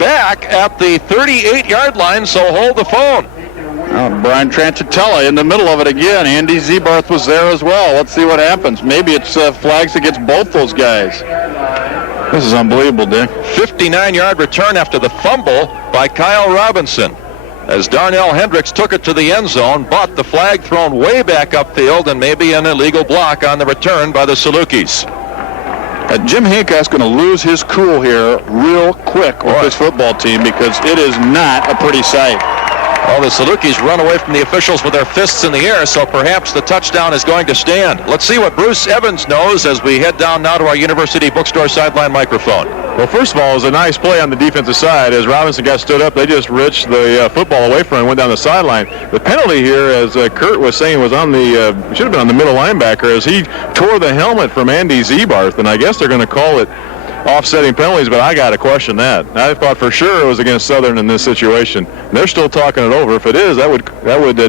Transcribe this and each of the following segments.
back at the 38-yard line, so hold the phone. Brian Tranchitella in the middle of it again. Andy Zebarth was there as well. Let's see what happens. Maybe it's flags against both those guys. This is unbelievable, Dick. 59-yard return after the fumble by Kyle Robinson, as Darnell Hendricks took it to the end zone, but the flag thrown way back upfield and maybe an illegal block on the return by the Salukis. Jim Hancock's going to lose his cool here real quick with this football team, because it is not a pretty sight. Well, the Salukis run away from the officials with their fists in the air, so perhaps the touchdown is going to stand. Let's see what Bruce Evans knows as we head down now to our University Bookstore sideline microphone. Well, first of all, it was a nice play on the defensive side. As Robinson got stood up, they just reached the football away from him and went down the sideline. The penalty here, as Kurt was saying, was on the should have been on the middle linebacker, as he tore the helmet from Andy Zebarth, and I guess they're going to call it offsetting penalties, but I got to question that. I thought for sure it was against Southern in this situation. They're still talking it over. If it is, that would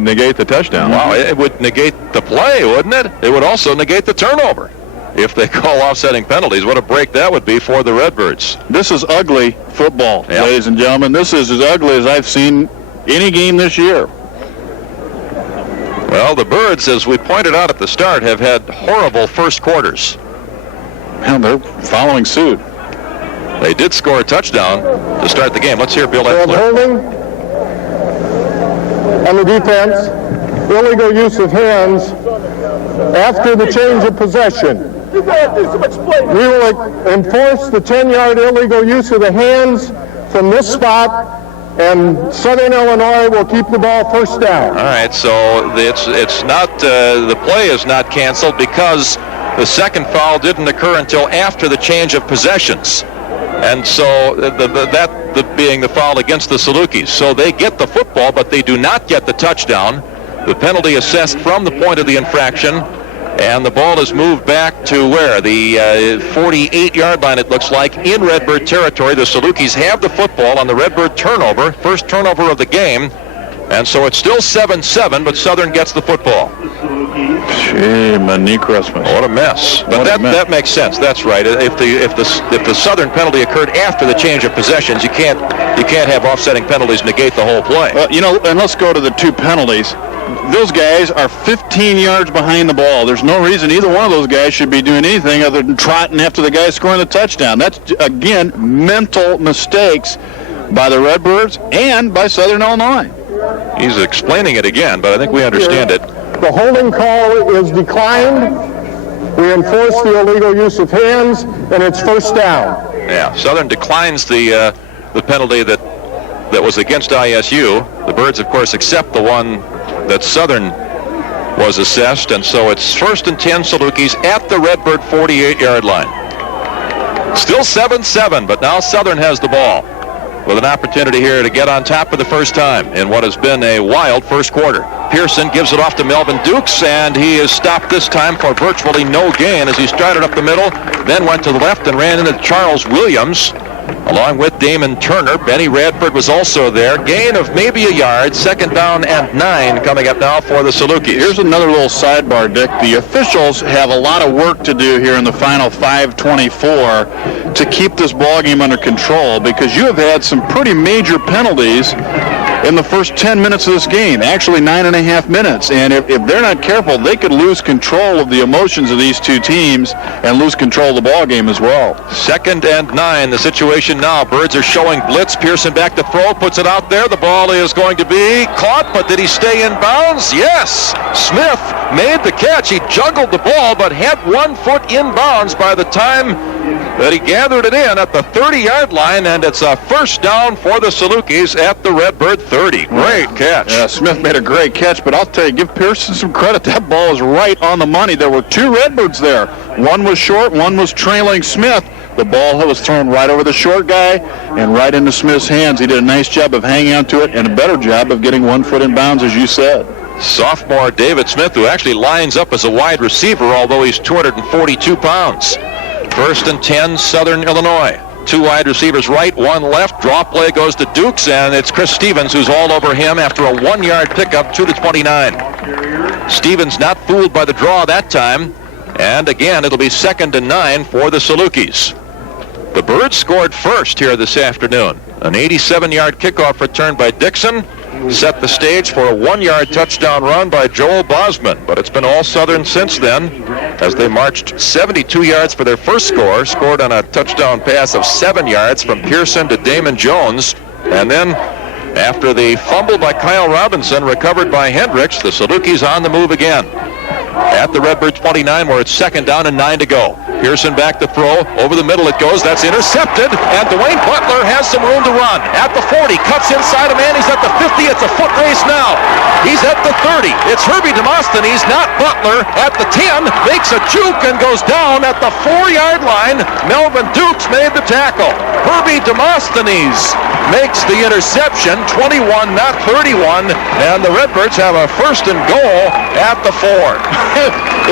negate the touchdown. Wow, it would negate the play, wouldn't it? It would also negate the turnover if they call offsetting penalties. What a break that would be for the Redbirds. This is ugly football, ladies and gentlemen. This is as ugly as I've seen any game this year. Well, the Birds, as we pointed out at the start, have had horrible first quarters. Well, they're following suit. They did score a touchdown to start the game. Let's hear Bill Edler. Holding on the defense, illegal use of hands after the change of possession. We will enforce the 10-yard illegal use of the hands from this spot, and Southern Illinois will keep the ball first down. All right, so it's not the play is not canceled because the second foul didn't occur until after the change of possessions. And so that being the foul against the Salukis. So they get the football, but they do not get the touchdown. The penalty assessed from the point of the infraction, and the ball is moved back to where? The 48-yard line, it looks like, in Redbird territory. The Salukis have the football on the Redbird turnover, first turnover of the game. And so it's still 7-7, but Southern gets the football. What a mess. But that makes sense. That's right. If the Southern penalty occurred after the change of possessions, you can't have offsetting penalties negate the whole play. Well, and let's go to the two penalties. Those guys are 15 yards behind the ball. There's no reason either one of those guys should be doing anything other than trotting after the guy scoring the touchdown. That's, again, mental mistakes by the Redbirds and by Southern Illinois. He's explaining it again, but I think we understand it. The holding call is declined. We enforce the illegal use of hands, and it's first down. Yeah, Southern declines the penalty that was against ISU. The Birds, of course, accept the one that Southern was assessed, and so it's 1st and 10 Salukis at the Redbird 48-yard line. Still 7-7, but now Southern has the ball, with an opportunity here to get on top for the first time in what has been a wild first quarter. Pearson gives it off to Melvin Dukes, and he is stopped this time for virtually no gain as he started up the middle, then went to the left and ran into Charles Williams, along with Damon Turner. Benny Radford was also there. Gain of maybe a yard. 2nd down and 9 coming up now for the Salukis. Here's another little sidebar, Dick. The officials have a lot of work to do here in the final 5:24 to keep this ball game under control, because you have had some pretty major penalties in the first 10 minutes of this game, actually 9.5 minutes. And if they're not careful, they could lose control of the emotions of these two teams and lose control of the ball game as well. 2nd and 9, the situation now. Birds are showing blitz. Pearson back to throw, puts it out there. The ball is going to be caught, but did he stay in bounds? Yes. Smith made the catch. He juggled the ball, but had 1 foot in bounds by the time that he gathered it in at the 30-yard line, and it's a first down for the Salukis at the Redbird 30. Great catch. Yeah, Smith made a great catch, but I'll tell you, give Pearson some credit. That ball is right on the money. There were 2 Redbirds there. One was short, one was trailing Smith. The ball was thrown right over the short guy and right into Smith's hands. He did a nice job of hanging on to it and a better job of getting 1 foot in bounds, as you said. Sophomore David Smith, who actually lines up as a wide receiver, although he's 242 pounds. 1st and 10, Southern Illinois. 2 wide receivers right, 1 left. Draw play goes to Dukes, and it's Chris Stevens who's all over him after a 1-yard pickup, 2 to 29. Stevens not fooled by the draw that time. And again, it'll be 2nd and 9 for the Salukis. The Birds scored first here this afternoon. An 87-yard kickoff return by Dixon set the stage for a 1-yard touchdown run by Joel Bosman, but it's been all Southern since then as they marched 72 yards for their first score, scored on a touchdown pass of 7 yards from Pearson to Damon Jones, and then after the fumble by Kyle Robinson, recovered by Hendricks, the Salukis on the move again. At the Redbird 29 where it's 2nd down and 9 to go. Pearson back to throw. Over the middle it goes. That's intercepted. And Dwayne Butler has some room to run. At the 40. Cuts inside a man. He's at the 50. It's a foot race now. He's at the 30. It's Herbie Demosthenes, not Butler. At the 10. Makes a juke and goes down at the 4-yard line. Melvin Dukes made the tackle. Herbie Demosthenes makes the interception. 21, not 31. And the Redbirds have a 1st and goal at the 4.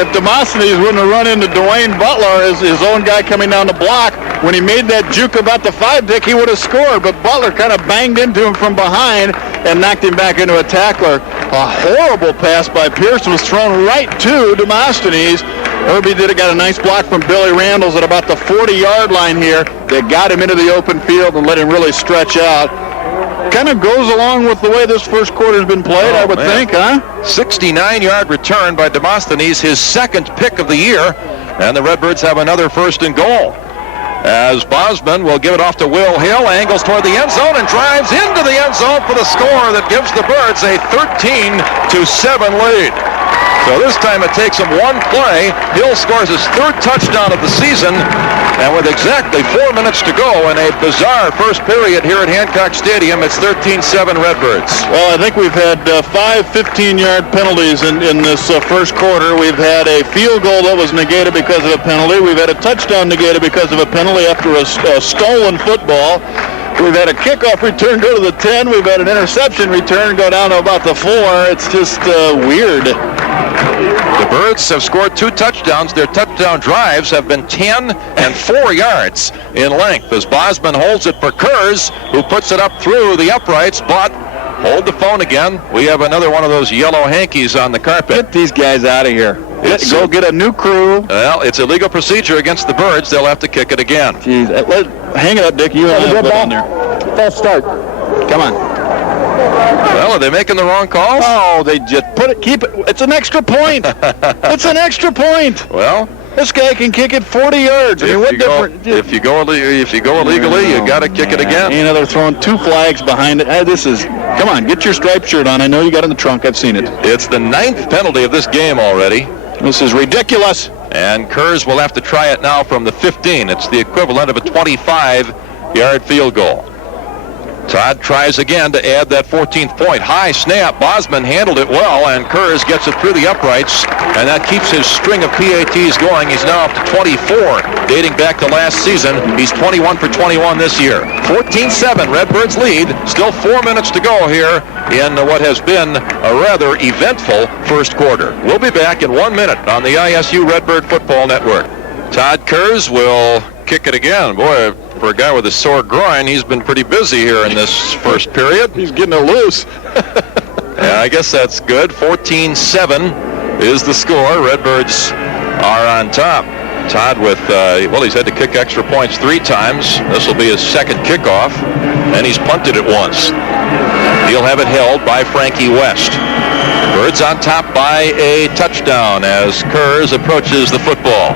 If Demosthenes wouldn't have run into Dwayne Butler, his own guy coming down the block, when he made that juke about the 5 pick, he would have scored. But Butler kind of banged into him from behind and knocked him back into a tackler. A horrible pass by Pearson was thrown right to Demosthenes. Herbie got a nice block from Billy Randles at about the 40-yard line here. They got him into the open field and let him really stretch out. Kind of goes along with the way this first quarter has been played, I would think, huh? 69-yard return by Demosthenes, his 2nd pick of the year, and the Redbirds have another 1st and goal. As Bosman will give it off to Will Hill, angles toward the end zone and drives into the end zone for the score that gives the Birds a 13-7 lead. So this time it takes him one play. Hill scores his 3rd touchdown of the season, and with exactly 4 minutes to go in a bizarre first period here at Hancock Stadium, it's 13-7 Redbirds. Well, I think we've had 5 15-yard penalties in this first quarter. We've had a field goal that was negated because of a penalty. We've had a touchdown negated because of a penalty after a stolen football. We've had a kickoff return go to the 10. We've had an interception return go down to about the 4. It's just weird. The Birds have scored 2 touchdowns. Their touchdown drives have been 10 and 4 yards in length as Bosman holds it for Kurz, who puts it up through the uprights, but hold the phone again. We have another one of those yellow hankies on the carpet. Get these guys out of here. Go get a new crew. Well, it's illegal procedure against the Birds. They'll have to kick it again. Jeez, hang it up, Dick. You have a good on there. False start. Come on. Well, are they making the wrong calls? Oh, they just keep it. It's an extra point. It's an extra point. Well, this guy can kick it 40 yards. I mean, what difference? If you go illegally, you got to kick it again. You know, they're throwing 2 flags behind it. Come on, get your striped shirt on. I know you got it in the trunk. I've seen it. It's the 9th penalty of this game already. This is ridiculous. And Kurz will have to try it now from the 15. It's the equivalent of a 25-yard field goal. Todd tries again to add that 14th point. High snap. Bosman handled it well, and Kurz gets it through the uprights, and that keeps his string of PATs going. He's now up to 24, dating back to last season. He's 21 for 21 this year. 14-7, Redbirds lead. Still 4 minutes to go here in what has been a rather eventful first quarter. We'll be back in 1 minute on the ISU Redbird Football Network. Todd Kurz will kick it again. Boy, for a guy with a sore groin, he's been pretty busy here in this first period. He's getting it loose. Yeah, I guess that's good. 14-7 is the score. Redbirds are on top. Todd with, he's had to kick extra points 3 times. This will be his 2nd kickoff, and he's punted it once. He'll have it held by Frankie West. Birds on top by a touchdown as Kurz approaches the football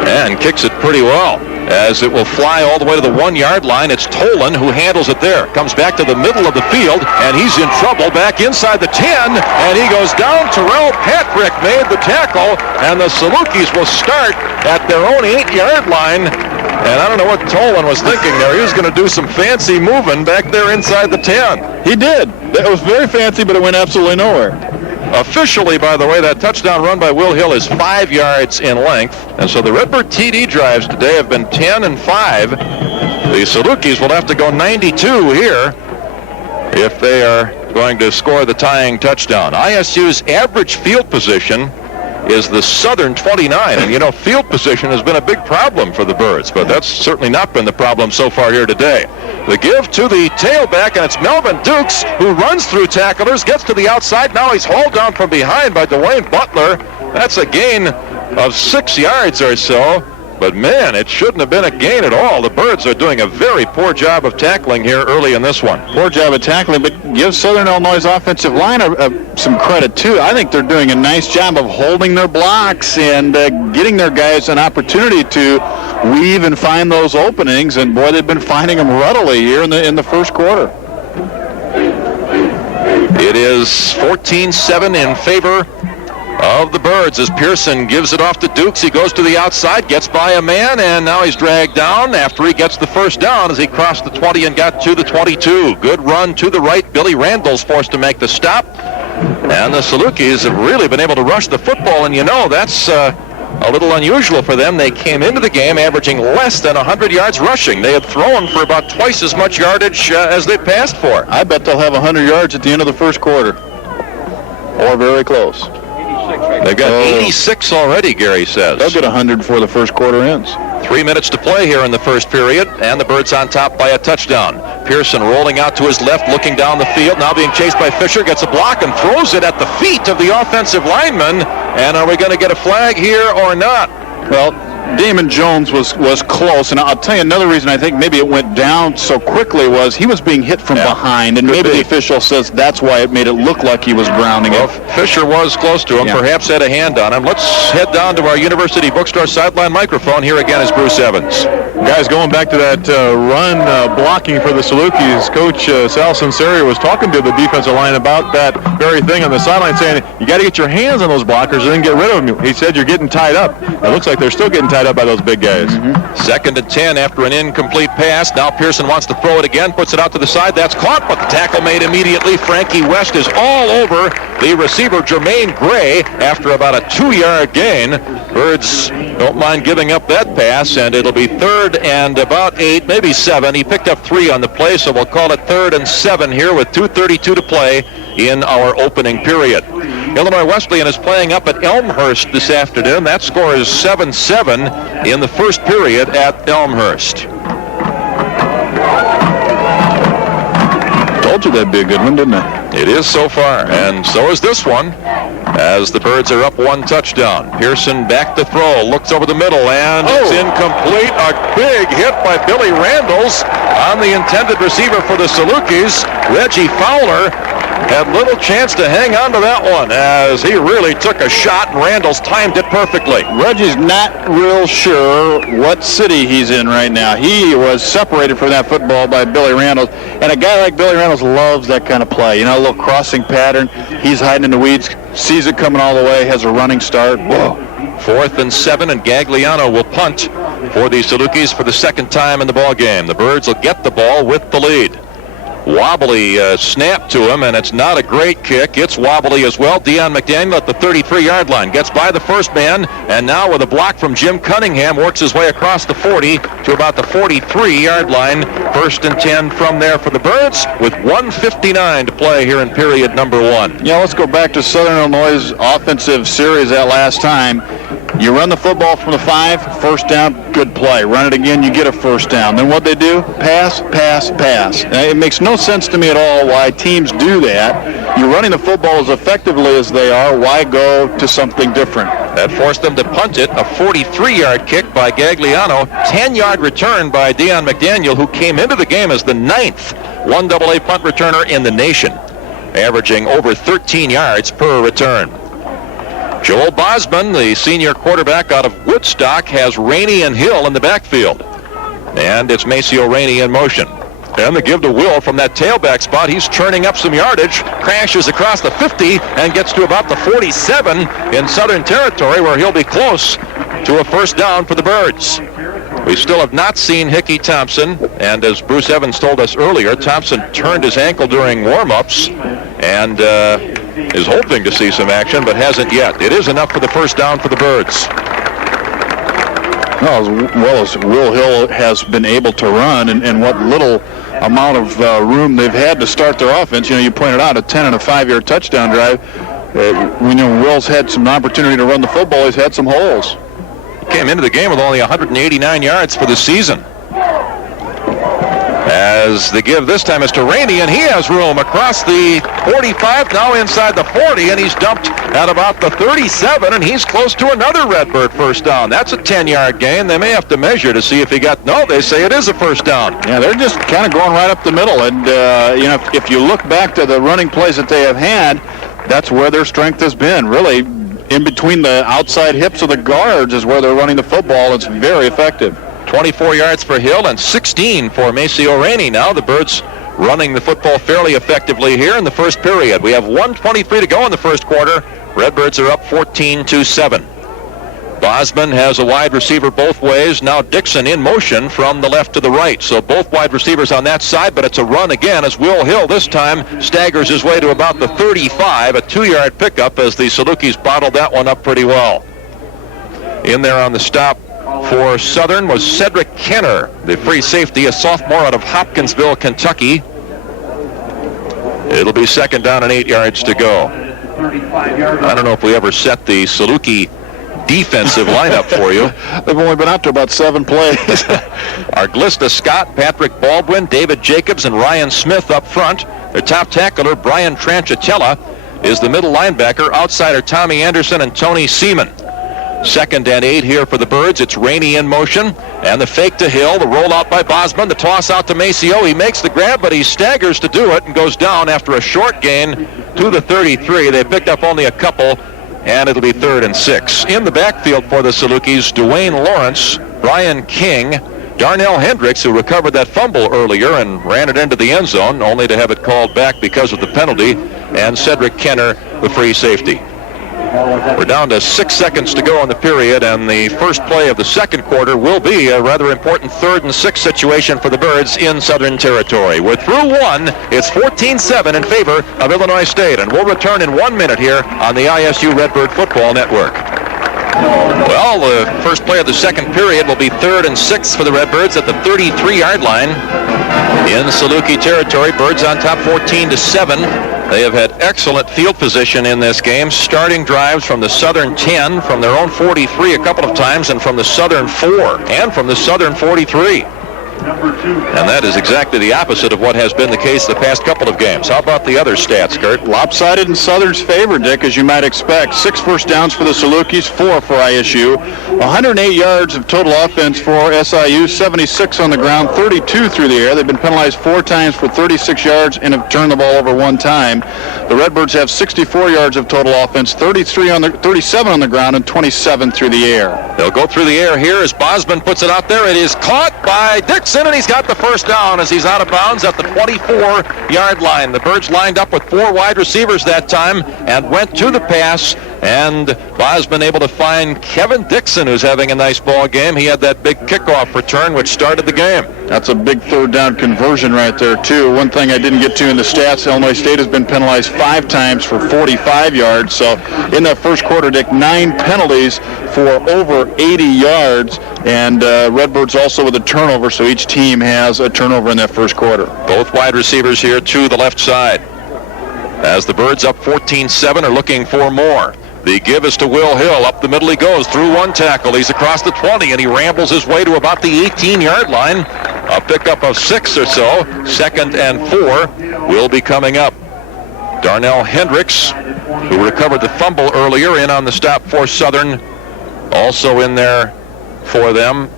and kicks it pretty well, as it will fly all the way to the 1-yard line. It's Tolan who handles it there. Comes back to the middle of the field, and he's in trouble back inside the 10, and he goes down. Terrell Patrick made the tackle, and the Salukis will start at their own 8-yard line. And I don't know what Tolan was thinking there. He was going to do some fancy moving back there inside the 10. He did. It was very fancy, but it went absolutely nowhere. Officially, by the way, that touchdown run by Will Hill is 5 yards in length. And so the Redbird TD drives today have been 10 and 5. The Salukis will have to go 92 here if they are going to score the tying touchdown. ISU's average field position is the Southern 29. And, field position has been a big problem for the Birds, but that's certainly not been the problem so far here today. The give to the tailback, and it's Melvin Dukes who runs through tacklers, gets to the outside. Now he's hauled down from behind by Dwayne Butler. That's a gain of 6 yards or so. but man, it shouldn't have been a gain at all. The Birds are doing a very poor job of tackling here early in this one. Poor job of tackling, but give Southern Illinois' offensive line some credit, too. I think they're doing a nice job of holding their blocks and getting their guys an opportunity to weave and find those openings, and boy, they've been finding them ruddily here in the first quarter. It is 14-7 in favor of the Birds as Pearson gives it off to Dukes. He goes to the outside, gets by a man, and now he's dragged down after he gets the first down as he crossed the 20 and got to the 22. Good run to the right. Billy Randall's forced to make the stop. And the Salukis have really been able to rush the football, and you know that's a little unusual for them. They came into the game averaging less than 100 yards rushing. They had thrown for about twice as much yardage as they passed for. I bet they'll have 100 yards at the end of the first quarter, or very close. They've got 86 already, Gary says. They'll get 100 before the first quarter ends. 3 minutes to play here in the first period, and the Birds on top by a touchdown. Pearson rolling out to his left, looking down the field, now being chased by Fisher, gets a block and throws it at the feet of the offensive lineman. And are we going to get a flag here or not? Well, Damon Jones was close, and I'll tell you another reason I think maybe it went down so quickly was he was being hit from behind, and maybe the official says that's why it made it look like he was grounding it. Fisher was close to him, perhaps had a hand on him. Let's head down to our University Bookstore sideline microphone. Here again is Bruce Evans. Guys, going back to that run blocking for the Salukis, Coach Sal Sinceri was talking to the defensive line about that very thing on the sideline, saying you got to get your hands on those blockers and then get rid of them. He said you're getting tied up. It looks like they're still getting tied up by those big guys. Second and 10 after an incomplete pass. Now Pearson wants to throw it again, puts it out to the side. That's caught, but the tackle made immediately. Frankie West is all over the receiver, Jermaine Gray, after about a 2-yard gain. Birds don't mind giving up that pass, and it'll be 3rd and about 8, maybe 7. He picked up 3 on the play, so we'll call it 3rd and 7 here with 2:32 to play in our opening period. Illinois Wesleyan is playing up at Elmhurst this afternoon. That score is 7-7 in the first period at Elmhurst. Told you that'd be a good one, didn't I? It is so far, and so is this one, as the Birds are up 1 touchdown. Pearson back to throw, looks over the middle, and it's incomplete. A big hit by Billy Randalls on the intended receiver for the Salukis. Reggie Fowler had little chance to hang on to that one as he really took a shot, and Randalls timed it perfectly. Reggie's not real sure what city he's in right now. He was separated from that football by Billy Randalls, and a guy like Billy Randalls loves that kind of play. You know, a little crossing pattern. He's hiding in the weeds, sees it coming all the way, has a running start. Whoa. 4th and 7, and Gagliano will punt for the Salukis for the second time in the ball game. The Birds will get the ball with the lead. Wobbly snap to him, and it's not a great kick. It's wobbly as well. Deion McDaniel at the 33-yard line. Gets by the first man, and now with a block from Jim Cunningham, works his way across the 40 to about the 43-yard line. 1st and 10 from there for the Birds with 1:59 to play here in period number 1. Yeah, let's go back to Southern Illinois' offensive series that last time. You run the football from the 5, first down, good play. Run it again, you get a first down. Then what they do? Pass, pass, pass. Now, it makes no sense to me at all why teams do that. You're running the football as effectively as they are. Why go to something different? That forced them to punt it. A 43-yard kick by Gagliano. 10-yard return by Deion McDaniel, who came into the game as the 9th 1AA punt returner in the nation, averaging over 13 yards per return. Joel Bosman, the senior quarterback out of Woodstock, has Rainey and Hill in the backfield. And it's Maceo Rainey in motion. And the give to Will from that tailback spot. He's churning up some yardage, crashes across the 50, and gets to about the 47 in Southern Territory, where he'll be close to a first down for the Birds. We still have not seen Hickey Thompson, and as Bruce Evans told us earlier, Thompson turned his ankle during warm-ups and is hoping to see some action, but hasn't yet. It is enough for the first down for the Birds. Well, as well as Will Hill has been able to run, and what little amount of room they've had to start their offense. You know, you pointed out a 10 and a 5-yard touchdown drive. We know Will's had some opportunity to run the football. He's had some holes. He came into the game with only 189 yards for the season. As the give this time is to Rainey, and he has room across the 45, now inside the 40, and he's dumped at about the 37, and he's close to another Redbird first down. That's a 10-yard gain. They may have to measure to see if he got, no, they say it is a first down. Yeah, they're just kind of going right up the middle, and if you look back to the running plays that they have had, that's where their strength has been. Really, in between the outside hips of the guards is where they're running the football. It's very effective. 24 yards for Hill and 16 for Maceo Rainey. Now the Birds running the football fairly effectively here in the first period. We have 1:23 to go in the first quarter. Redbirds are up 14-7. Bosman has a wide receiver both ways. Now Dixon in motion from the left to the right. So both wide receivers on that side, but it's a run again as Will Hill this time staggers his way to about the 35, a 2-yard pickup as the Salukis bottled that one up pretty well. In there on the stop for Southern was Cedric Kenner, the free safety, a sophomore out of Hopkinsville, Kentucky. It'll be second down and 8 yards to go. I don't know if we ever set the Saluki defensive lineup for you. They've only been out to about 7 plays. Arglista Scott, Patrick Baldwin, David Jacobs, and Ryan Smith up front. Their top tackler, Brian Tranchitella, is the middle linebacker. Outsider Tommy Anderson and Tony Seaman. Second and 8 here for the Birds. It's Rainey in motion, and the fake to Hill, the rollout by Bosman, the toss out to Maceo. He makes the grab, but he staggers to do it and goes down after a short gain to the 33. They picked up only a couple, and it'll be 3rd and 6. In the backfield for the Salukis, Dwayne Lawrence, Brian King, Darnell Hendricks, who recovered that fumble earlier and ran it into the end zone, only to have it called back because of the penalty, and Cedric Kenner, the free safety. We're down to 6 seconds to go in the period, and the first play of the second quarter will be a rather important 3rd and 6 situation for the Birds in Southern Territory. We're through one. It's 14-7 in favor of Illinois State, and we'll return in 1 minute here on the ISU Redbird Football Network. Well, the first play of the second period will be 3rd and 6 for the Redbirds at the 33-yard line in Saluki territory. Birds on top 14-7. They have had excellent field position in this game, starting drives from the Southern 10, from their own 43 a couple of times, and from the Southern 4, and from the Southern 43. And that is exactly the opposite of what has been the case the past couple of games. How about the other stats, Kurt? Lopsided in Southern's favor, Dick, as you might expect. 6 first downs for the Salukis, 4 for ISU. 108 yards of total offense for SIU, 76 on the ground, 32 through the air. They've been penalized 4 times for 36 yards and have turned the ball over 1 time. The Redbirds have 64 yards of total offense, 37 on the ground, and 27 through the air. They'll go through the air here as Bosman puts it out there. It is caught by Dixon, and he's got the first down as he's out of bounds at the 24-yard line. The Birds lined up with 4 wide receivers that time and went to the pass, and Bosman able to find Kevin Dixon, who's having a nice ball game. He had that big kickoff return which started the game. That's a big 3rd down conversion right there, too. One thing I didn't get to in the stats, Illinois State has been penalized 5 times for 45 yards. So in that first quarter, Dick, 9 penalties for over 80 yards, and Redbirds also with a turnover, so each team has a turnover in that first quarter. Both wide receivers here to the left side. As the Birds up 14-7 are looking for more. The give is to Will Hill. Up the middle he goes through 1 tackle. He's across the 20, and he rambles his way to about the 18-yard line. A pickup of 6 or so. 2nd and 4 will be coming up. Darnell Hendricks, who recovered the fumble earlier, in on the stop for Southern. Also in there for them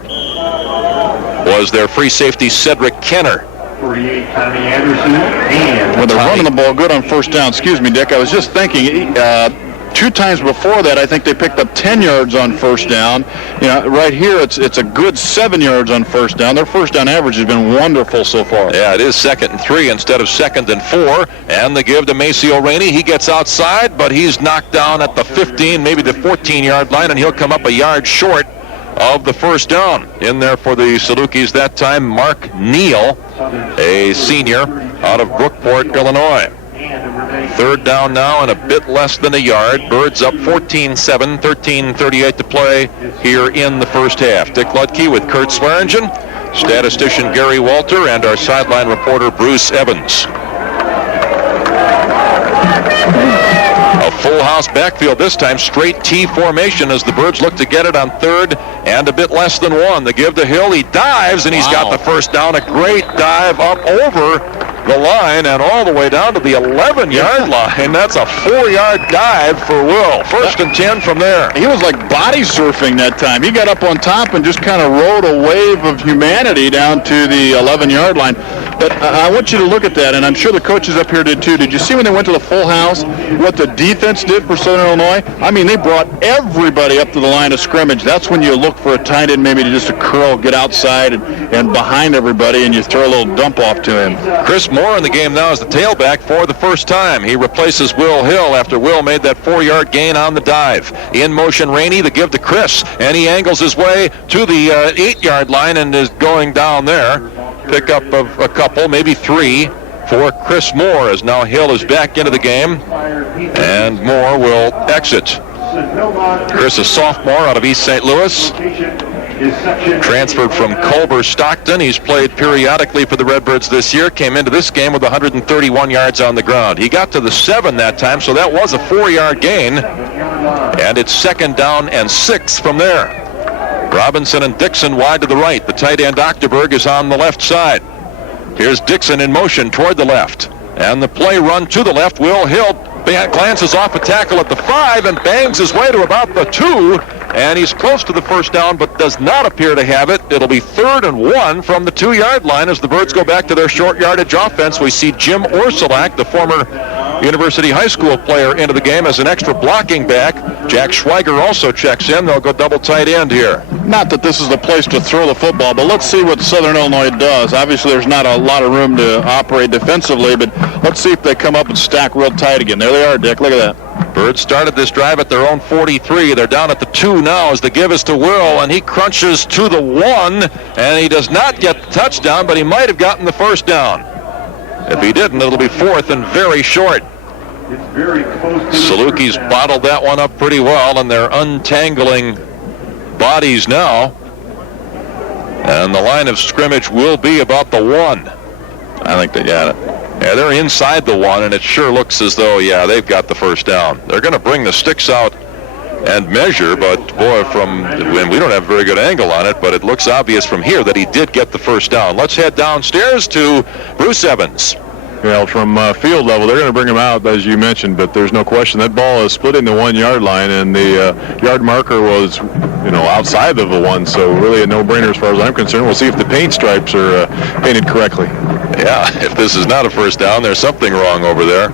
was their free safety, Cedric Kenner. 48, Tommy Anderson, and when they're running the ball good on first down, excuse me, Dick, I was just thinking, 2 times before that, I think they picked up 10 yards on first down. You know, right here, it's a good 7 yards on first down. Their first down average has been wonderful so far. Yeah, it is 2nd and 3 instead of 2nd and 4. And the give to Maceo Rainey. He gets outside, but he's knocked down at the 15, maybe the 14-yard line, and he'll come up a yard short of the first down. In there for the Salukis that time, Mark Neal, a senior out of Brookport, Illinois. 3rd down now and a bit less than a yard. Birds up 14-7, 13:38 to play here in the first half. Dick Luedke with Kurt Swearingen, statistician Gary Walter, and our sideline reporter Bruce Evans. A full house backfield this time, straight T formation as the Birds look to get it on 3rd and a bit less than 1. The give to Hill, he dives, and he's got the first down. A great dive up over the line and all the way down to the 11-yard line. That's a 4-yard dive for Will. First and 10 from there. He was like body surfing that time. He got up on top and just kind of rode a wave of humanity down to the 11-yard line. But I want you to look at that, and I'm sure the coaches up here did too. Did you see when they went to the full house what the defense did for Southern Illinois? I mean, they brought everybody up to the line of scrimmage. That's when you look for a tight end maybe to just a curl, get outside and behind everybody, and you throw a little dump off to him. Chris Moore in the game now as the tailback for the first time. He replaces Will Hill after Will made that 4-yard gain on the dive. In motion, Rainey, the give to Chris, and he angles his way to the 8-yard line and is going down there. Pick up of a couple, maybe 3 for Chris Moore, as now Hill is back into the game, and Moore will exit. Chris, a sophomore out of East St. Louis, transferred from Culver Stockton. He's played periodically for the Redbirds this year, came into this game with 131 yards on the ground. He got to the 7 that time, so that was a 4-yard gain, and it's 2nd down and 6 from there. Robinson and Dixon wide to the right. The tight end Octoberg is on the left side. Here's Dixon in motion toward the left. And the play run to the left. Will Hill glances off a tackle at the 5 and bangs his way to about the 2. And he's close to the first down, but does not appear to have it. It'll be 3rd and 1 from the 2-yard line as the Birds go back to their short yardage offense. We see Jim Orsulak, the former University High School player, into the game as an extra blocking back. Jack Schweiger also checks in. They'll go double tight end here. Not that this is the place to throw the football, but let's see what Southern Illinois does. Obviously, there's not a lot of room to operate defensively, but let's see if they come up and stack real tight again. There they are, Dick. Look at that. Birds started this drive at their own 43. They're down at the 2 now as the give is to Will, and he crunches to the 1, and he does not get the touchdown, but he might have gotten the first down. If he didn't, it'll be 4th and very short. Salukis bottled that one up pretty well, and they're untangling bodies now. And the line of scrimmage will be about the 1. I think they got it. Yeah, they're inside the 1, and it sure looks as though, yeah, they've got the first down. They're going to bring the sticks out and measure, but boy, we don't have a very good angle on it, but it looks obvious from here that he did get the first down. Let's head downstairs to Bruce Evans. Well, from field level, they're going to bring him out, as you mentioned, but there's no question that ball is splitting the 1-yard line, and the yard marker was, outside of the 1, so really a no-brainer as far as I'm concerned. We'll see if the paint stripes are painted correctly. Yeah, if this is not a first down, there's something wrong over there.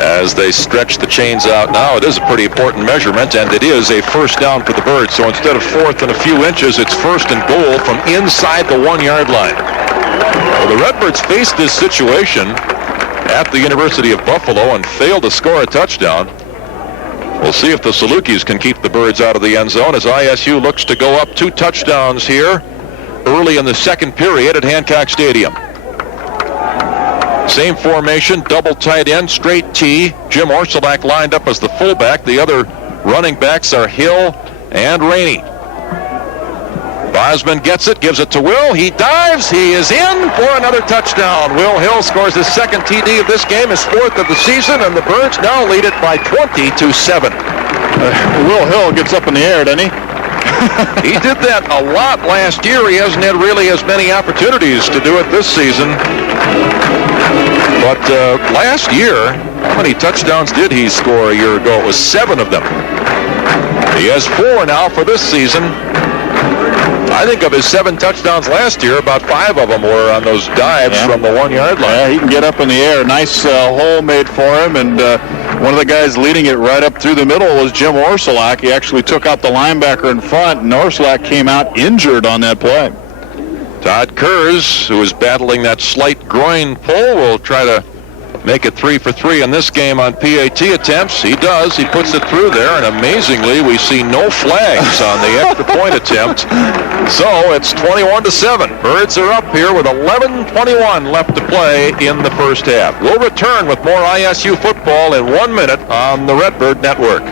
As they stretch the chains out now, it is a pretty important measurement, and it is a first down for the Birds. So instead of 4th and a few inches, it's 1st and goal from inside the 1-yard line. Well, the Redbirds faced this situation at the University of Buffalo and failed to score a touchdown. We'll see if the Salukis can keep the Birds out of the end zone as ISU looks to go up 2 touchdowns here early in the 2nd period at Hancock Stadium. Same formation, double tight end, straight T. Jim Orsulak lined up as the fullback. The other running backs are Hill and Rainey. Bosman gets it, gives it to Will. He dives. He is in for another touchdown. Will Hill scores his 2nd TD of this game, his 4th of the season, and the Birds now lead it by 20-7. Will Hill gets up in the air, doesn't he? He did that a lot last year. He hasn't had really as many opportunities to do it this season. But last year, how many touchdowns did he score a year ago? It was 7 of them. He has 4 now for this season. I think of his 7 touchdowns last year, about 5 of them were on those dives from the 1-yard line. Yeah, he can get up in the air. Nice hole made for him, and one of the guys leading it right up through the middle was Jim Orsulak. He actually took out the linebacker in front, and Orsulak came out injured on that play. Todd Kurz, who is battling that slight groin pull, will try to make it 3 for 3 in this game on PAT attempts. He does. He puts it through there, and amazingly, we see no flags on the extra point attempt. So it's 21-7. Birds are up here with 11:21 left to play in the first half. We'll return with more ISU football in 1 minute on the Redbird Network.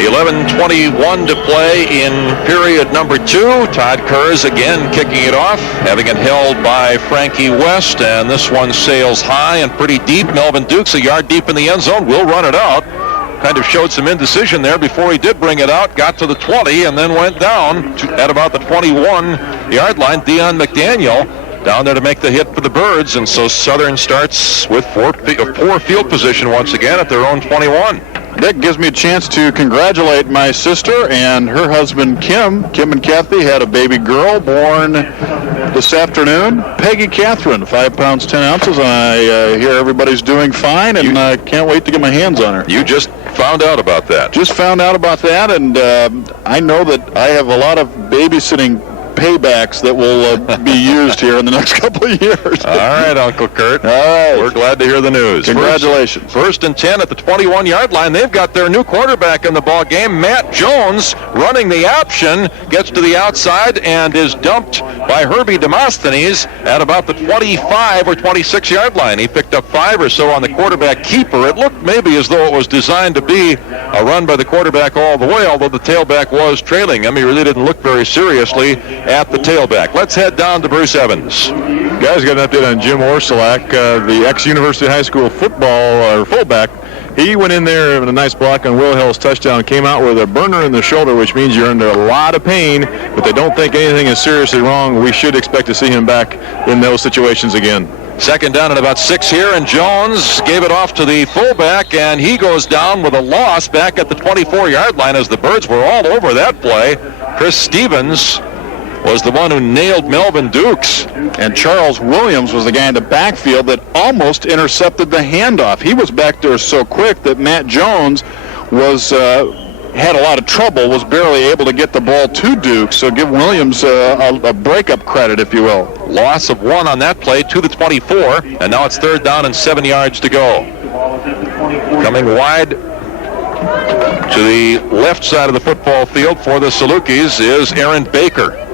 11:21 to play in period number 2. Todd Kurz again kicking it off, having it held by Frankie West, and this one sails high and pretty deep. Melvin Dukes a yard deep in the end zone, will run it out. kind of showed some indecision there before he did bring it out, got to the 20, and then went down at about the 21-yard line. Dion McDaniel down there to make the hit for the Birds, and so Southern starts with poor field position once again at their own 21. That gives me a chance to congratulate my sister and her husband, Kim. Kim and Kathy had a baby girl born this afternoon. Peggy Catherine, 5 pounds, 10 ounces. I hear everybody's doing fine, and I can't wait to get my hands on her. You just found out about that. Just found out about that, and I know that I have a lot of babysitting paybacks that will be used here in the next couple of years. All right, Uncle Kurt. All right. We're glad to hear the news. Congratulations. First and 10 at the 21-yard line. They've got their new quarterback in the ball game. Matt Jones running the option, gets to the outside and is dumped by Herbie Demosthenes at about the 25 or 26-yard line. He picked up 5 or so on the quarterback keeper. It looked maybe as though it was designed to be a run by the quarterback all the way, although the tailback was trailing him. He really didn't look very seriously at the tailback. Let's head down to Bruce Evans. Guys, got an update on Jim Orsolak, the ex-University High School fullback. He went in there with a nice block on Will Hill's touchdown, came out with a burner in the shoulder, which means you're under a lot of pain, but they don't think anything is seriously wrong. We should expect to see him back in those situations again. Second down and about 6 here, and Jones gave it off to the fullback, and he goes down with a loss back at the 24-yard line as the Birds were all over that play. Chris Stevens was the one who nailed Melvin Dukes. And Charles Williams was the guy in the backfield that almost intercepted the handoff. He was back there so quick that Matt Jones was had a lot of trouble, was barely able to get the ball to Dukes. So give Williams a breakup credit, if you will. Loss of 1 on that play to the 24, and now it's 3rd down and 7 yards to go. Coming wide to the left side of the football field for the Salukis is Aaron Baker.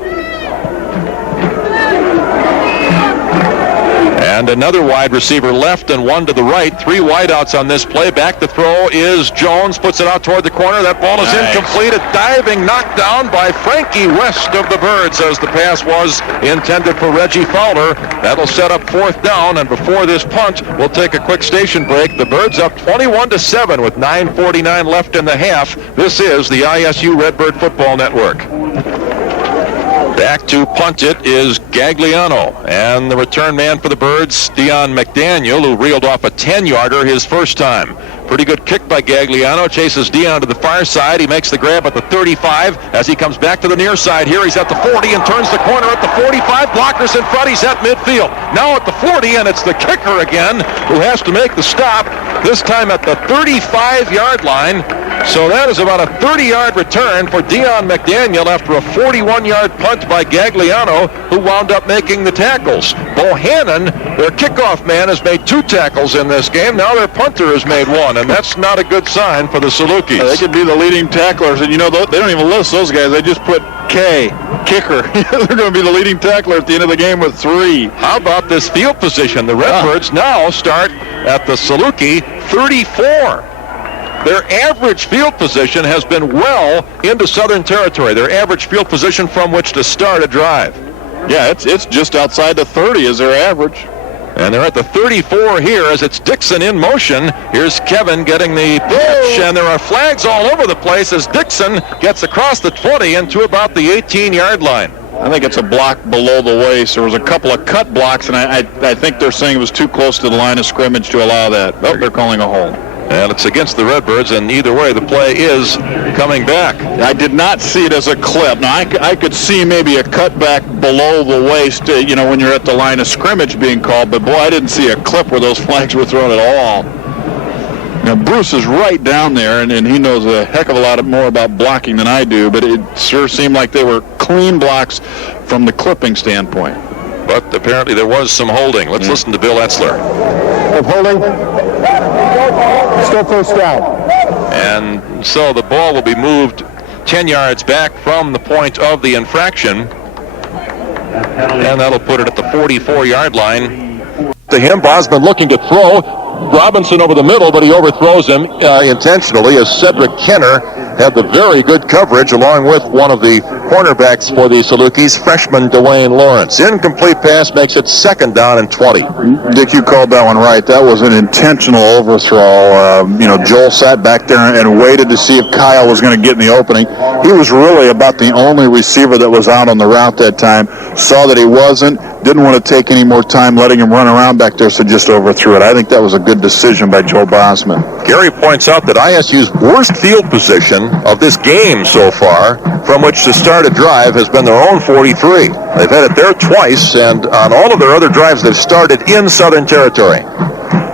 And another wide receiver left and 1 to the right. 3 wideouts on this play. Back to throw is Jones. Puts it out toward the corner. That ball is incomplete. A diving knockdown by Frankie West of the Birds as the pass was intended for Reggie Fowler. That'll set up 4th down. And before this punt, we'll take a quick station break. The Birds up 21-7 with 9:49 left in the half. This is the ISU Redbird Football Network. Back to punt it is Gagliano, and the return man for the Birds, Dion McDaniel, who reeled off a 10-yarder his first time. Pretty good kick by Gagliano, chases Dion to the far side. He makes the grab at the 35 as he comes back to the near side here. He's at the 40 and turns the corner at the 45. Blockers in front. He's at midfield. Now at the 40, and it's the kicker again who has to make the stop, this time at the 35-yard line. So that is about a 30-yard return for Dion McDaniel after a 41-yard punt by Gagliano, who wound up making the tackles. Bohannon, their kickoff man, has made 2 tackles in this game. Now their punter has made 1, and that's not a good sign for the Salukis. They could be the leading tacklers, and you know, they don't even list those guys. They just put K, kicker. They're going to be the leading tackler at the end of the game with 3. How about this field position? The Redbirds now start at the Saluki 34. Their average field position has been well into Southern territory. Their average field position from which to start a drive. Yeah, it's just outside the 30 is their average. And they're at the 34 here as it's Dixon in motion. Here's Kevin getting the pitch, and there are flags all over the place as Dixon gets across the 20 and to about the 18-yard line. I think it's a block below the waist. There was a couple of cut blocks, and I think they're saying it was too close to the line of scrimmage to allow that. Oh, they're calling a hold. And it's against the Redbirds, and either way, the play is coming back. I did not see it as a clip. Now, I could see maybe a cutback below the waist, when you're at the line of scrimmage being called, but boy, I didn't see a clip where those flags were thrown at all. Now, Bruce is right down there, and he knows a heck of a lot more about blocking than I do, but it sure seemed like they were clean blocks from the clipping standpoint. But apparently there was some holding. Let's listen to Bill Etzler. Of holding, still 1st down. And so the ball will be moved 10 yards back from the point of the infraction. And that'll put it at the 44-yard line. To him, Bosman looking to throw. Robinson over the middle, but he overthrows him intentionally as Cedric Kenner had the very good coverage along with one of the cornerbacks for the Salukis, freshman Dwayne Lawrence. Incomplete pass makes it second down and 20. Dick, you called that one right. That was an intentional overthrow. Joel sat back there and waited to see if Kyle was going to get in the opening. He was really about the only receiver that was out on the route that time. Saw that he wasn't, didn't want to take any more time letting him run around back there, so just overthrew it. I think that was a good decision by Joe Bosman. Gary points out that ISU's worst field position of this game so far, from which to start a drive, has been their own 43. They've had it there twice, and on all of their other drives, they've started in Southern Territory.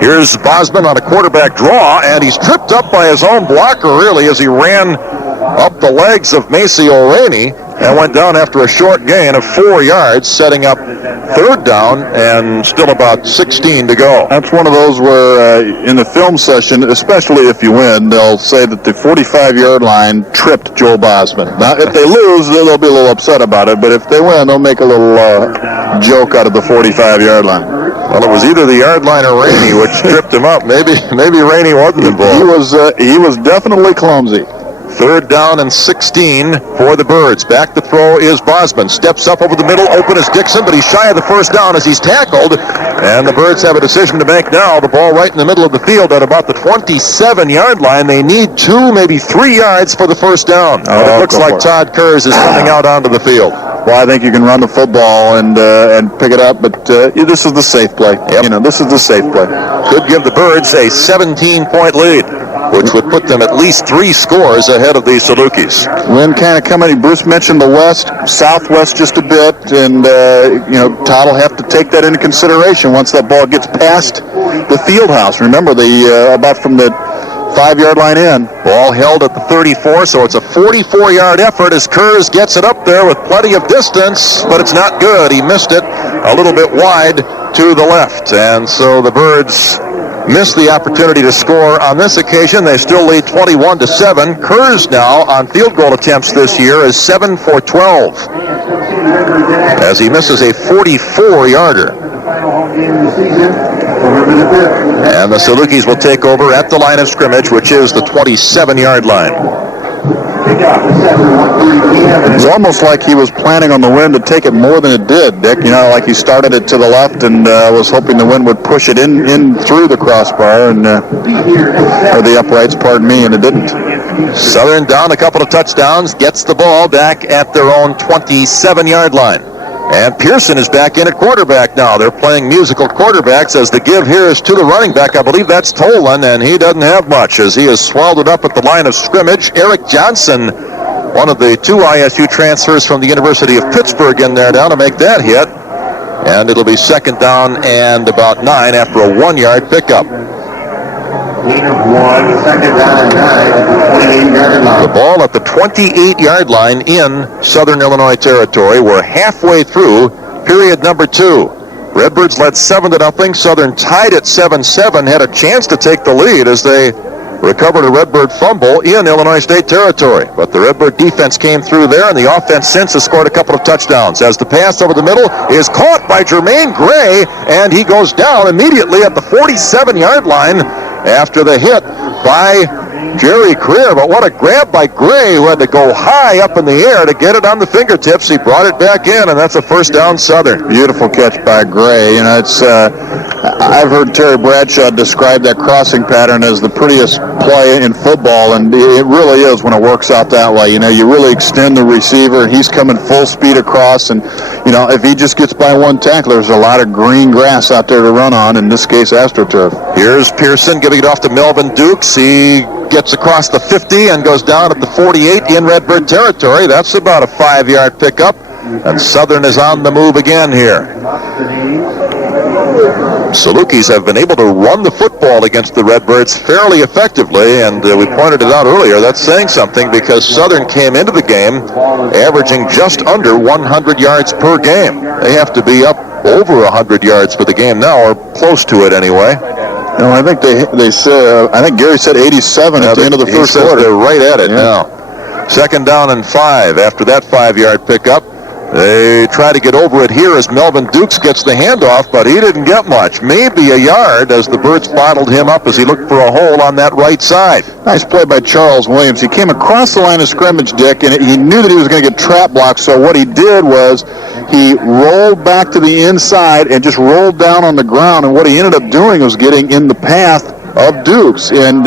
Here's Bosman on a quarterback draw, and he's tripped up by his own blocker, really, as he ran up the legs of Maceo Rainey and went down after a short gain of 4 yards, setting up third down and still about 16 to go. That's one of those where in the film session, especially if you win, they'll say that the 45-yard line tripped Joel Bosman. Now, if they lose, they'll be a little upset about it, but if they win, they'll make a little joke out of the 45-yard line. Well, it was either the yard line or Rainey which tripped him up. Maybe Rainey wasn't involved. He was definitely clumsy. Third down and 16 for the Birds. Back to throw is Bosman. Steps up over the middle. Open is Dixon, but he's shy of the first down as he's tackled. And the Birds have a decision to make now. The ball right in the middle of the field at about the 27-yard line. They need 2, maybe 3 yards for the first down. But it looks like Todd Kurz is coming out onto the field. Well, I think you can run the football and pick it up, but this is the safe play. Yep. This is the safe play. Could give the Birds a 17-point lead, which would put them at least 3 scores ahead of the Salukis. Wind kind of coming. Bruce mentioned the west, southwest just a bit, and Todd will have to take that into consideration once that ball gets past the field house. Remember, about from the 5-yard line in. Ball held at the 34, so it's a 44-yard effort as Kurz gets it up there with plenty of distance, but it's not good. He missed it a little bit wide to the left, and so the Birds missed the opportunity to score on this occasion. They still lead 21-7. Kurz now on field goal attempts this year is 7 for 12 as he misses a 44-yarder. And the Salukis will take over at the line of scrimmage, which is the 27-yard line. It's almost like he was planning on the wind to take it more than it did, Dick. Like he started it to the left and was hoping the wind would push it in through the crossbar and or the uprights, pardon me, and it didn't. Southern down a couple of touchdowns, gets the ball back at their own 27-yard line. And Pearson is back in at quarterback now. They're playing musical quarterbacks as the give here is to the running back. I believe that's Tolan, and he doesn't have much as he has swallowed it up at the line of scrimmage. Eric Johnson, one of the 2 ISU transfers from the University of Pittsburgh, in there now to make that hit. And it'll be second down and about 9 after a 1-yard pickup. Gain of 1, second down and 9 at the 28-yard line. The ball at the 28-yard line in Southern Illinois territory. We're halfway through period number 2. Redbirds led 7-0. Southern tied at 7-7, had a chance to take the lead as they recovered a Redbird fumble in Illinois State territory. But the Redbird defense came through there, and the offense since has scored a couple of touchdowns. As the pass over the middle is caught by Jermaine Gray, and he goes down immediately at the 47-yard line after the hit by Jerry Creer. But what a grab by Gray, who had to go high up in the air to get it on the fingertips. He brought it back in, and that's a first down Southern. Beautiful catch by Gray. It's I've heard Terry Bradshaw describe that crossing pattern as the prettiest play in football, and it really is when it works out that way. You really extend the receiver, and he's coming full speed across, and if he just gets by one tackler, there's a lot of green grass out there to run on, in this case AstroTurf. Here's Pearson giving it off to Melvin Dukes. He gets across the 50 and goes down at the 48 in Redbird territory. That's about a 5-yard pickup, and Southern is on the move again here. Salukis have been able to run the football against the Redbirds fairly effectively, and we pointed it out earlier. That's saying something because Southern came into the game averaging just under 100 yards per game. They have to be up over 100 yards for the game now, or close to it anyway. I think they said. I think Gary said 87 at the end of the first quarter. They're right at it now. Second down and 5 after that 5-yard pickup. They try to get over it here as Melvin Dukes gets the handoff, but he didn't get much. Maybe a yard as the Birds bottled him up as he looked for a hole on that right side. Nice play by Charles Williams. He came across the line of scrimmage, Dick, and he knew that he was going to get trap blocked, so what he did was he rolled back to the inside and just rolled down on the ground, and what he ended up doing was getting in the path of Dukes, and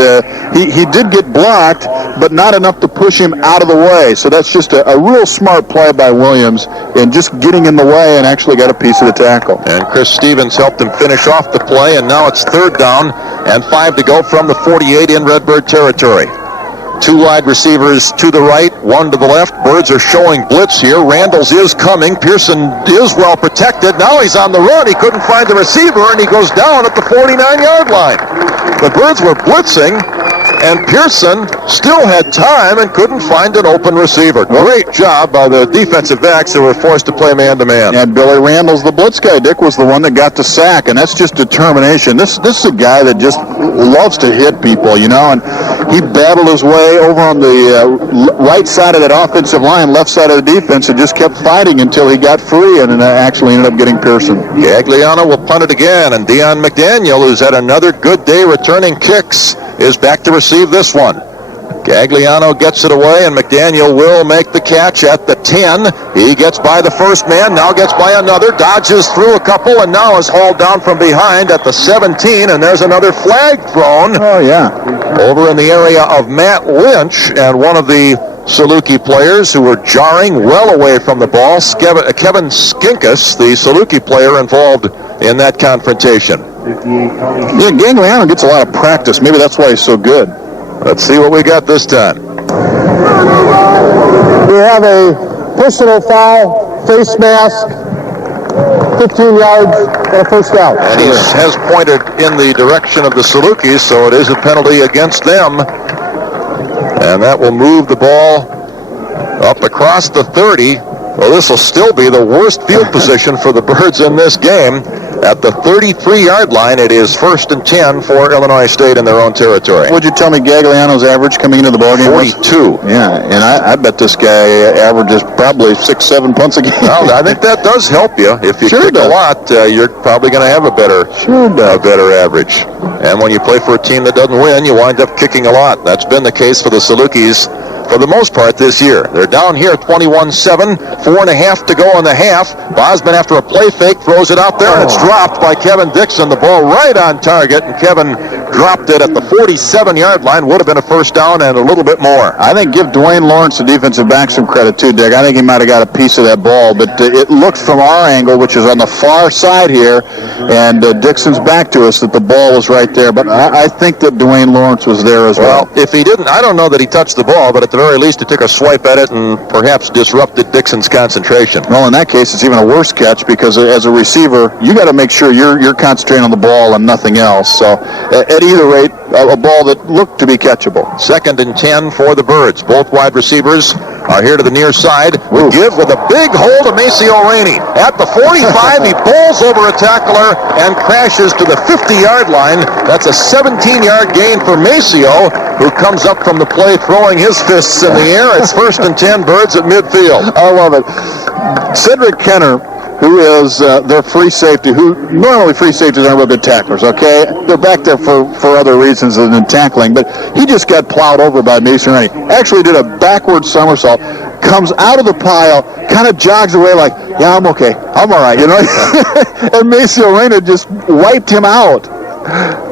he did get blocked, but not enough to push him out of the way. So that's just a real smart play by Williams in just getting in the way and actually got a piece of the tackle. And Chris Stevens helped him finish off the play, and now it's 3rd down and 5 to go from the 48 in Redbird territory. 2 wide receivers to the right, 1 to the left. Birds are showing blitz here. Randall's is coming. Pearson is well protected. Now he's on the run. He couldn't find the receiver, and he goes down at the 49-yard line. The Birds were blitzing, and Pearson still had time and couldn't find an open receiver. Great job by the defensive backs who were forced to play man-to-man. And Billy Randall's the blitz guy. Dick was the one that got the sack, and that's just determination. This is a guy that just loves to hit people, you know, and he battled his way over on the right side of that offensive line, left side of the defense, and just kept fighting until he got free and actually ended up getting Pearson. Gagliano will punt it again, and Dion McDaniel, who's had another good day returning kicks, is back to receive this one. Gagliano gets it away, and McDaniel will make the catch at the 10. He gets by the first man, now gets by another, dodges through a couple, and now is hauled down from behind at the 17, and there's another flag thrown. Oh, yeah. Over in the area of Matt Lynch, and one of the Saluki players who were jarring well away from the ball, Kevin Skinkus, the Saluki player involved in that confrontation. Yeah, Gagliano gets a lot of practice. Maybe that's why he's so good. Let's see what we got this time. We have a personal foul, face mask, 15 yards, and a first down. And he has pointed in the direction of the Salukis, so it is a penalty against them. And that will move the ball up across the 30. Well, this will still be the worst field position for the Birds in this game. At the 33-yard line, it is 1st and 10 for Illinois State in their own territory. Would you tell me Gagliano's average coming into the ballgame? 42. Yeah, and I bet this guy averages probably 6-7 punts a game. Well, I think that does help you. If you kick a lot, you're probably going to have a better average. And when you play for a team that doesn't win, you wind up kicking a lot. That's been the case for the Salukis for the most part this year. They're down here 21-7, 4.5 to go in the half. Bosman, after a play fake, throws it out there, and it's dropped by Kevin Dixon. The ball right on target, and Kevin dropped it at the 47-yard line. Would have been a first down and a little bit more. I think give Dwayne Lawrence, the defensive back, some credit too, Dick. I think he might have got a piece of that ball, but it looked from our angle, which is on the far side here, and Dixon's back to us, that the ball was right there. But I think that Dwayne Lawrence was there as well. Well, if he didn't, I don't know that he touched the ball, but at the very least, he took a swipe at it and perhaps disrupted Dixon's concentration. Well, in that case, it's even a worse catch because as a receiver, you got to make sure you're concentrating on the ball and nothing else. So, at either rate, a ball that looked to be catchable. 2nd and 10 for the Birds. Both wide receivers are here to the near side. We give with a big hole to Maceo Rainey. At the 45, he bowls over a tackler and crashes to the 50-yard line. That's a 17-yard gain for Maceo, who comes up from the play throwing his fists in the air. It's 1st and 10, Birds at midfield. I love it. Cedric Kenner, who is their free safety, who normally free safeties aren't real good tacklers, okay? They're back there for other reasons than tackling, but he just got plowed over by Mason Rainey. Actually did a backward somersault, comes out of the pile, kind of jogs away like, yeah, I'm okay, I'm all right, you know? And Maceo Rainey just wiped him out.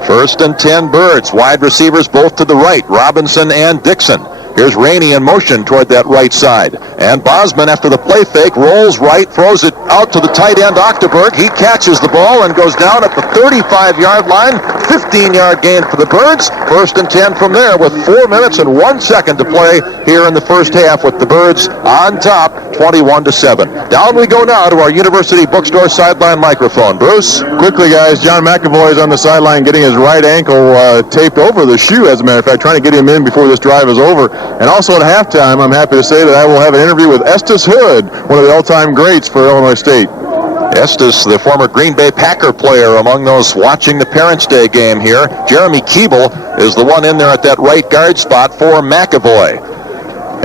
1st and 10, Birds. Wide receivers both to the right, Robinson and Dixon. Here's Rainey in motion toward that right side. And Bosman, after the play fake, rolls right, throws it out to the tight end, Octoberg. He catches the ball and goes down at the 35-yard line. 15-yard gain for the Birds. 1st and 10 from there with 4 minutes and 1 second to play here in the first half, with the Birds on top, 21-7. Down we go now to our University Bookstore sideline microphone. Bruce? Quickly, guys, John McAvoy is on the sideline getting his right ankle taped over the shoe, as a matter of fact, trying to get him in before this drive is over. And also at halftime, I'm happy to say that I will have an interview with Estes Hood, one of the all-time greats for Illinois State. Estes, the former Green Bay Packer player, among those watching the Parents' Day game here. Jeremy Keeble is the one in there at that right guard spot for McAvoy.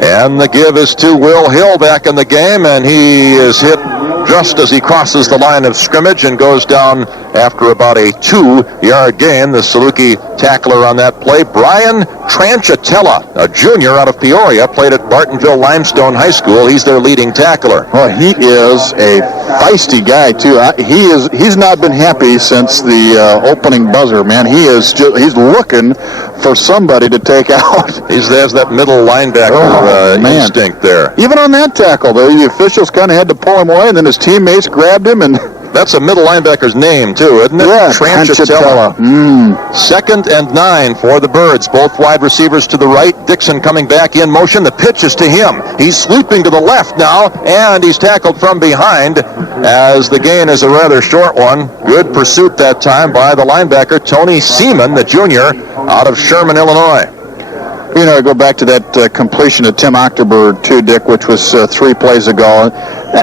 And the give is to Will Hill back in the game, and he is hit just as he crosses the line of scrimmage and goes down after about a 2-yard gain. The Saluki tackler on that play, Brian Tranchatella, a junior out of Peoria, played at Bartonville Limestone High School. He's their leading tackler. Well, he is a feisty guy too. He's not been happy since the opening buzzer, man. He's looking for somebody to take out. He has that middle linebacker instinct there. Even on that tackle, though, the officials kind of had to pull him away, and then his teammates grabbed him and. That's a middle linebacker's name, too, isn't it? Yeah, Tranchatella. 2nd and 9 for the Birds. Both wide receivers to the right. Dixon coming back in motion. The pitch is to him. He's sweeping to the left now, and he's tackled from behind as the gain is a rather short one. Good pursuit that time by the linebacker, Tony Seaman, the junior, out of Sherman, Illinois. You know, I go back to that completion of Tim October, too, Dick, which was 3 plays ago.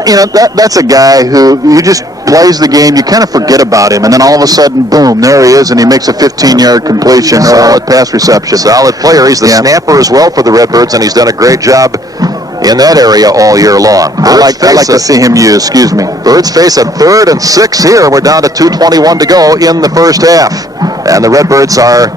You know, that's a guy who you just plays the game, you kind of forget about him, and then all of a sudden, boom, there he is, and he makes a 15-yard completion or pass reception. Solid player. He's the snapper as well for the Redbirds, and he's done a great job in that area all year long. I like to see him used. Excuse me. Birds face a 3rd and 6 here. We're down to 2:21 to go in the first half, and the Redbirds are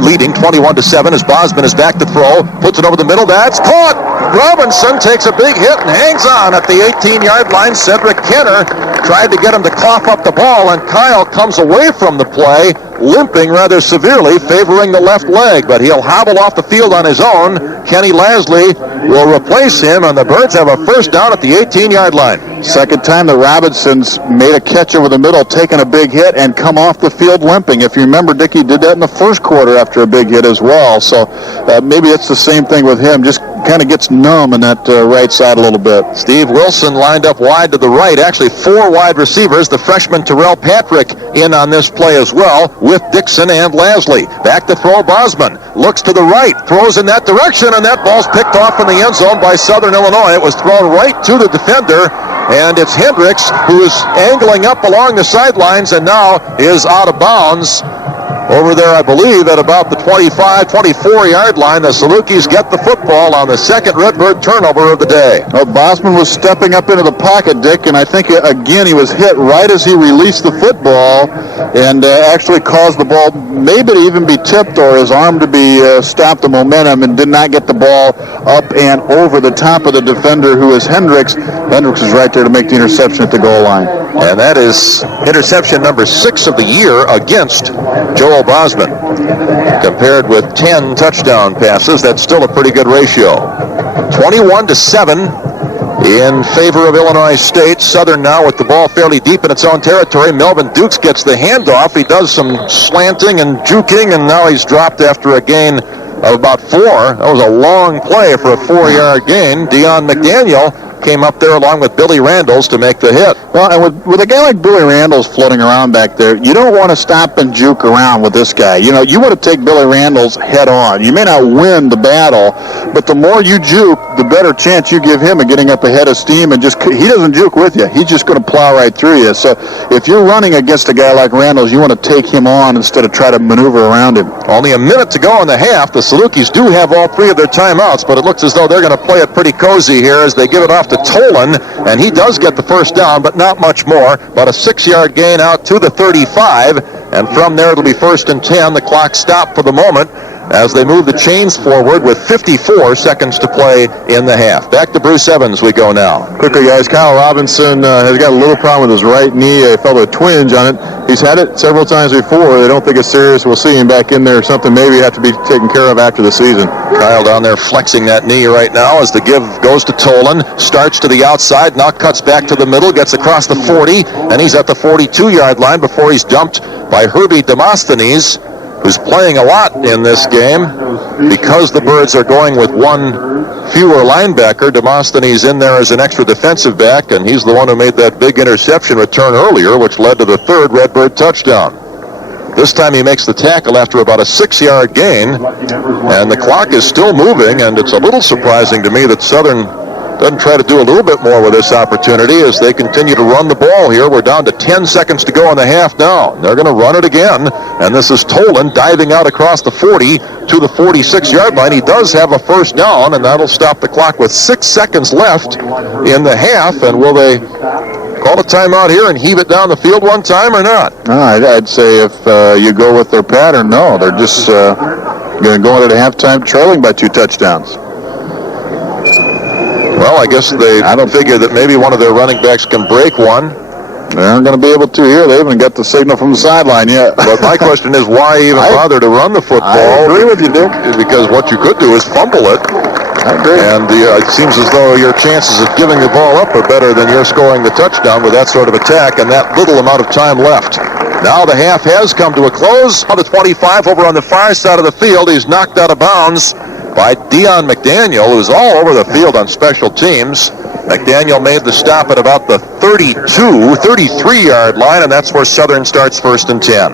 leading 21-7 as Bosman is back to throw, puts it over the middle. That's caught. Robinson takes a big hit and hangs on at the 18-yard line. Cedric Kenner tried to get him to cough up the ball, and Kyle comes away from the play, limping rather severely, favoring the left leg, but he'll hobble off the field on his own. Kenny Lasley will replace him, and the Birds have a first down at the 18-yard line. Second time the Robinsons made a catch over the middle, taking a big hit, and come off the field limping. If you remember, Dickie did that in the first quarter after a big hit as well, so maybe it's the same thing with him, just kind of gets numb in that right side a little bit. Steve Wilson lined up wide to the right, actually 4 wide receivers. The freshman Terrell Patrick in on this play as well, with Dixon and Lasley. Back to throw, Bosman looks to the right, throws in that direction, and that ball's picked off in the end zone by Southern Illinois. It was thrown right to the defender, and it's Hendricks who is angling up along the sidelines and now is out of bounds over there, I believe, at about the 25, 24-yard line. The Salukis get the football on the second Redbird turnover of the day. Well, Bosman was stepping up into the pocket, Dick, and I think, again, he was hit right as he released the football and actually caused the ball maybe to even be tipped or his arm to be stopped the momentum, and did not get the ball up and over the top of the defender, who is Hendricks. Hendricks is right there to make the interception at the goal line. And that is interception number 6 of the year against Joel Bosman. Compared with 10 touchdown passes, that's still a pretty good ratio. 21-7 in favor of Illinois State. Southern now with the ball fairly deep in its own territory. Melvin Dukes gets the handoff. He does some slanting and juking, and now he's dropped after a gain of about 4. That was a long play for a 4-yard gain. Deion McDaniel came up there along with Billy Randles to make the hit. Well, and with a guy like Billy Randles floating around back there, you don't want to stop and juke around with this guy. You know, you want to take Billy Randles head on. You may not win the battle, but the more you juke, the better chance you give him of getting up ahead of steam, and he doesn't juke with you. He's just going to plow right through you. So if you're running against a guy like Randles, you want to take him on instead of try to maneuver around him. Only a minute to go in the half. The Salukis do have all 3 of their timeouts, but it looks as though they're going to play it pretty cozy here as they give it off to Tolan, and he does get the first down, but not much more. About a 6-yard gain out to the 35, and from there it'll be 1st and 10. The clock stopped for the moment as they move the chains forward with 54 seconds to play in the half. Back to Bruce Evans we go now. Quickly, guys, Kyle Robinson has got a little problem with his right knee. He felt a twinge on it. He's had it several times before. They don't think it's serious. We'll see him back in there or something maybe have to be taken care of after the season. Kyle down there flexing that knee right now as the give goes to Tolan. Starts to the outside, now cuts back to the middle, gets across the 40, and he's at the 42-yard line before he's dumped by Herbie Demosthenes, who's playing a lot in this game because the Birds are going with 1 fewer linebacker. Demosthenes in there as an extra defensive back, and he's the one who made that big interception return earlier, which led to the 3rd Redbird touchdown. This time he makes the tackle after about a 6-yard gain, and the clock is still moving, and it's a little surprising to me that Southern doesn't try to do a little bit more with this opportunity as they continue to run the ball here. We're down to 10 seconds to go in the half now. They're going to run it again, and this is Tolan diving out across the 40 to the 46-yard line. He does have a first down, and that'll stop the clock with 6 seconds left in the half. And will they call a timeout here and heave it down the field one time or not? I'd say if you go with their pattern, no. They're just going to go into halftime trailing by 2 touchdowns. Well, I guess they figure that maybe one of their running backs can break one. They aren't going to be able to here. They haven't got the signal from the sideline yet. But my question is, why even bother to run the football? I agree with you, Dick. Because what you could do is fumble it. I agree. And it seems as though your chances of giving the ball up are better than your scoring the touchdown with that sort of attack and that little amount of time left. Now the half has come to a close. On the 25 over on the far side of the field. He's knocked out of bounds by Dion McDaniel, who's all over the field on special teams. McDaniel made the stop at about the 33-yard line, and that's where Southern starts first and 10.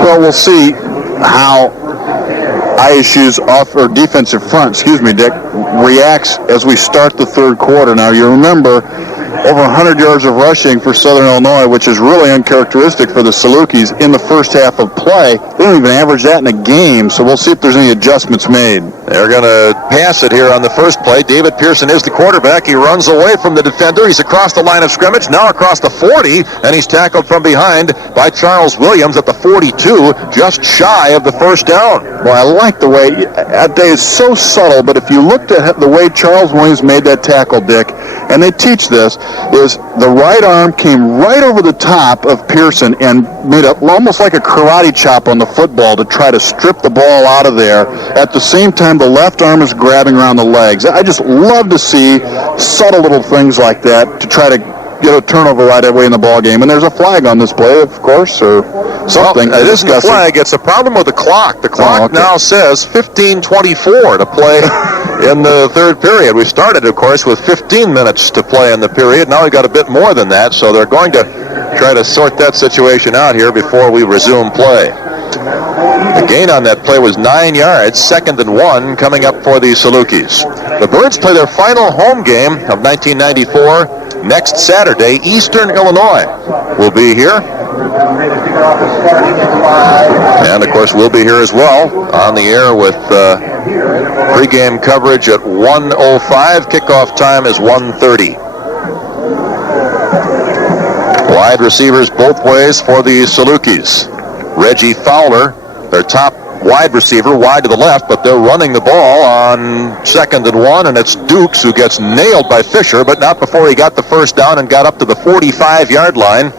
Well, we'll see how ISU's defensive front, Dick, reacts as we start the third quarter. Now, you remember, over 100 yards of rushing for Southern Illinois, which is really uncharacteristic for the Salukis in the first half of play. They don't even average that in a game, so we'll see if there's any adjustments made. They're going to pass it here on the first play. David Pearson is the quarterback. He runs away from the defender. He's across the line of scrimmage, now across the 40, and he's tackled from behind by Charles Williams at the 42, just shy of the first down. Well, I like the way, that day is so subtle, but if you looked at the way Charles Williams made that tackle, Dick, and they teach this, is the right arm came right over the top of Pearson and made it almost like a karate chop on the football to try to strip the ball out of there. At the same time, the left arm is grabbing around the legs. I just love to see subtle little things like that to try to get a turnover right away in the ball game. And there's a flag on this play, of course, or something. Well, it isn't a flag. It's a problem with the clock. The clock now says 15:24 to play in the third period. We started, of course, with 15 minutes to play in the period. Now we've got a bit more than that, so they're going to try to sort that situation out here before we resume play. The gain on that play was 9 yards, 2nd and 1 coming up for the Salukis. The Birds play their final home game of 1994 next Saturday. Eastern Illinois will be here. And, of course, we'll be here as well on the air with pregame coverage at 1:05. Kickoff time is 1:30. Wide receivers both ways for the Salukis. Reggie Fowler, their top wide receiver, wide to the left, but they're running the ball on 2nd and 1, and it's Dukes who gets nailed by Fisher, but not before he got the first down and got up to the 45-yard line.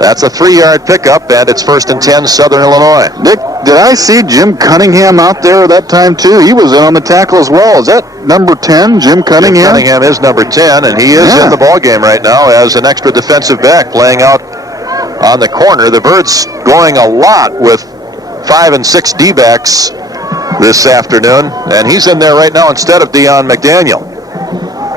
That's a 3-yard pickup, and it's 1st and 10, Southern Illinois. Nick, did I see Jim Cunningham out there at that time, too? He was in on the tackle as well. Is that number 10, Jim Cunningham? Jim Cunningham is number 10, and he is in the ballgame right now as an extra defensive back playing out on the corner. The Birds going a lot with 5 and 6 D-backs this afternoon, and he's in there right now instead of Dion McDaniel,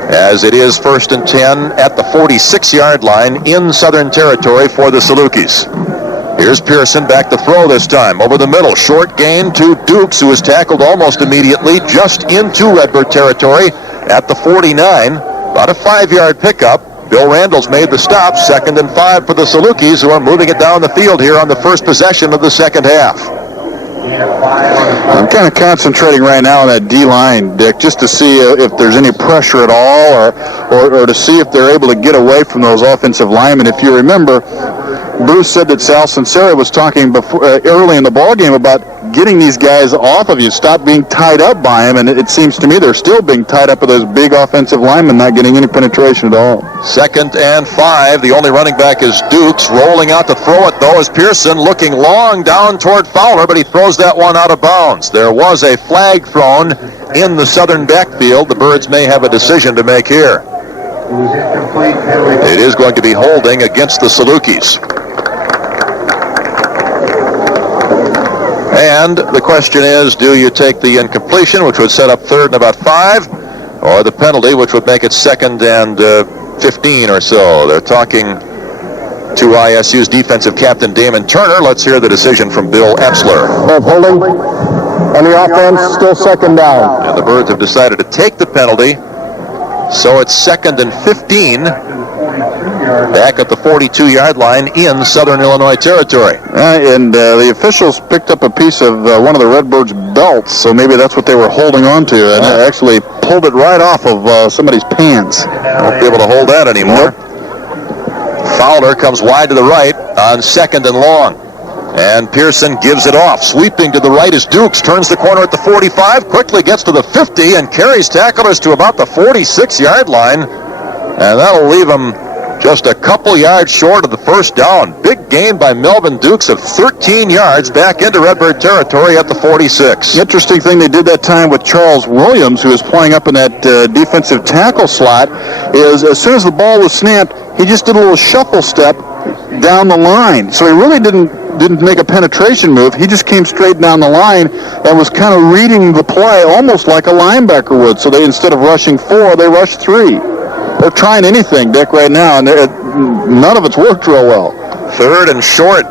as it is 1st and 10 at the 46-yard line in Southern territory for the Salukis. Here's Pearson back to throw this time over the middle. Short gain to Dukes, who was tackled almost immediately just into Redbird territory at the 49. About a 5-yard pickup. Bill Randall's made the stop. 2nd and 5 for the Salukis, who are moving it down the field here on the first possession of the second half. I'm kind of concentrating right now on that D-line, Dick, just to see if there's any pressure at all or to see if they're able to get away from those offensive linemen. If you remember, Bruce said that Sal Sinceri was talking early in the ballgame about getting these guys off of you, stop being tied up by them, and it seems to me they're still being tied up with those big offensive linemen, not getting any penetration at all. 2nd and 5. The only running back is Dukes. Rolling out to throw it, though, is Pearson, looking long down toward Fowler, but he throws that one out of bounds. There was a flag thrown in the Southern backfield. The Birds may have a decision to make here. It is going to be holding against the Salukis. And the question is, do you take the incompletion, which would set up 3rd and about 5, or the penalty, which would make it 2nd and 15 or so? They're talking to ISU's defensive captain, Damon Turner. Let's hear the decision from Bill Etzler. Of holding. on the offense, still second down. And the Birds have decided to take the penalty, so it's 2nd and 15 back at the 42-yard line in Southern Illinois territory. And the officials picked up a piece of one of the Redbirds' belts, so maybe that's what they were holding on to, and they actually pulled it right off of somebody's pants. Won't be able to hold that anymore. Nope. Fowler comes wide to the right on 2nd and long. And Pearson gives it off. Sweeping to the right is Dukes. Turns the corner at the 45, quickly gets to the 50, and carries tacklers to about the 46-yard line. And that'll leave him just a couple yards short of the first down. Big gain by Melvin Dukes of 13 yards back into Redbird territory at the 46. The interesting thing they did that time with Charles Williams, who was playing up in that defensive tackle slot, is as soon as the ball was snapped, he just did a little shuffle step down the line. So he really didn't make a penetration move. He just came straight down the line and was kind of reading the play almost like a linebacker would. So they, instead of rushing 4, they rushed 3. They're trying anything, Dick, right now, and none of it's worked real well. 3rd and short.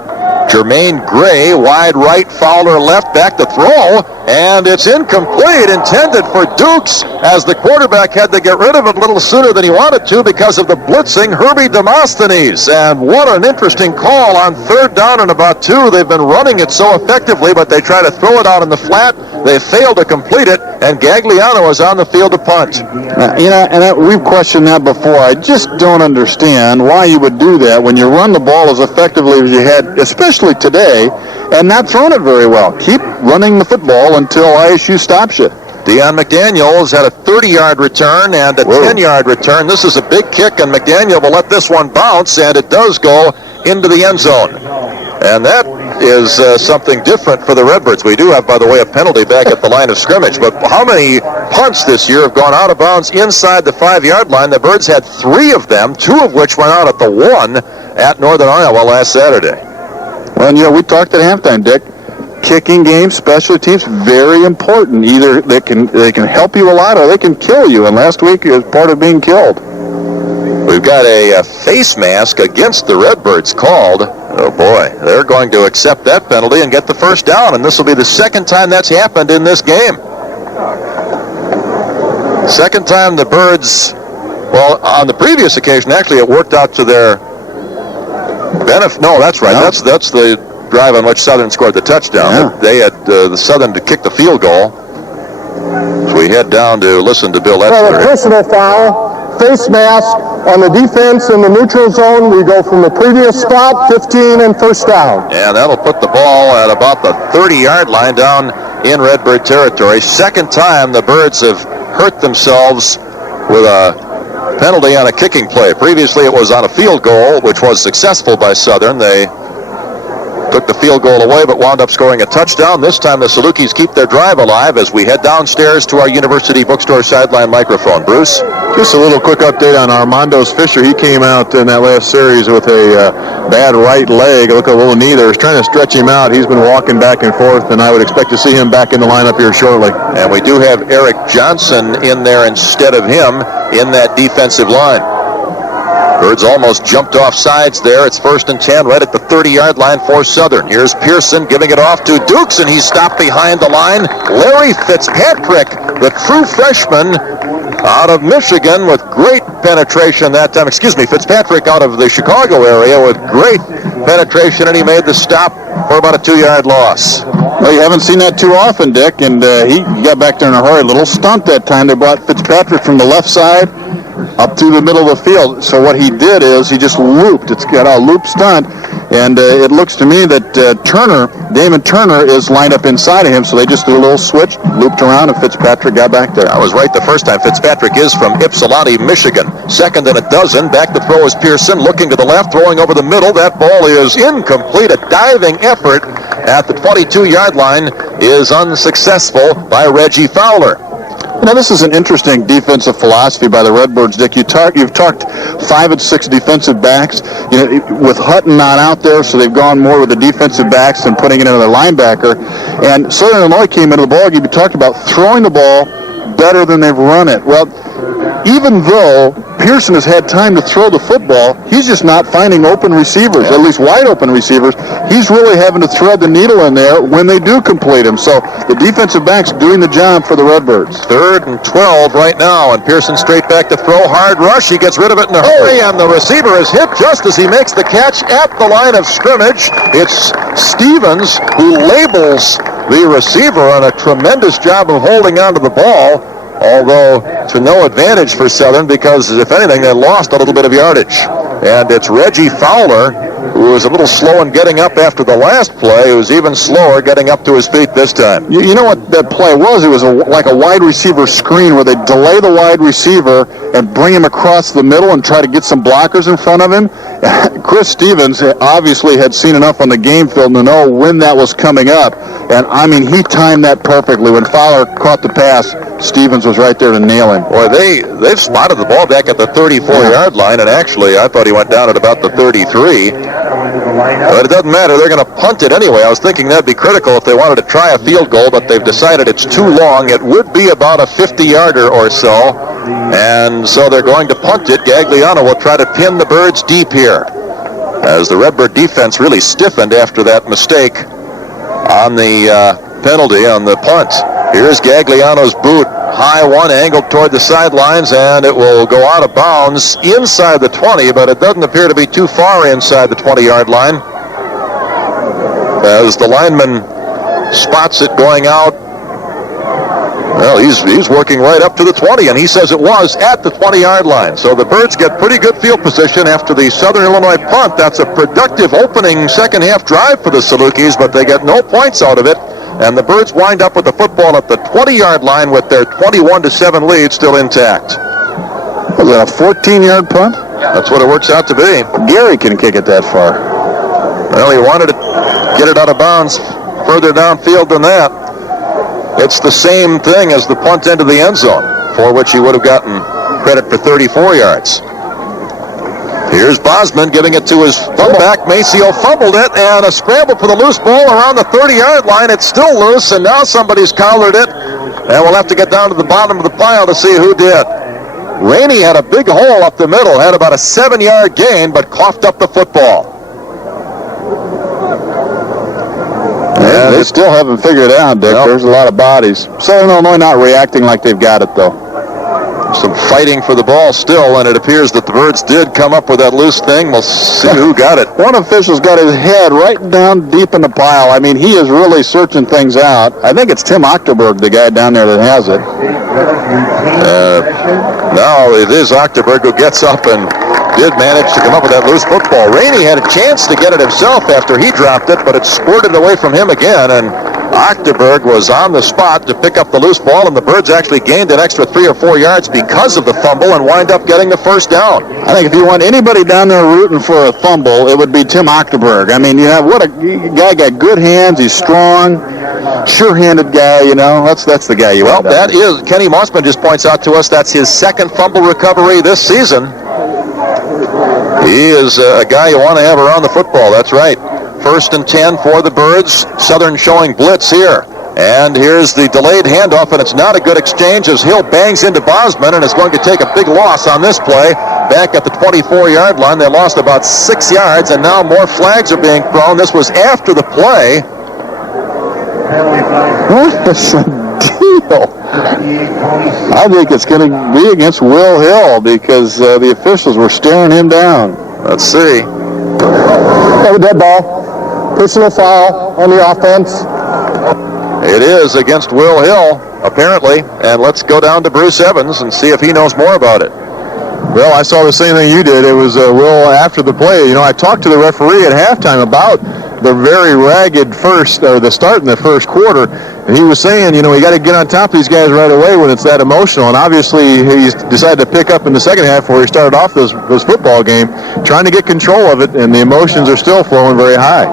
Jermaine Gray, wide right, Fowler left, back to throw, and it's incomplete, intended for Dukes, as the quarterback had to get rid of it a little sooner than he wanted to because of the blitzing Herbie Demosthenes. And what an interesting call on 3rd down and about 2. They've been running it so effectively, but they try to throw it out in the flat. They failed to complete it, and Gagliano is on the field to punt. We've questioned that before. I just don't understand why you would do that when you run the ball as effectively as you had, especially today, and not thrown it very well. Keep running the football until ISU stops you. Deion McDaniels had a 30-yard return and a 10-yard return. This is a big kick, and McDaniel will let this one bounce, and it does go into the end zone. And that is something different for the Redbirds. We do have, by the way, a penalty back at the line of scrimmage. But how many punts this year have gone out of bounds inside the 5-yard line? The Birds had 3 of them, 2 of which went out at the 1 at Northern Iowa last Saturday. Well, we talked at halftime, Dick. Kicking game, special teams, very important. Either they can help you a lot or they can kill you. And last week it was part of being killed. We've got a face mask against the Redbirds called. Oh boy, they're going to accept that penalty and get the first down, and this will be the second time that's happened in this game. Second time the Birds, well, on the previous occasion, actually it worked out to their benefit. No, that's right. No. That's the drive on which Southern scored the touchdown. Yeah. They had the Southern to kick the field goal. So we head down to listen to Bill Etzler. Well, a personal foul, face mask on the defense in the neutral zone. We go from the previous spot, 15 and first down. And that'll put the ball at about the 30-yard line down in Redbird territory. Second time the Birds have hurt themselves with a penalty on a kicking play. Previously it was on a field goal, which was successful by Southern. They took the field goal away but wound up scoring a touchdown. This time the Salukis keep their drive alive as we head downstairs to our University Bookstore sideline microphone. Bruce? Just a little quick update on Armando's Fisher. He came out in that last series with a bad right leg. Look, a little knee there. Was trying to stretch him out. He's been walking back and forth, and I would expect to see him back in the lineup here shortly. And we do have Eric Johnson in there instead of him in that defensive line. Birds almost jumped off sides there. It's 1st and 10 right at the 30-yard line for Southern. Here's Pearson giving it off to Dukes, and he's stopped behind the line. Larry Fitzpatrick, the true freshman out of Michigan with great penetration that time. Fitzpatrick out of the Chicago area with great penetration, and he made the stop for about a 2-yard loss. Well, you haven't seen that too often, Dick, and he got back there in a hurry. A little stunt that time. They brought Fitzpatrick from the left side up through the middle of the field. So what he did is he just looped. It's got a loop stunt, and it looks to me that Damon Turner is lined up inside of him, so they just did a little switch, looped around, and Fitzpatrick got back there. I was right the first time. Fitzpatrick is from Ypsilanti, Michigan. 2nd and a dozen. Back to throw is Pearson, looking to the left, throwing over the middle. That ball is incomplete. A diving effort at the 22-yard line is unsuccessful by Reggie Fowler. Now, this is an interesting defensive philosophy by the Redbirds, Dick. You've talked 5 and 6 defensive backs. With Hutton not out there, so they've gone more with the defensive backs and putting it into their linebacker. And Southern Illinois came into the ballgame. You talked about throwing the ball better than they've run it. Well, even though Pearson has had time to throw the football, he's just not finding open receivers, at least wide open receivers. He's really having to thread the needle in there when they do complete him. So the defensive back's doing the job for the Redbirds. 3rd and 12 right now, and Pearson straight back to throw. Hard rush. He gets rid of it in a hurry, and the receiver is hit just as he makes the catch at the line of scrimmage. It's Stevens who labels the receiver on a tremendous job of holding onto the ball, although to no advantage for Southern because, if anything, they lost a little bit of yardage. And it's Reggie Fowler, who was a little slow in getting up after the last play, who's even slower getting up to his feet this time. You know what that play was? It was like a wide receiver screen where they delay the wide receiver and bring him across the middle and try to get some blockers in front of him. Chris Stevens obviously had seen enough on the game film to know when that was coming up. And, I mean, he timed that perfectly. When Fowler caught the pass, Stevens was right there to nail him. Boy, they've spotted the ball back at the 34-yard line, and actually I thought he went down at about the 33. But it doesn't matter. They're going to punt it anyway. I was thinking that'd be critical if they wanted to try a field goal, but they've decided it's too long. It would be about a 50-yarder or so, and so they're going to punt it. Gagliano will try to pin the Birds deep here, as the Redbird defense really stiffened after that mistake on the penalty on the punt. Here's Gagliano's boot. High one, angled toward the sidelines, and it will go out of bounds inside the 20, but it doesn't appear to be too far inside the 20-yard line, as the lineman spots it going out. Well, he's working right up to the 20, and he says it was at the 20-yard line. So the Birds get pretty good field position after the Southern Illinois punt. That's a productive opening second-half drive for the Salukis, but they get no points out of it. And the Birds wind up with the football at the 20-yard line with their 21-7 lead still intact. Was that a 14-yard punt? That's what it works out to be. Gary can kick it that far. Well, he wanted to get it out of bounds further downfield than that. It's the same thing as the punt into the end zone, for which he would have gotten credit for 34 yards. Here's Bosman giving it to his fullback. Maceo fumbled it, and a scramble for the loose ball around the 30-yard line. It's still loose, and now somebody's collared it, and we'll have to get down to the bottom of the pile to see who did. Rainey had a big hole up the middle, had about a 7-yard gain, but coughed up the football. Yeah, they still haven't figured it out, Dick. Nope. There's a lot of bodies. Southern Illinois not reacting like they've got it, though. Some fighting for the ball still, and it appears that the Birds did come up with that loose thing. We'll see who got it. One official's got his head right down deep in the pile. I mean, he is really searching things out. I think it's Tim Ochterberg, the guy down there that has it. Now it is Ochterberg who gets up and did manage to come up with that loose football. Rainey had a chance to get it himself after he dropped it, but it squirted away from him again, and Ochterberg was on the spot to pick up the loose ball, and the Birds actually gained an extra 3 or 4 yards because of the fumble and wind up getting the first down. I think if you want anybody down there rooting for a fumble, it would be Tim Ochterberg. I mean, what a guy, got good hands, he's strong, sure-handed guy, that's the guy you want. Well, that is, Kenny Mossman just points out to us, that's his second fumble recovery this season. He is a guy you want to have around the football, that's right. 1st and 10 for the Birds. Southern showing blitz here. And here's the delayed handoff, and it's not a good exchange as Hill bangs into Bosman and is going to take a big loss on this play. Back at the 24-yard line, they lost about 6 yards, and now more flags are being thrown. This was after the play. What is the deal? I think it's going to be against Will Hill because the officials were staring him down. Let's see. A dead ball. Personal foul on the offense. It is against Will Hill, apparently. And let's go down to Bruce Evans and see if he knows more about it. Well, I saw the same thing you did. It was Will after the play. I talked to the referee at halftime about the very ragged the start in the first quarter, and he was saying, we got to get on top of these guys right away when it's that emotional. And obviously, he decided to pick up in the second half where he started off this football game, trying to get control of it, and the emotions are still flowing very high.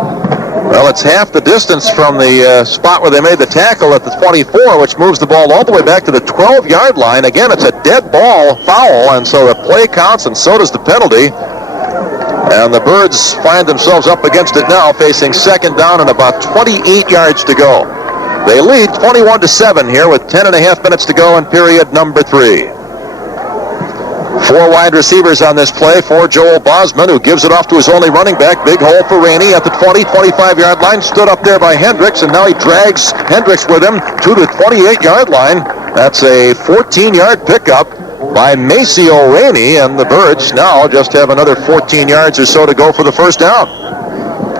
Well, it's half the distance from the spot where they made the tackle at the 24, which moves the ball all the way back to the 12-yard line. Again, it's a dead ball foul, and so the play counts, and so does the penalty. And the Birds find themselves up against it now, facing second down and about 28 yards to go. They lead 21-7 here with 10.5 minutes to go in period number 3. Four wide receivers on this play for Joel Bosman, who gives it off to his only running back. Big hole for Rainey at the 20, 25-yard line. Stood up there by Hendricks, and now he drags Hendricks with him to the 28-yard line. That's a 14-yard pickup by Maceo Rainey, and the Birds now just have another 14 yards or so to go for the first down.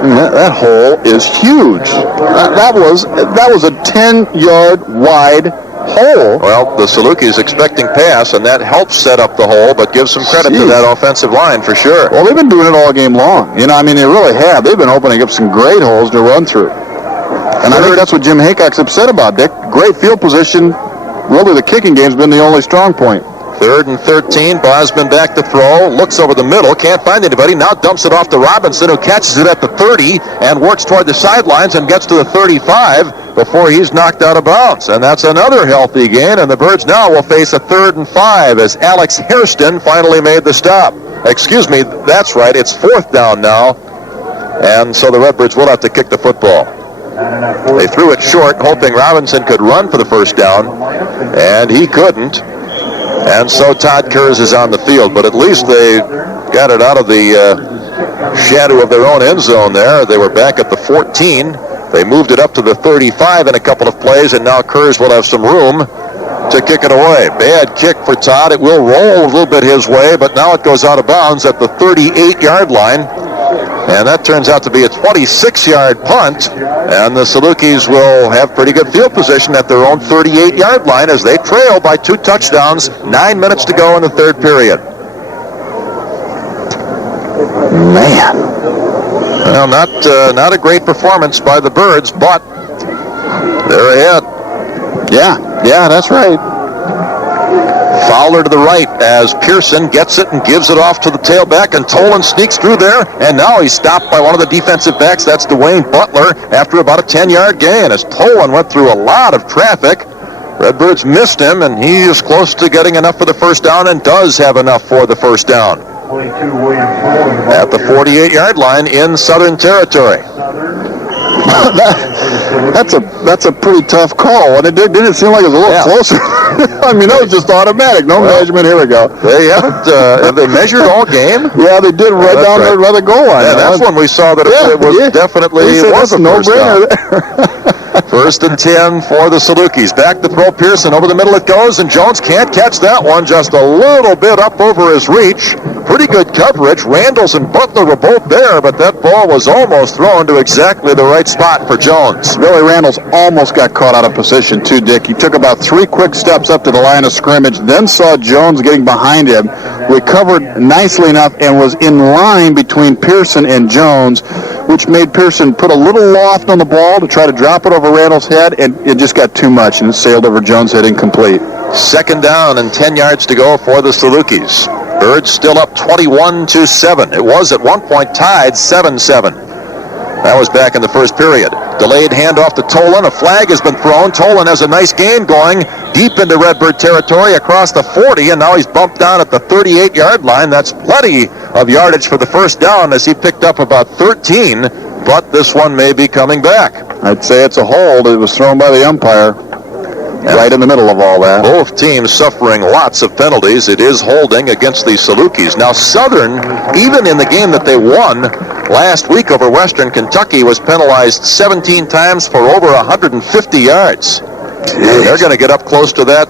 That hole is huge. That was a 10-yard wide hole. Well, the Salukis expecting pass, and that helps set up the hole, but give some credit to that offensive line for sure. Well, they've been doing it all game long. You know, I mean, they really have. They've been opening up some great holes to run through. And I think that's what Jim Haycock's upset about, Dick. Great field position. Really, the kicking game's been the only strong point. 3rd and 13, Bosman back to throw, looks over the middle, can't find anybody, now dumps it off to Robinson, who catches it at the 30 and works toward the sidelines and gets to the 35 before he's knocked out of bounds. And that's another healthy gain, and the Birds now will face a 3rd and 5 as Alex Hairston finally made the stop. Excuse me, that's right, it's 4th down now, and so the Redbirds will have to kick the football. They threw it short, hoping Robinson could run for the first down, and he couldn't. And so Todd Kurz is on the field, but at least they got it out of the shadow of their own end zone there. They were back at the 14. They moved it up to the 35 in a couple of plays, and now Kurz will have some room to kick it away. Bad kick for Todd. It will roll a little bit his way, but now it goes out of bounds at the 38-yard line. And that turns out to be a 26-yard punt, and the Salukis will have pretty good field position at their own 38-yard line as they trail by 2 touchdowns, 9 minutes to go in the 3rd period. Man. Well, not a great performance by the Birds, but they're ahead. Yeah, that's right. Fowler to the right as Pearson gets it and gives it off to the tailback, and Tolan sneaks through there, and now he's stopped by one of the defensive backs. That's Dwayne Butler after about a 10-yard gain as Tolan went through a lot of traffic. Redbirds missed him, and he is close to getting enough for the first down and does have enough for the first down at the 48-yard line in Southern Territory. That's a pretty tough call, and it didn't seem like it was a little closer. I mean, that was just automatic. No measurement. Here we go. They haven't. Have they measured all game? Yeah, they did right down there by the goal line. Yeah, that's when we saw that it was definitely a first down. First and 10 for the Salukis. Back to throw. Pearson over the middle it goes, and Jones can't catch that one. Just a little bit up over his reach. Pretty good coverage. Randles and Butler were both there, but that ball was almost thrown to exactly the right spot for Jones. Billy Randles almost got caught out of position too, Dick. He took about 3 quick steps up to the line of scrimmage, then saw Jones getting behind him, recovered nicely enough, and was in line between Pearson and Jones, which made Pearson put a little loft on the ball to try to drop it over Randles' head, and it just got too much, and it sailed over Jones' head incomplete. 2nd down and 10 yards to go for the Salukis. Birds still up 21-7. It was at one point tied 7-7. That was back in the first period. Delayed handoff to Tolan. A flag has been thrown. Tolan has a nice gain going deep into Redbird territory across the 40, and now he's bumped down at the 38-yard line. That's plenty of yardage for the first down as he picked up about 13, but this one may be coming back. I'd say it's a hold. It was thrown by the umpire. Right in the middle of all that. Both teams suffering lots of penalties. It is holding against the Salukis. Now, Southern, even in the game that they won last week over Western Kentucky, was penalized 17 times for over 150 yards. They're going to get up close to that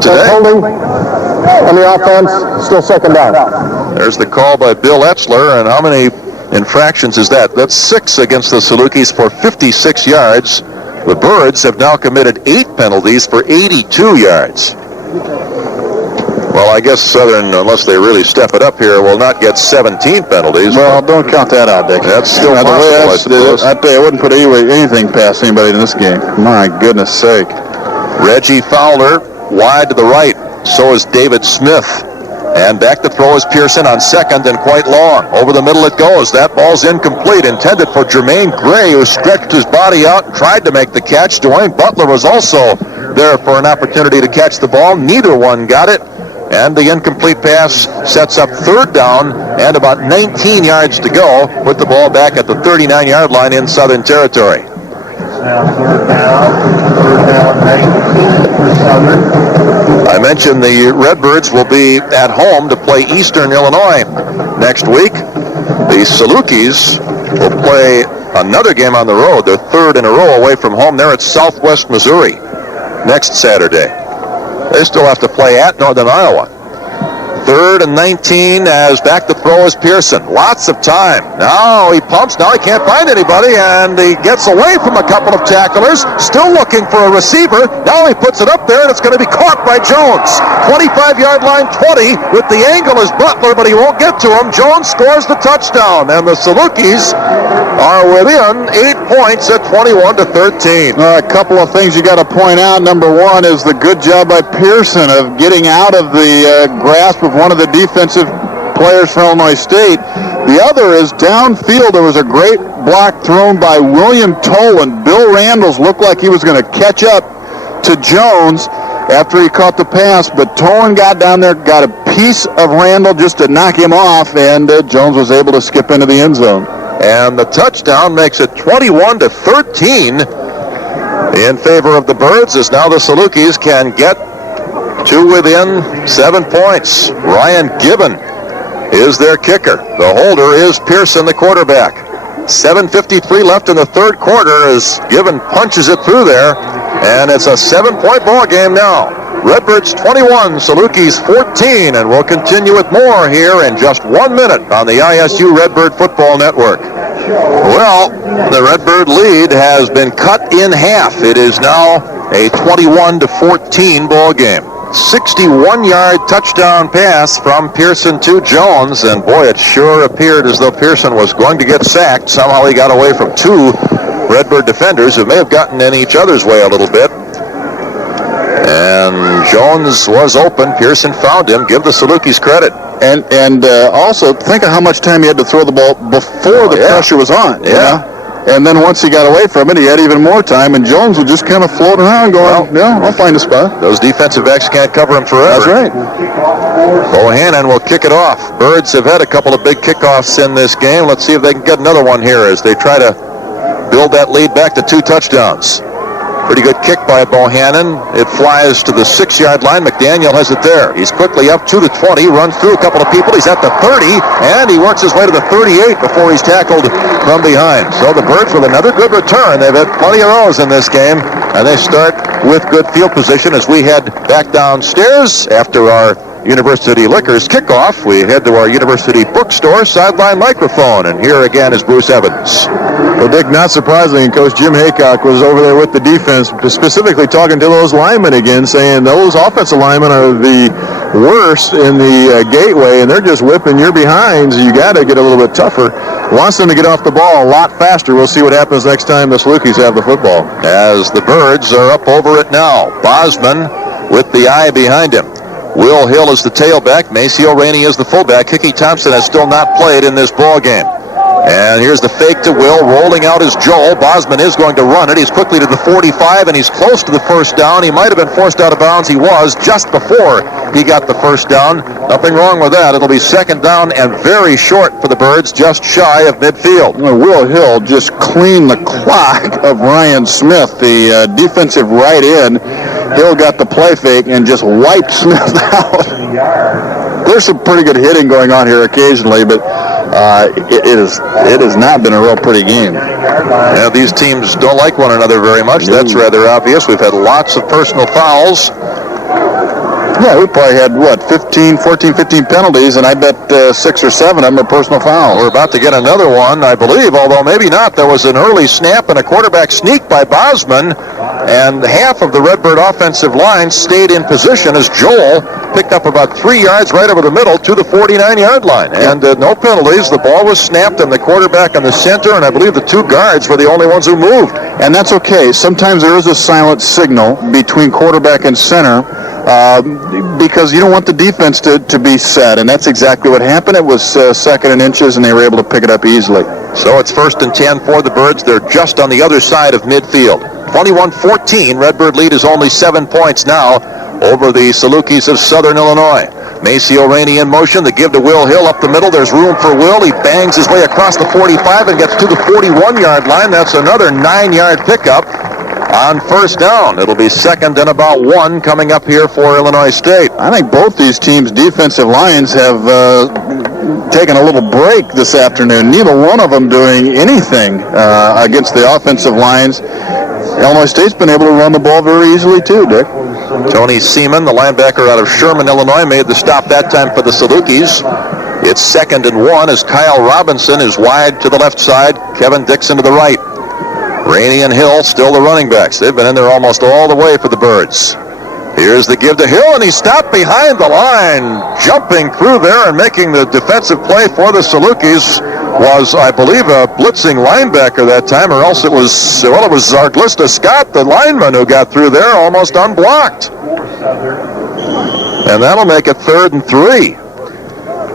today. Holding on the offense, still 2nd down. There's the call by Bill Etzler, and how many infractions is that? That's 6 against the Salukis for 56 yards. The Birds have now committed 8 penalties for 82 yards. Well, I guess Southern, unless they really step it up here, will not get 17 penalties. Well, don't count that out, Dick. That's still possible, I suppose. I tell you, I wouldn't put anything past anybody in this game. My goodness sake. Reggie Fowler wide to the right. So is David Smith. And back to throw is Pearson on 2nd and quite long. Over the middle it goes. That ball's incomplete. Intended for Jermaine Gray, who stretched his body out and tried to make the catch. Dwayne Butler was also there for an opportunity to catch the ball. Neither one got it. And the incomplete pass sets up 3rd down and about 19 yards to go with the ball back at the 39-yard line in Southern Territory. Now third down 19 for Southern. I mentioned the Redbirds will be at home to play Eastern Illinois next week. The Salukis will play another game on the road. They're third in a row away from home. They're at Southwest Missouri next Saturday. They still have to play at Northern Iowa. Third and 19 as back to throw is Pearson. Lots of time. Now he pumps. Now he can't find anybody, and he gets away from a couple of tacklers. Still looking for a receiver. Now he puts it up there, and it's going to be caught by Jones. 25-yard line, 20. With the angle is Butler, but he won't get to him. Jones scores the touchdown, and the Salukis are within 8 points at 21-13. A couple of things you got to point out. Number one is the good job by Pearson of getting out of the grasp of one of the defensive players from Illinois State. The other is downfield. There was a great block thrown by William Tolan. Bill Randles looked like he was going to catch up to Jones after he caught the pass, but Tolan got down there, got a piece of Randall just to knock him off, and Jones was able to skip into the end zone. And the touchdown makes it 21-13 in favor of the Birds, as now the Salukis can get to within 7 points. Ryan Gibbon is their kicker. The holder is Pearson, the quarterback. 7:53 left in the third quarter as Gibbon punches it through there, and it's a 7-point ball game now. Redbirds 21, Salukis 14, and we'll continue with more here in just 1 minute on the ISU Redbird Football Network. Well, the Redbird lead has been cut in half. It is now a 21-14 ball game. 61-yard touchdown pass from Pearson to Jones, and boy, it sure appeared as though Pearson was going to get sacked. Somehow he got away from two Redbird defenders who may have gotten in each other's way a little bit. And Jones was open. Pearson found him. Give the Salukis credit. And also think of how much time he had to throw the ball before the pressure was on. Yeah. And then once he got away from it, he had even more time, and Jones would just kind of float around going, I'll find a spot. Those defensive backs can't cover him forever. That's right. Bohannon will kick it off. Birds have had a couple of big kickoffs in this game. Let's see if they can get another one here as they try to build that lead back to 2 touchdowns. Pretty good kick by Bohannon. It flies to the 6-yard line. McDaniel has it there. He's quickly up to the 20, runs through a couple of people. He's at the 30, and he works his way to the 38 before he's tackled from behind. So the Birds with another good return. They've had plenty of those in this game, and they start with good field position as we head back downstairs after our University Liquors kickoff. We head to our University Bookstore sideline microphone, and here again is Bruce Evans. Well, Dick, not surprisingly, Coach Jim Haycock was over there with the defense, specifically talking to those linemen again, saying those offensive linemen are the worst in the gateway, and they're just whipping your behinds. You got to get a little bit tougher. Wants them to get off the ball a lot faster. We'll see what happens next time the Salukis have the football. As the Birds are up over it now. Bosman with the eye behind him. Will Hill is the tailback. Maceo Rainey is the fullback. Hickey Thompson has still not played in this ball game. And here's the fake to Will. Rolling out is Joel. Bosman is going to run it. He's quickly to the 45, and he's close to the first down. He might have been forced out of bounds. He was just before he got the first down. Nothing wrong with that. It'll be second down and very short for the Birds, just shy of midfield. Will Hill just cleaned the clock of Ryan Smith, the defensive right end. Hill got the play fake and just wiped Smith out. There's some pretty good hitting going on here occasionally, but it has not been a real pretty game. Yeah, these teams don't like one another very much. That's rather obvious. We've had lots of personal fouls. Yeah, we probably had, 14, 15 penalties, and I bet 6 or 7 of them are personal fouls. We're about to get another one, I believe, although maybe not. There was an early snap and a quarterback sneak by Bosman, and half of the Redbird offensive line stayed in position as Joel picked up about 3 yards right over the middle to the 49-yard line. And no penalties. The ball was snapped, and the quarterback in the center, and I believe the 2 guards were the only ones who moved. And that's okay. Sometimes there is a silent signal between quarterback and center, because you don't want the defense to be set, and that's exactly what happened. It was second and inches, and they were able to pick it up easily. So it's 1st and 10 for the Birds. They're just on the other side of midfield. 21-14. Redbird lead is only 7 points now over the Salukis of Southern Illinois. Maceo Rainey in motion. The give to Will Hill up the middle. There's room for Will. He bangs his way across the 45 and gets to the 41-yard line. That's another 9-yard pickup. on first down. It'll be second and about 1 coming up here for Illinois State. I think both these teams' defensive lines have taken a little break this afternoon. Neither one of them doing anything against the offensive lines. Illinois State's been able to run the ball very easily too, Dick. Tony Seaman, the linebacker out of Sherman, Illinois, made the stop that time for the Salukis. It's second and 1 as Kyle Robinson is wide to the left side, Kevin Dixon to the right. Rainey and Hill still the running backs. They've been in there almost all the way for the Birds. Here's the give to Hill, and he stopped behind the line. Jumping through there and making the defensive play for the Salukis was, I believe, a blitzing linebacker that time, or else it was Zarglista Scott, the lineman, who got through there almost unblocked. And that'll make it 3rd and 3.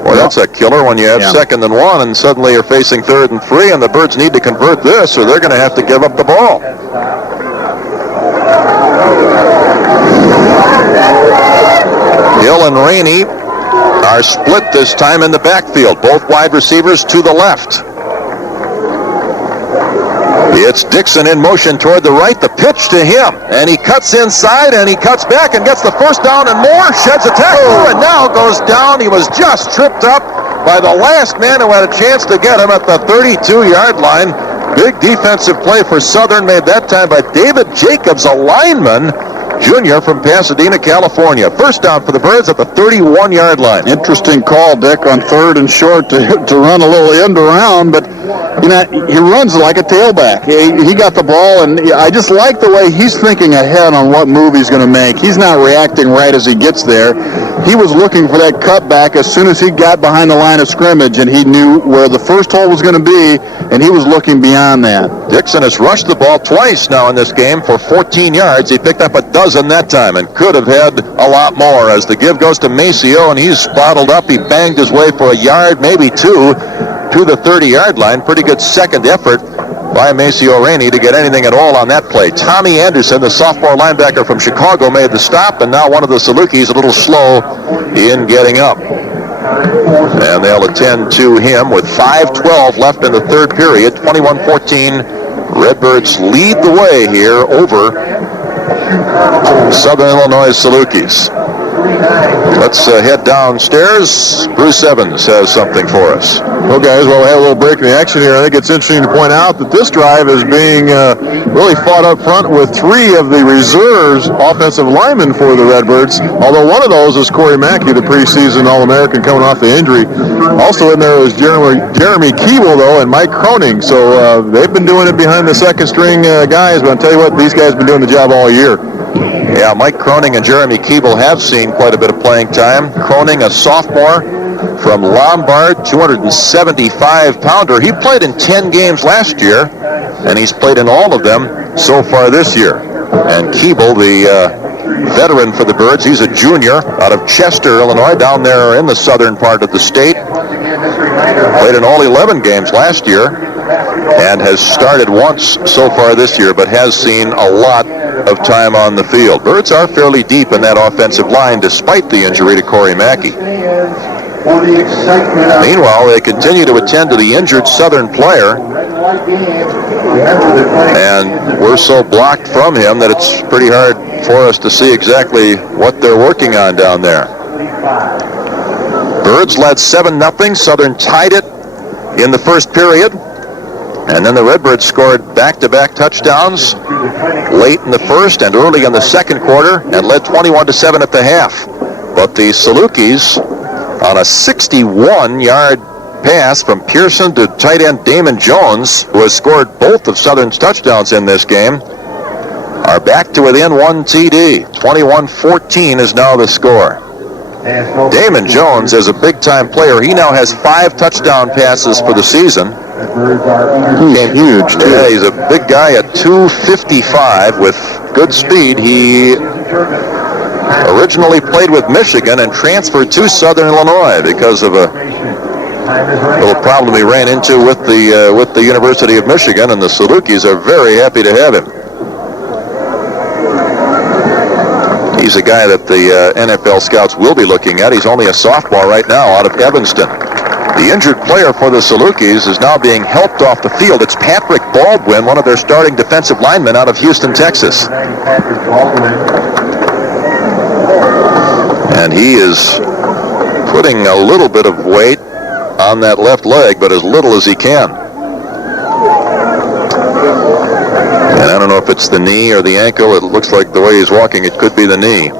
Boy, that's a killer when you have second and 1 and suddenly you're facing 3rd and 3, and the Birds need to convert this or they're going to have to give up the ball. Hill and Rainey are split this time in the backfield. Both wide receivers to the left. It's Dixon in motion toward the right. The pitch to him. And he cuts inside and he cuts back and gets the first down and more. Sheds a tackle and now goes down. He was just tripped up by the last man who had a chance to get him at the 32-yard line. Big defensive play for Southern made that time by David Jacobs, a lineman, junior from Pasadena, California. First down for the Birds at the 31-yard line. Interesting call, Dick, on 3rd and short to run a little end around, but you know, he runs like a tailback. He got the ball, and I just like the way he's thinking ahead on what move he's going to make. He's not reacting right as he gets there. He was looking for that cutback as soon as he got behind the line of scrimmage, and he knew where the first hole was going to be, and he was looking beyond that. Dixon has rushed the ball twice now in this game for 14 yards. He picked up a dozen that time and could have had a lot more as the give goes to Maceo, and he's bottled up. He banged his way for a yard, maybe 2, to the 30-yard line. Pretty good second effort by Maceo Rainey to get anything at all on that play. Tommy Anderson, the sophomore linebacker from Chicago, made the stop, and now one of the Salukis a little slow in getting up. And they'll attend to him with 5:12 left in the third period. 21-14. Redbirds lead the way here over Southern Illinois Salukis. Let's head downstairs. Bruce Evans has something for us. Well, guys, we had a little break in the action here. I think it's interesting to point out that this drive is being really fought up front with 3 of the reserves offensive linemen for the Redbirds, although one of those is Corey Mackey, the preseason All-American coming off the injury. Also in there is Jeremy Keeble, though, and Mike Croning. So they've been doing it behind the second-string guys, but I'll tell you what, these guys have been doing the job all year. Yeah, Mike Croning and Jeremy Keeble have seen quite a bit of playing time. Croning, a sophomore from Lombard, 275-pounder. He played in 10 games last year, and he's played in all of them so far this year. And Keeble, the veteran for the Birds, he's a junior out of Chester, Illinois, down there in the southern part of the state. Played in all 11 games last year and has started once so far this year, but has seen a lot of time on the field. Birds are fairly deep in that offensive line despite the injury to Corey Mackey. Meanwhile, they continue to attend to the injured Southern player, and we're so blocked from him that it's pretty hard for us to see exactly what they're working on down there. Birds led 7-0. Southern tied it in the first period. And then the Redbirds scored back-to-back touchdowns late in the first and early in the second quarter and led 21-7 at the half. But the Salukis, on a 61-yard pass from Pearson to tight end Damon Jones, who has scored both of Southern's touchdowns in this game, are back to within 1 TD. 21-14 is now the score. Damon Jones is a big-time player. He now has 5 touchdown passes for the season. He's huge, too. Yeah, he's a big guy at 255 with good speed. He originally played with Michigan and transferred to Southern Illinois because of a little problem he ran into with the University of Michigan, and the Salukis are very happy to have him. He's a guy that the NFL scouts will be looking at. He's only a sophomore right now out of Evanston. The injured player for the Salukis is now being helped off the field. It's Patrick Baldwin, one of their starting defensive linemen out of Houston, Texas. And he is putting a little bit of weight on that left leg, but as little as he can. And I don't know if it's the knee or the ankle. It looks like the way he's walking, it could be the knee.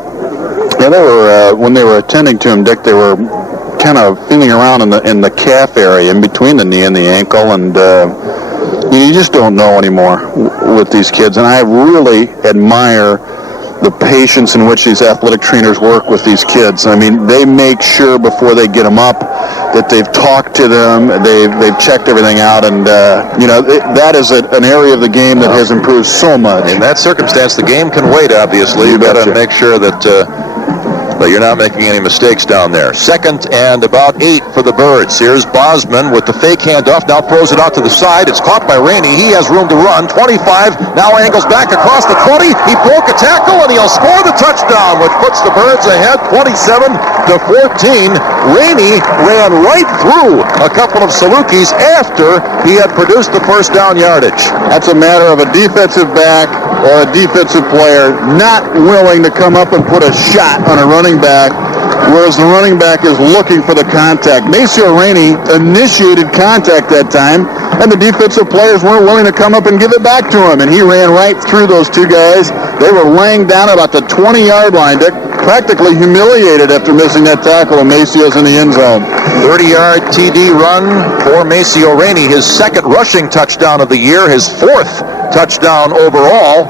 Yeah, they were when they were attending to him, Dick, they were kind of feeling around in the calf area, in between the knee and the ankle, and you just don't know anymore with these kids. And I really admire the patience in which these athletic trainers work with these kids. I mean, they make sure before they get them up that they've talked to them, they've checked everything out, and that is an area of the game that has improved so much. In that circumstance, the game can wait, obviously. You've got to make sure that you're not making any mistakes down there. 2nd and about 8 for the Birds. Here's Bosman with the fake handoff. Now throws it out to the side. It's caught by Rainey. He has room to run. 25. Now angles back across the 20. He broke a tackle, and he'll score the touchdown, which puts the Birds ahead 27-14. Rainey ran right through a couple of Salukis after he had produced the first down yardage. That's a matter of a defensive back or a defensive player not willing to come up and put a shot on a running back, whereas the running back is looking for the contact. Maceo Rainey initiated contact that time, and the defensive players weren't willing to come up and give it back to him, and he ran right through those two guys. They were laying down about the 20-yard line. Dick, practically humiliated after missing that tackle, and Maceo's in the end zone. 30-yard TD run for Maceo Rainey, his 2nd rushing touchdown of the year, his 4th touchdown overall.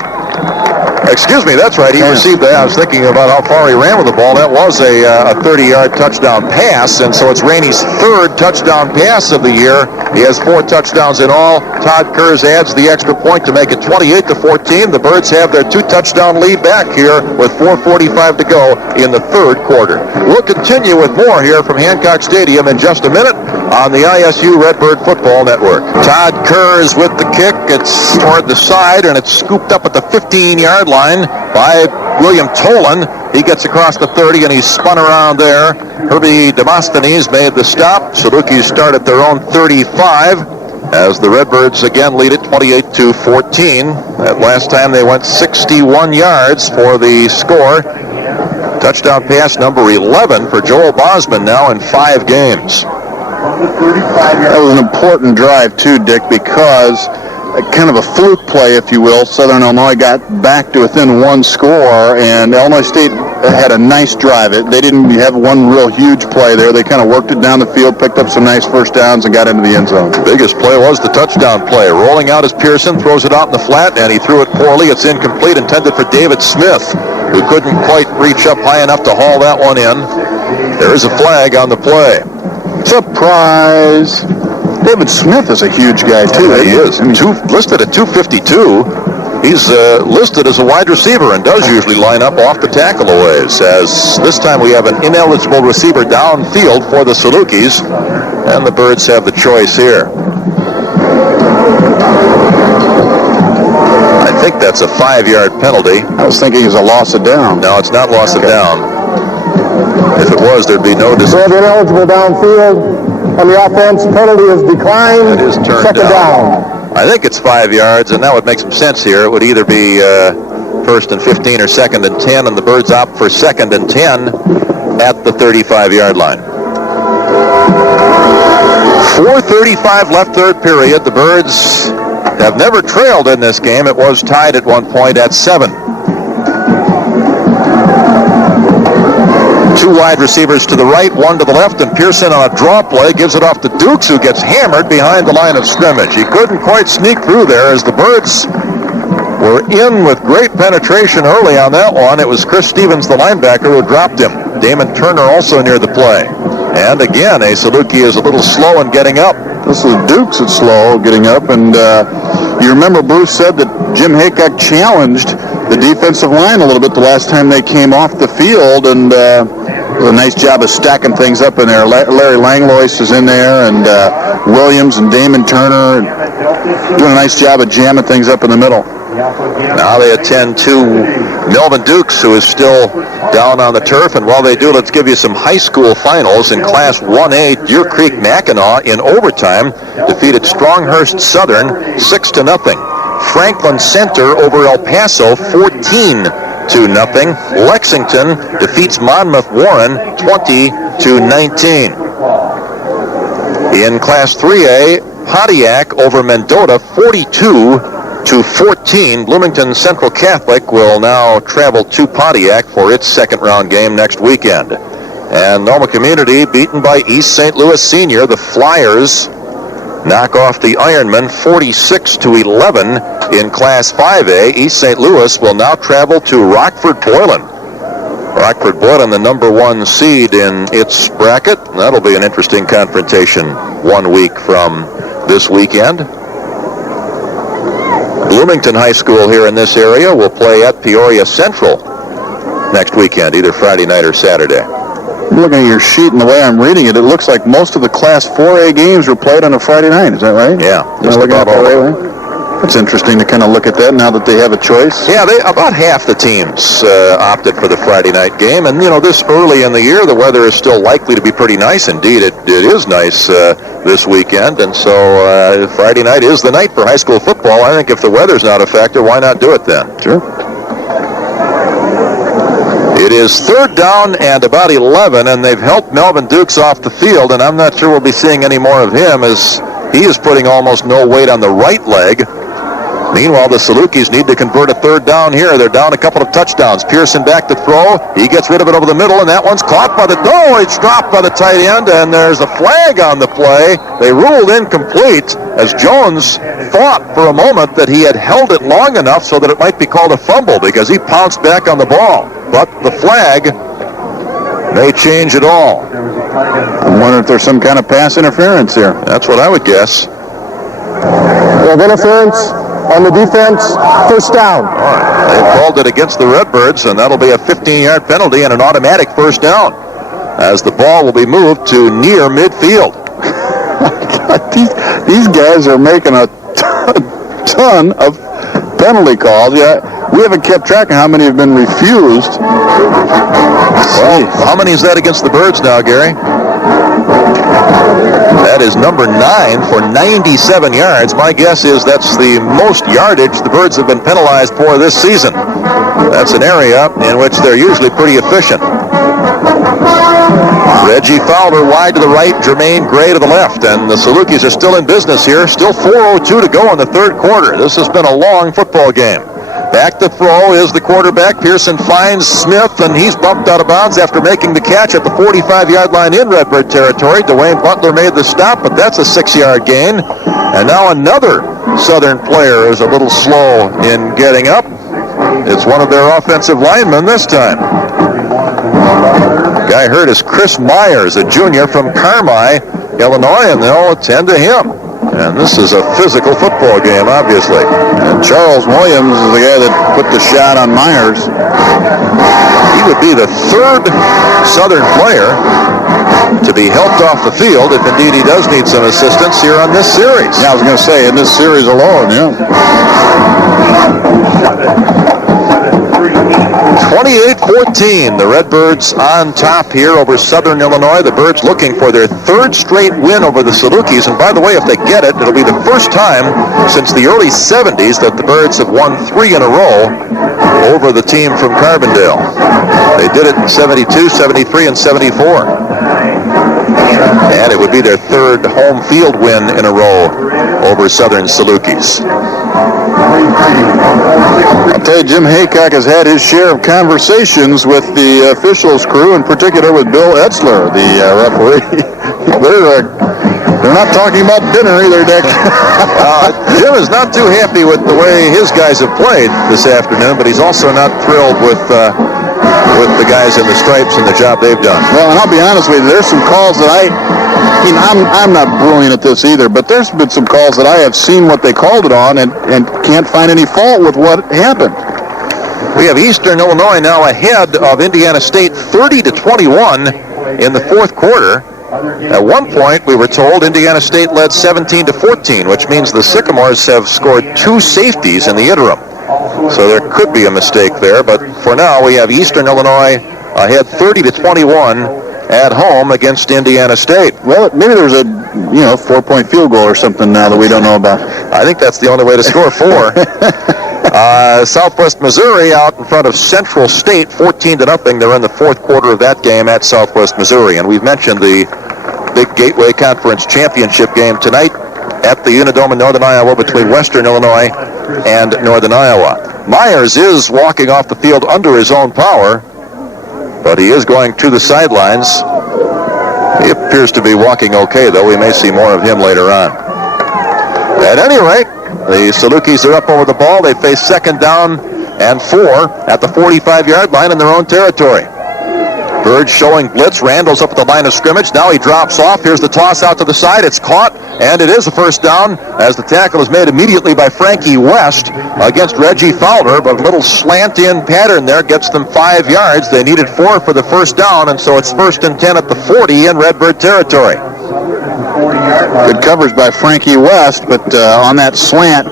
Excuse me, that's right. He received that. I was thinking about how far he ran with the ball. That was a 30-yard touchdown pass, and so it's Rainey's 3rd touchdown pass of the year. He has 4 touchdowns in all. Todd Kurz adds the extra point to make it 28-14. The Birds have their 2-touchdown lead back here with 4:45 to go in the 3rd quarter. We'll continue with more here from Hancock Stadium in just a minute on the ISU Redbird Football Network. Todd Kurz with the kick. It's toward the side, and it's scooped up at the 15-yard line by William Tolan. He gets across the 30, and he's spun around there. Herbie Demosthenes made the stop. Salukis start at their own 35 as the Redbirds again lead it 28-14. That last time they went 61 yards for the score. Touchdown pass number 11 for Joel Bosman now in 5 games. That was an important drive too, Dick, because kind of a fluke play, if you will. Southern Illinois got back to within 1 score, and Illinois State had a nice drive. They didn't have one real huge play there. They kind of worked it down the field, picked up some nice first downs, and got into the end zone. The biggest play was the touchdown play. Rolling out is Pearson, throws it out in the flat, and he threw it poorly. It's incomplete, intended for David Smith, who couldn't quite reach up high enough to haul that one in. There is a flag on the play. Surprise! David Smith is a huge guy, too. Yeah, he is. Listed at 252. He's listed as a wide receiver and does usually line up off the tackle aways. As this time we have an ineligible receiver downfield for the Salukis, and the Birds have the choice here. I think that's a 5-yard penalty. I was thinking it was a loss of down. No, it's not loss of down. If it was, there'd be no So ineligible downfield. On the offense, penalty is declined. It is turned 2nd down. I think it's 5 yards, and that would make some sense here. It would either be 1st and 15 or 2nd and 10, and the Birds opt for 2nd and 10 at the 35-yard line. 4:35 left, 3rd period. The Birds have never trailed in this game. It was tied at one point at 7. 2 wide receivers to the right, 1 to the left, and Pearson on a draw play gives it off to Dukes, who gets hammered behind the line of scrimmage. He couldn't quite sneak through there as the Birds were in with great penetration early on that one. It was Chris Stevens, the linebacker, who dropped him. Damon Turner also near the play. And again, a Saluki is a little slow in getting up. This is Dukes that's slow getting up, and you remember Bruce said that Jim Haycock challenged the defensive line a little bit the last time they came off the field, and a nice job of stacking things up in there. Larry Langlois is in there, and Williams and Damon Turner doing a nice job of jamming things up in the middle. Now they attend to Melvin Dukes, who is still down on the turf. And while they do, let's give you some high school finals. In Class 1A, Deer Creek Mackinac in overtime defeated Stronghurst Southern 6-0. Franklin Center over El Paso 14-0. Lexington defeats Monmouth Warren 20-19. In Class 3A, Pontiac over Mendota 42-14. Bloomington Central Catholic will now travel to Pontiac for its second round game next weekend. And Normal Community beaten by East St. Louis Senior. The Flyers knock off the Ironmen 46-11 in Class 5A. East St. Louis will now travel to Rockford Boylan. Rockford Boylan, the number 1 seed in its bracket. That'll be an interesting confrontation 1 week from this weekend. Bloomington High School here in this area will play at Peoria Central next weekend, either Friday night or Saturday. Looking at your sheet and the way I'm reading it, it looks like most of the Class 4A games were played on a Friday night. Is that right? Yeah, just about all of them. It's interesting to kind of look at that now that they have a choice. Yeah, about half the teams opted for the Friday night game. And, this early in the year, the weather is still likely to be pretty nice. Indeed, it is nice this weekend. And so Friday night is the night for high school football. I think if the weather's not a factor, why not do it then? Sure. It is third down and about 11, and they've helped Melvin Dukes off the field, and I'm not sure we'll be seeing any more of him as he is putting almost no weight on the right leg. Meanwhile, the Salukis need to convert a third down here. They're down a couple of touchdowns. Pearson back to throw. He gets rid of it over the middle, and that one's caught by the... Oh, it's dropped by the tight end, and there's a flag on the play. They ruled incomplete as Jones thought for a moment that he had held it long enough so that it might be called a fumble because he pounced back on the ball. But the flag may change it all. I'm wondering if there's some kind of pass interference here. That's what I would guess. We have interference on the defense, first down. All right. They've called it against the Redbirds, and that'll be a 15-yard penalty and an automatic first down as the ball will be moved to near midfield. These guys are making a ton of penalty calls. Yeah, we haven't kept track of how many have been refused. Well, how many is that against the Birds now, Gary? That is number 9 for 97 yards. My guess is that's the most yardage the Birds have been penalized for this season. That's an area in which they're usually pretty efficient. Reggie Fowler wide to the right, Jermaine Gray to the left, and the Salukis are still in business here. Still 4:02 to go in the third quarter. This has been a long football game. Back to throw is the quarterback. Pearson finds Smith, and he's bumped out of bounds after making the catch at the 45-yard line in Redbird territory. Dwayne Butler made the stop, but that's a 6-yard gain. And now another Southern player is a little slow in getting up. It's one of their offensive linemen this time. The guy hurt is Chris Myers, a junior from Carmi, Illinois, and they'll attend to him. And this is a physical football game, obviously. And Charles Williams is the guy that put the shot on Myers. He would be the third Southern player to be helped off the field if indeed he does need some assistance here on this series. Yeah, I was going to say, in this series alone, yeah. 28-14, the Redbirds on top here over Southern Illinois. The Birds looking for their third straight win over the Salukis. And by the way, if they get it, it'll be the first time since the early 70s that the Birds have won 3 in a row over the team from Carbondale. They did it in 72, 73, and 74. And it would be their third home field win in a row over Southern Salukis. I'll tell you, Jim Haycock has had his share of conversations with the officials crew, in particular with Bill Etzler, the referee. They're not talking about dinner either, Dick. Jim is not too happy with the way his guys have played this afternoon, but he's also not thrilled with the guys in the stripes and the job they've done. Well, and I'll be honest with you, there's some calls that I'm not brilliant at this either, but there's been some calls that I have seen what they called it on and can't find any fault with what happened. We have Eastern Illinois now ahead of Indiana State 30-21 in the fourth quarter. At one point, we were told Indiana State led 17-14, which means the Sycamores have scored 2 safeties in the interim. So there could be a mistake there, but for now we have Eastern Illinois ahead 30-21 at home against Indiana State. Well, maybe there's a 4-point field goal or something now that we don't know about. I think that's the only way to score 4. Southwest Missouri out in front of Central State, 14-0. They're in the fourth quarter of that game at Southwest Missouri. And we've mentioned the big Gateway Conference Championship game tonight at the Unidome in Northern Iowa between Western Illinois and Northern Iowa. Myers is walking off the field under his own power, but he is going to the sidelines. He appears to be walking okay, though. We may see more of him later on. At any rate, the Salukis are up over the ball. They face 2nd down and 4 at the 45-yard line in their own territory. Birds showing blitz. Randall's up at the line of scrimmage. Now he drops off. Here's the toss out to the side. It's caught, and it is a first down as the tackle is made immediately by Frankie West against Reggie Fowler, but a little slant-in pattern there gets them 5 yards. They needed 4 for the first down, and so it's 1st and 10 at the 40 in Redbird territory. Good coverage by Frankie West, but on that slant,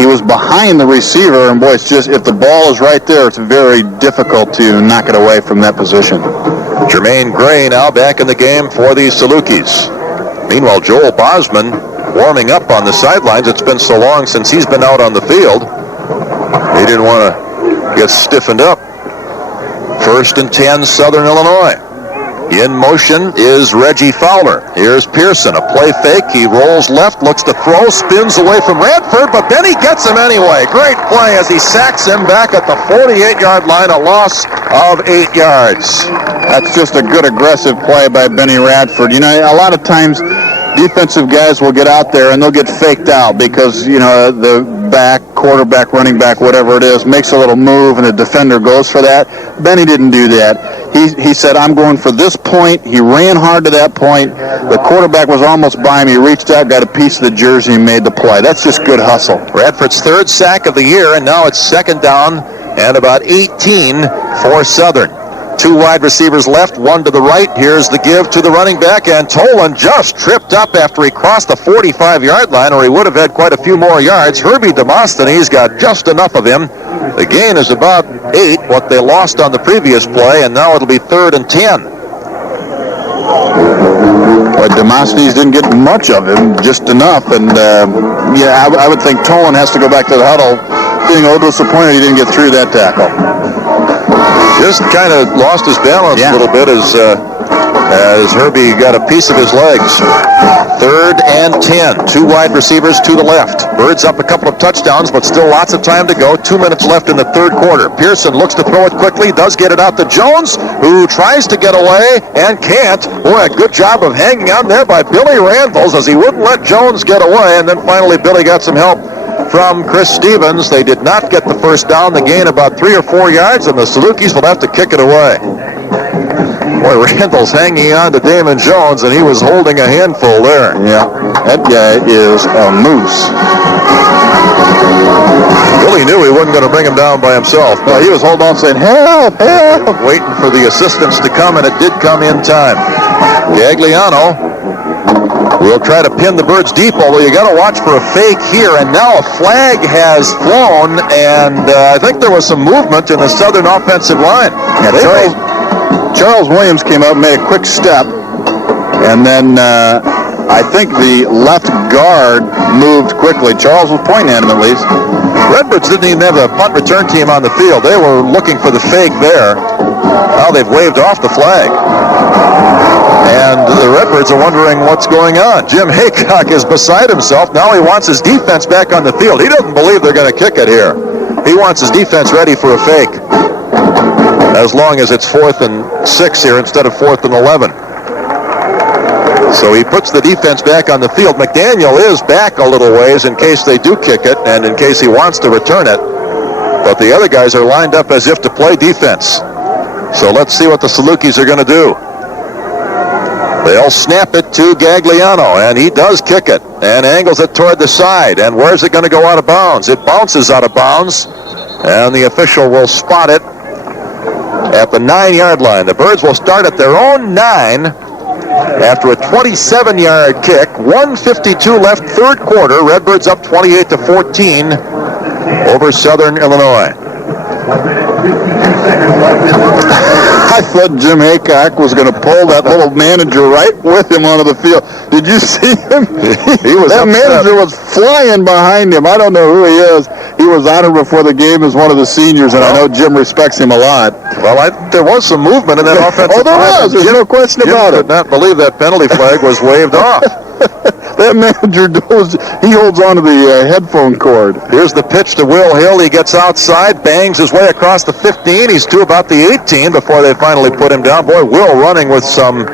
he was behind the receiver, and boy, it's just, if the ball is right there, it's very difficult to knock it away from that position. Jermaine Gray now back in the game for the Salukis. Meanwhile, Joel Bosman warming up on the sidelines. It's been so long since he's been out on the field. He didn't want to get stiffened up. 1st and 10, Southern Illinois. In motion is Reggie Fowler. Here's Pearson, a play fake. He rolls left, looks to throw, spins away from Radford, but then he gets him anyway. Great play as he sacks him back at the 48-yard line, a loss of 8 yards. That's just a good aggressive play by Benny Radford. A lot of times defensive guys will get out there and they'll get faked out because, the back, quarterback, running back, whatever it is, makes a little move and the defender goes for that. Benny didn't do that. He said, I'm going for this point. He ran hard to that point. The quarterback was almost by him. He reached out, got a piece of the jersey, and made the play. That's just good hustle. Radford's 3rd sack of the year, and now it's 2nd down and about 18 for Southern. 2 wide receivers left, 1 to the right. Here's the give to the running back, and Tolan just tripped up after he crossed the 45-yard line, or he would have had quite a few more yards. Herbie Demosthenes got just enough of him. The gain is about 8, what they lost on the previous play, and now it'll be 3rd and 10. But Demosthenes didn't get much of him, just enough, and I would think Tolan has to go back to the huddle, being a little disappointed he didn't get through that tackle. Just kind of lost his balance a little bit as Herbie got a piece of his legs. 3rd and 10. 2 wide receivers to the left. Birds up a couple of touchdowns, but still lots of time to go. 2 minutes left in the 3rd quarter. Pearson looks to throw it quickly, does get it out to Jones, who tries to get away and can't. Boy, a good job of hanging on there by Billy Randalls as he wouldn't let Jones get away, and then finally Billy got some help from Chris Stevens. They did not get the first down. The gain about 3 or 4 yards, and the Salukis will have to kick it away. Boy, Randall's hanging on to Damon Jones, and he was holding a handful there. Yeah, that guy is a moose. Billy knew he wasn't going to bring him down by himself, but he was holding on saying, help, help, waiting for the assistance to come, and it did come in time. Gagliano will try to pin the Birds deep, although you got to watch for a fake here, and now a flag has flown, and I think there was some movement in the Southern offensive line. Charles Williams came up, made a quick step, and then I think the left guard moved quickly. Charles was pointing at him at least. Redbirds didn't even have a punt return team on the field. They were looking for the fake there. Now they've waved off the flag. And the Redbirds are wondering what's going on. Jim Haycock is beside himself. Now he wants his defense back on the field. He doesn't believe they're going to kick it here. He wants his defense ready for a fake. As long as it's 4th and 6 here instead of 4th and 11. So he puts the defense back on the field. McDaniel is back a little ways in case they do kick it and in case he wants to return it. But the other guys are lined up as if to play defense. So let's see what the Salukis are going to do. They'll snap it to Gagliano, and he does kick it and angles it toward the side. And where's it going to go out of bounds? It bounces out of bounds, and the official will spot it at the 9-yard line. The Birds will start at their own 9 after a 27-yard kick. 1:52 left, 3rd quarter. Redbirds up 28-14 over Southern Illinois. I thought Jim Haycock was going to pull that little manager right with him onto the field. Did you see him? That manager was flying behind him. I don't know who he is. He was honored before the game as one of the seniors, and I know Jim respects him a lot. Well, there was some movement in that offensive. Oh, there was. There's no question about it. Jim could not believe that penalty flag was waved off. That manager he holds onto the headphone cord. Here's the pitch to Will Hill. He gets outside, bangs his way across the 15. He's to about the 18 before they finally put him down. Boy, Will running with some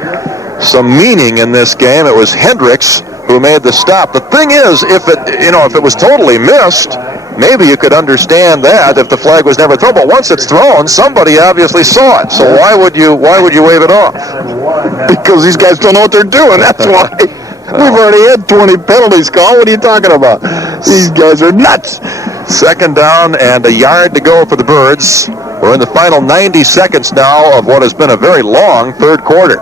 meaning in this game. It was Hendricks who made the stop. The thing is, if it was totally missed, maybe you could understand that if the flag was never thrown. But once it's thrown, somebody obviously saw it. So why would you wave it off? Because these guys don't know what they're doing. That's why. We've already had 20 penalties called. What are you talking about? These guys are nuts. Second down and a yard to go for the Birds. We're in the final 90 seconds now of what has been a very long third quarter.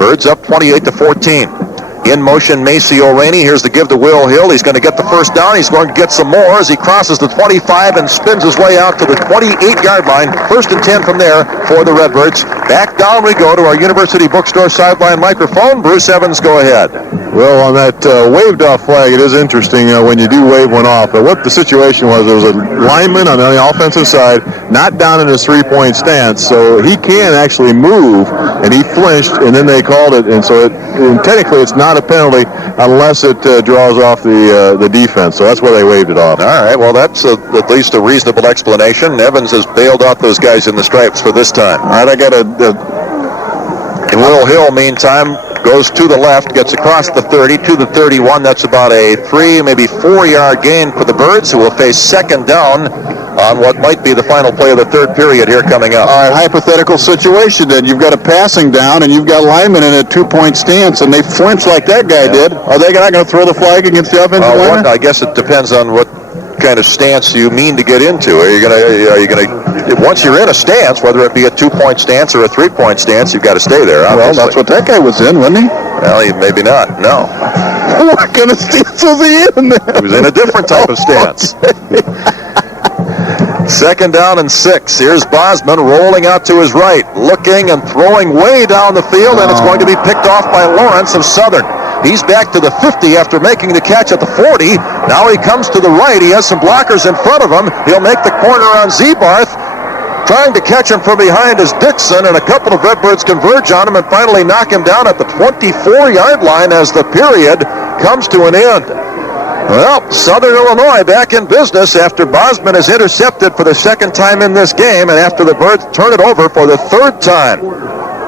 Birds up 28-14. In motion, Macy O'Rainey. Here's the give to Will Hill. He's going to get the first down. He's going to get some more as he crosses the 25 and spins his way out to the 28-yard line. First and 10 from there for the Redbirds. Back down we go to our University Bookstore sideline microphone. Bruce Evans, go ahead. Well, on that waved off flag, it is interesting when you do wave one off. But what the situation was, there was a lineman on the offensive side not down in his three-point stance, so he can actually move, and he flinched, and then they called it, and so technically it's not a penalty unless it draws off the defense. So that's why they waved it off. All right, well, that's at least a reasonable explanation. Evans has bailed out those guys in the stripes for this time. All right, I got Will Hill, meantime, goes to the left, gets across the 30 to the 31. That's about a 3, maybe 4-yard gain for the Birds, who will face second down on what might be the final play of the third period here coming up. All right, hypothetical situation then. You've got a passing down, and you've got linemen in a 2-point stance, and they flinch like that guy did. Are they not going to throw the flag against the offensive lineman? I guess it depends on what kind of stance you mean to get into. Are you gonna once you're in a stance, whether it be a 2-point stance or a 3-point stance, you've got to stay there, obviously. Well, that's what that guy was in, wasn't he? Well, maybe not, no. What kind of stance was he in there? He was in a different type of stance. Second down and 6. Here's Bosman rolling out to his right, looking and throwing way down the field, and it's going to be picked off by Lawrence of Southern. He's back to the 50 after making the catch at the 40. Now he comes to the right. He has some blockers in front of him. He'll make the corner on Zebarth. Trying to catch him from behind is Dixon, and a couple of Redbirds converge on him and finally knock him down at the 24-yard line as the period comes to an end. Well, Southern Illinois back in business after Bosman is intercepted for the second time in this game, and after the Birds turn it over for the third time.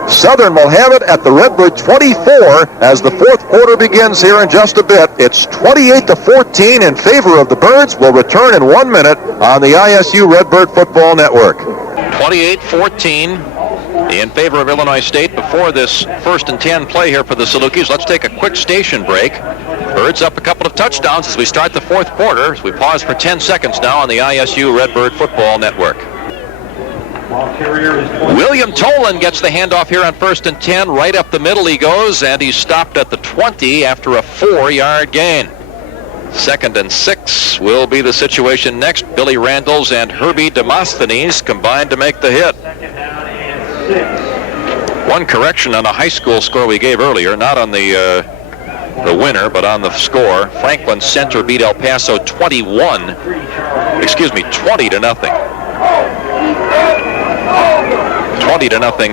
Southern will have it at the Redbird 24 as the fourth quarter begins here in just a bit. It's 28-14 in favor of the Birds. We'll return in 1 minute on the ISU Redbird Football Network. 28-14 in favor of Illinois State before this 1st and 10 play here for the Salukis. Let's take a quick station break. Birds up a couple of touchdowns as we start the fourth quarter. As we pause for 10 seconds now on the ISU Redbird Football Network. William Tolan gets the handoff here on 1st and 10. Right up the middle he goes, and he's stopped at the 20 after a 4-yard gain. 2nd and 6 will be the situation next. Billy Randalls and Herbie Demosthenes combined to make the hit. One correction on a high school score we gave earlier, not on the winner, but on the score. Franklin Center beat El Paso 20-0.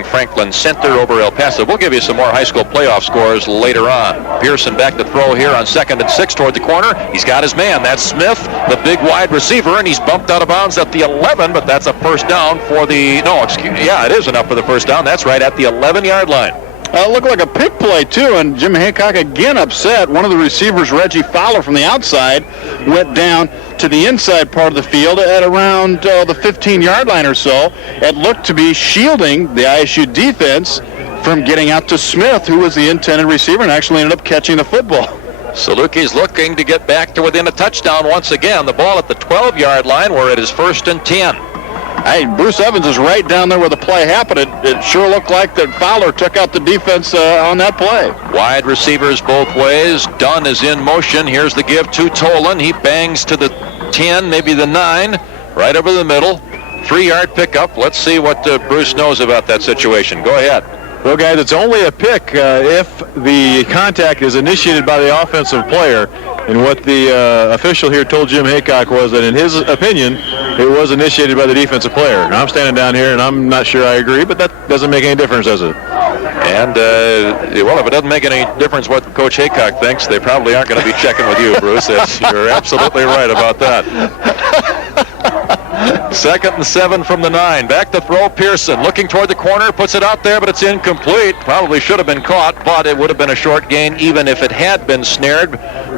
Franklin Center over El Paso. We'll give you some more high school playoff scores later on. Pearson back to throw here on 2nd and 6 toward the corner. He's got his man. That's Smith, the big wide receiver, and he's bumped out of bounds at the 11, but that's a first down for the... it is enough for the first down. That's right at the 11-yard line. Looked like a pick play, too, and Jim Hancock again upset. One of the receivers, Reggie Fowler from the outside, went down to the inside part of the field at around the 15-yard line or so. It looked to be shielding the ISU defense from getting out to Smith, who was the intended receiver and actually ended up catching the football. Saluki's looking to get back to within a touchdown once again. The ball at the 12-yard line where it is 1st and 10. Hey, Bruce Evans is right down there where the play happened. It sure looked like that Fowler took out the defense on that play. Wide receivers both ways. Dunn is in motion. Here's the give to Tolan. He bangs to the 10, maybe the 9, right over the middle. 3-yard pickup. Let's see what Bruce knows about that situation. Go ahead. Well, guys, it's only a pick if the contact is initiated by the offensive player. And what the official here told Jim Haycock was that, in his opinion, it was initiated by the defensive player. Now, I'm standing down here, and I'm not sure I agree, but that doesn't make any difference, does it? And, well, if it doesn't make any difference what Coach Haycock thinks, they probably aren't going to be checking with you, Bruce. You're absolutely right about that. 2nd and 7 from the 9. Back to throw. Pearson looking toward the corner, puts it out there, but it's incomplete. Probably should have been caught, but it would have been a short gain even if it had been snared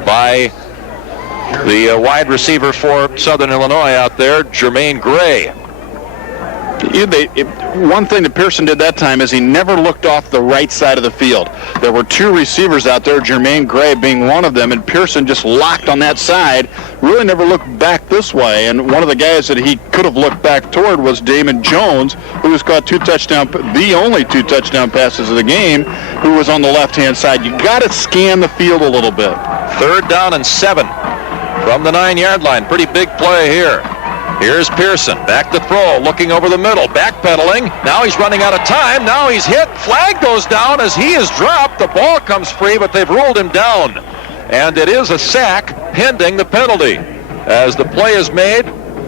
by the wide receiver for Southern Illinois out there, Jermaine Gray. One thing that Pearson did that time is he never looked off the right side of the field. There were 2 receivers out there, Jermaine Gray being one of them, and Pearson just locked on that side, really never looked back this way. And one of the guys that he could have looked back toward was Damon Jones, who has caught the only 2 touchdown passes of the game, who was on the left-hand side. You got to scan the field a little bit. 3rd down and 7 from the 9-yard line. Pretty big play here. Here's Pearson, back to throw, looking over the middle, backpedaling. Now he's running out of time. Now he's hit. Flag goes down as he is dropped. The ball comes free, but they've ruled him down. And it is a sack pending the penalty. As the play is made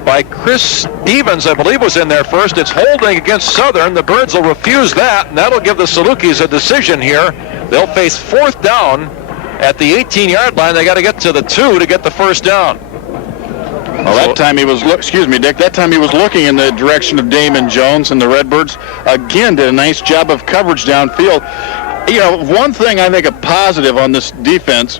by Chris Stevens, I believe, was in there first. It's holding against Southern. The Birds will refuse that, and that'll give the Salukis a decision here. They'll face 4th down at the 18-yard line. They got to get to the 2 to get the first down. Well, that time he was, Dick, that time he was looking in the direction of Damon Jones, and the Redbirds, again, did a nice job of coverage downfield. You know, one thing I think a positive on this defense.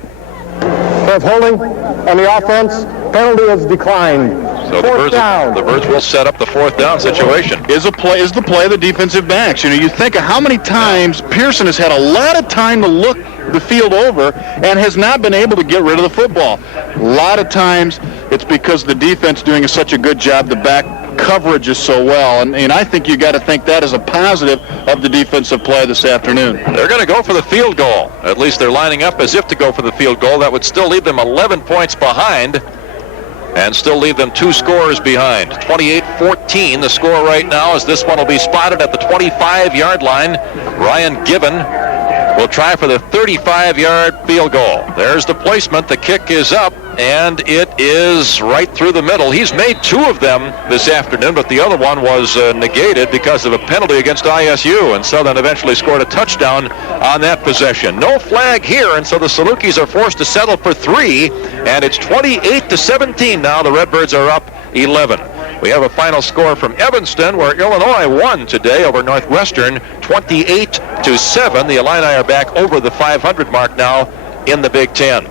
Holding on the offense, penalty has declined. So the Birds will set up the 4th down situation. Is the play of the defensive backs. You know, you think of how many times Pearson has had a lot of time to look the field over and has not been able to get rid of the football. A lot of times it's because the defense doing such a good job, the back coverage is so well, and I think you got to think that is a positive of the defensive play this afternoon. They're going to go for the field goal. At least they're lining up as if to go for the field goal. That would still leave them 11 points behind and still leave them 2 scores behind. 28-14 the score right now, as this one will be spotted at the 25-yard line. Ryan Gibbon will try for the 35-yard field goal. There's the placement. The kick is up, and it is right through the middle. He's made 2 of them this afternoon, but the other one was negated because of a penalty against ISU, and Southern eventually scored a touchdown on that possession. No flag here, and so the Salukis are forced to settle for 3, and it's 28-17 now. The Redbirds are up 11. We have a final score from Evanston, where Illinois won today over Northwestern, 28-7. The Illini are back over the 500 mark now in the Big Ten.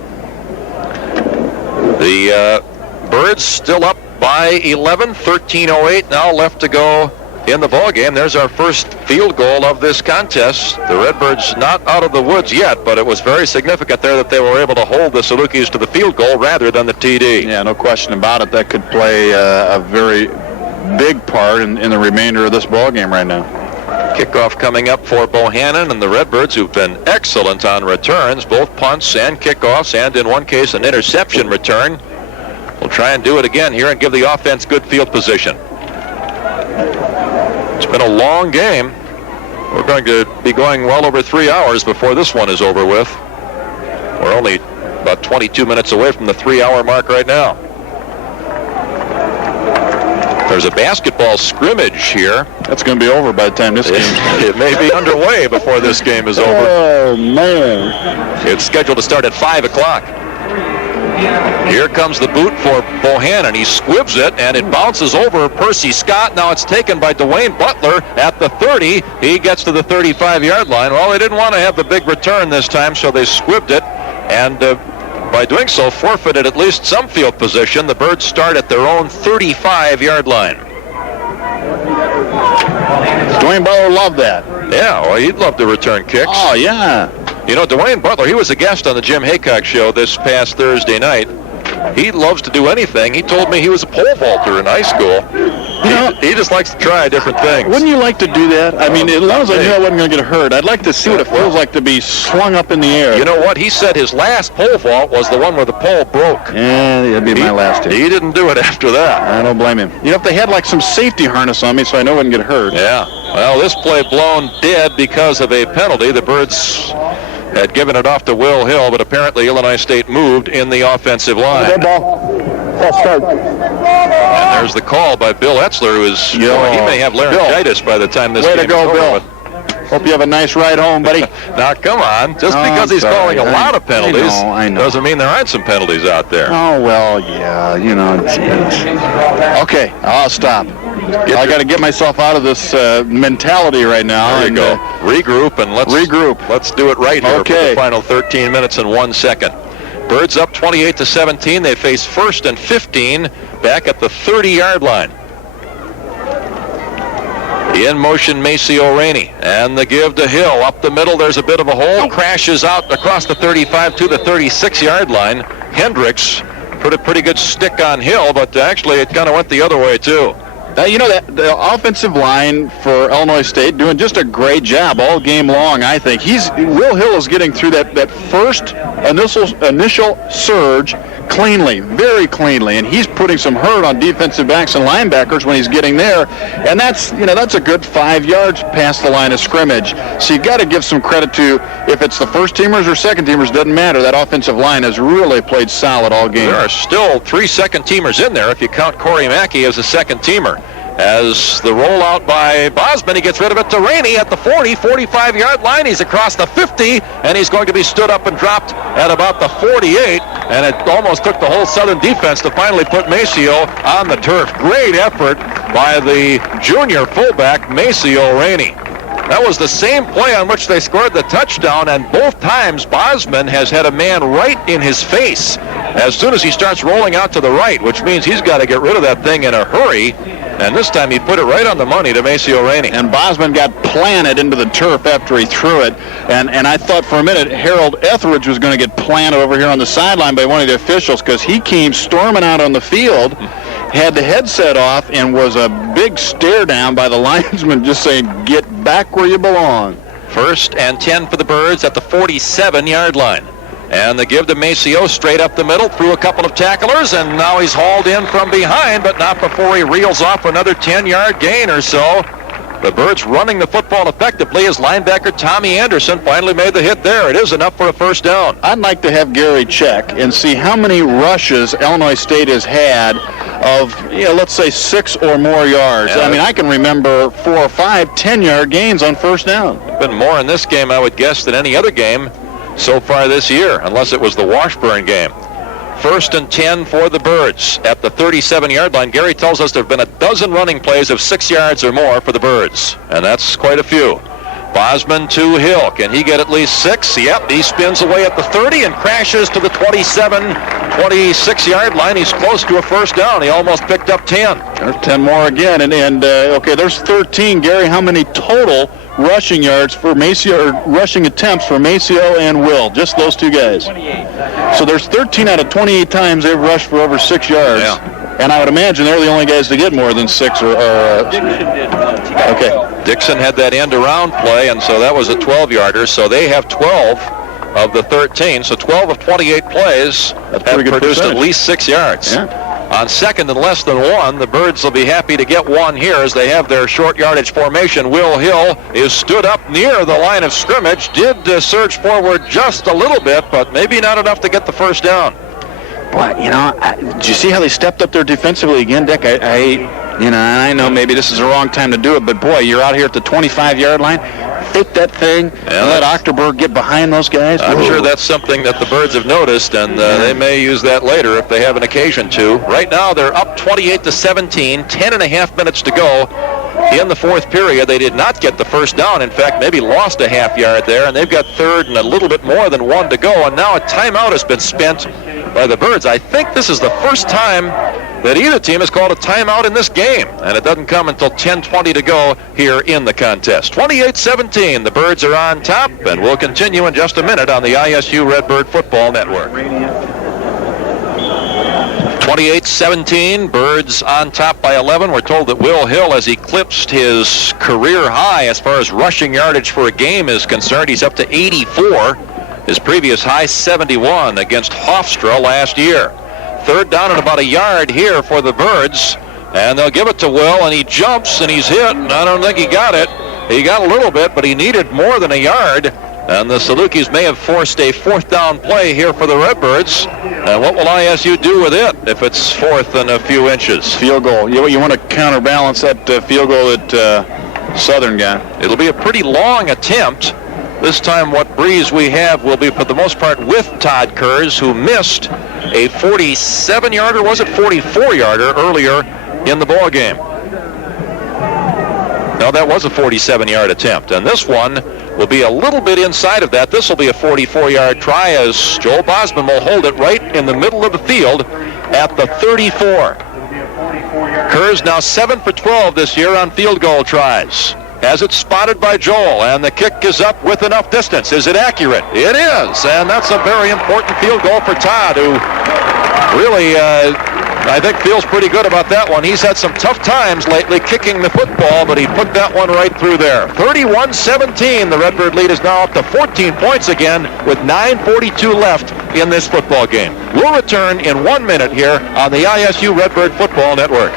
The Birds still up by 11, 13:08 now left to go in the ball game. There's our first field goal of this contest. The Redbirds not out of the woods yet, but it was very significant there that they were able to hold the Salukis to the field goal rather than the TD. Yeah, no question about it. That could play a very big part in the remainder of this ball game right now. Kickoff coming up for Bohannon and the Redbirds, who've been excellent on returns, both punts and kickoffs, and in one case an interception return. We'll try and do it again here and give the offense good field position. It's been a long game. We're going to be going well over 3 hours before this one is over with. We're only about 22 minutes away from the 3-hour mark right now. There's a basketball scrimmage here. That's going to be over by the time this game starts. It may be underway before this game is over. Oh, man. It's scheduled to start at 5 o'clock. Here comes the boot for Bohannon. He squibs it, and it bounces over Percy Scott. Now it's taken by Dwayne Butler at the 30. He gets to the 35-yard line. Well, they didn't want to have the big return this time, so they squibbed it, and by doing so, forfeited at least some field position. The Birds start at their own 35-yard line. Dwayne Butler loved that. Yeah, well, he'd love to return kicks. Oh, yeah. You know, Dwayne Butler, he was a guest on the Jim Haycock show this past Thursday night. He loves to do anything. He told me he was a pole vaulter in high school. He just likes to try different things. Wouldn't you like to do that? I mean, as long as I knew I wasn't going to get hurt, I'd like to see what it feels like to be slung up in the air. You know what? He said his last pole vault was the one where the pole broke. Yeah, that'd be my last hit. He didn't do it after that. I don't blame him. You know, if they had like some safety harness on me so I know I wouldn't get hurt. Yeah. Well, this play blown dead because of a penalty. The Birds had given it off to Will Hill, but apparently Illinois State moved in the offensive line. Good ball. False start. And there's the call by Bill Etzler, who is, he may have laryngitis by the time this Way game to go, is over. Bill. Hope you have a nice ride home, buddy. Now, come on. Just because he's calling a lot of penalties I know. doesn't mean there aren't some penalties out there. Oh, well, yeah, you know. Okay, I'll stop. I got to get myself out of this mentality right now. There you go. Regroup and let's regroup. Let's do it right here for the final 13 minutes and 1 second. Birds up 28-17. They face 1st and 15 back at the 30-yard line. In motion, Maceo Rainey, and the give to Hill. Up the middle, there's a bit of a hole. Crashes out across the 35 to the 36-yard line. Hendricks put a pretty good stick on Hill, but actually it kind of went the other way, too. You know, that the offensive line for Illinois State doing just a great job all game long, I think. Will Hill is getting through that first initial surge cleanly, very cleanly, and he's putting some hurt on defensive backs and linebackers when he's getting there, and that's a good 5 yards past the line of scrimmage. So you've got to give some credit to, if it's the first teamers or second teamers, doesn't matter. That offensive line has really played solid all game. There are still 3 second teamers in there if you count Corey Mackey as a second teamer. As the rollout by Bosman, he gets rid of it to Rainey at the 45-yard line. He's across the 50, and he's going to be stood up and dropped at about the 48. And it almost took the whole Southern defense to finally put Maceo on the turf. Great effort by the junior fullback, Maceo Rainey. That was the same play on which they scored the touchdown, and both times Bosman has had a man right in his face as soon as he starts rolling out to the right, which means he's got to get rid of that thing in a hurry. And this time he put it right on the money to Maceo Rainey. And Bosman got planted into the turf after he threw it. And I thought for a minute Harold Etheridge was going to get planted over here on the sideline by one of the officials, because he came storming out on the field, had the headset off, and was a big stare down by the linesman just saying, "Get back where you belong." 1st and 10 for the Birds at the 47-yard line. And the give to Maceo straight up the middle, through a couple of tacklers, and now he's hauled in from behind, but not before he reels off another 10-yard gain or so. The Birds running the football effectively as linebacker Tommy Anderson finally made the hit there. It is enough for a first down. I'd like to have Gary check and see how many rushes Illinois State has had of, let's say 6 or more yards. Yeah. I mean, I can remember 4 or 5 10-yard gains on first down. Been more in this game, I would guess, than any other game so far this year, unless it was the Washburn game. 1st and 10 for the Birds at the 37-yard line. Gary tells us there have been a dozen running plays of 6 yards or more for the Birds, and that's quite a few. Bosman to Hill. Can he get at least 6? Yep, he spins away at the 30 and crashes to the 26-yard line. He's close to a first down. He almost picked up 10. There's 10 more again, and okay, there's 13. Gary, how many total rushing yards for Maceo, or rushing attempts for Maceo and Will? Just those two guys. 28. So there's 13 out of 28 times they've rushed for over 6 yards. Yeah. And I would imagine they're the only guys to get more than 6 Dixon did. Okay. Dixon had that end around play, and so that was a 12-yarder. So they have 12 of the 13. So 12 of 28 plays have produced at least 6 yards. Yeah. On 2nd and less than 1, the Birds will be happy to get 1 here as they have their short yardage formation. Will Hill is stood up near the line of scrimmage, did surge forward just a little bit, but maybe not enough to get the first down. Boy, did you see how they stepped up there defensively again, Dick? I know maybe this is the wrong time to do it, but boy, you're out here at the 25-yard line. Fake that thing, and let Ochterberg get behind those guys. I'm sure that's something that the Birds have noticed, and they may use that later if they have an occasion to. Right now, they're up 28-17, 10.5 minutes to go in the 4th period. They did not get the first down. In fact, maybe lost a half yard there, and they've got 3rd and a little bit more than 1 to go, and now a timeout has been spent by the Birds. I think this is the first time that either team has called a timeout in this game, and it doesn't come until 10:20 to go here in the contest. 28-17, the Birds are on top, and we'll continue in just a minute on the ISU Redbird Football Network. 28-17, Birds on top by 11. We're told that Will Hill has eclipsed his career high as far as rushing yardage for a game is concerned. He's up to 84. His previous high, 71 against Hofstra last year. Third down and about a yard here for the Birds. And they'll give it to Will, and he jumps, and he's hit, and I don't think he got it. He got a little bit, but he needed more than a yard. And the Salukis may have forced a fourth down play here for the Redbirds. And what will ISU do with it if it's fourth and a few inches? Field goal. You want to counterbalance that field goal that Southern got. It'll be a pretty long attempt. This time what breeze we have will be for the most part with Todd Kurz, who missed a 47-yarder, was it 44-yarder earlier in the ball game. No, that was a 47-yard attempt. And this one will be a little bit inside of that. This will be a 44-yard try as Joel Bosman will hold it right in the middle of the field at the 34. Kurz now 7 for 12 this year on field goal tries. As it's spotted by Joel, and the kick is up with enough distance. Is it accurate? It is, and that's a very important field goal for Todd, who really, I think, feels pretty good about that one. He's had some tough times lately kicking the football, but he put that one right through there. 31-17, the Redbird lead is now up to 14 points again with 9:42 left in this football game. We'll return in 1 minute here on the ISU Redbird Football Network.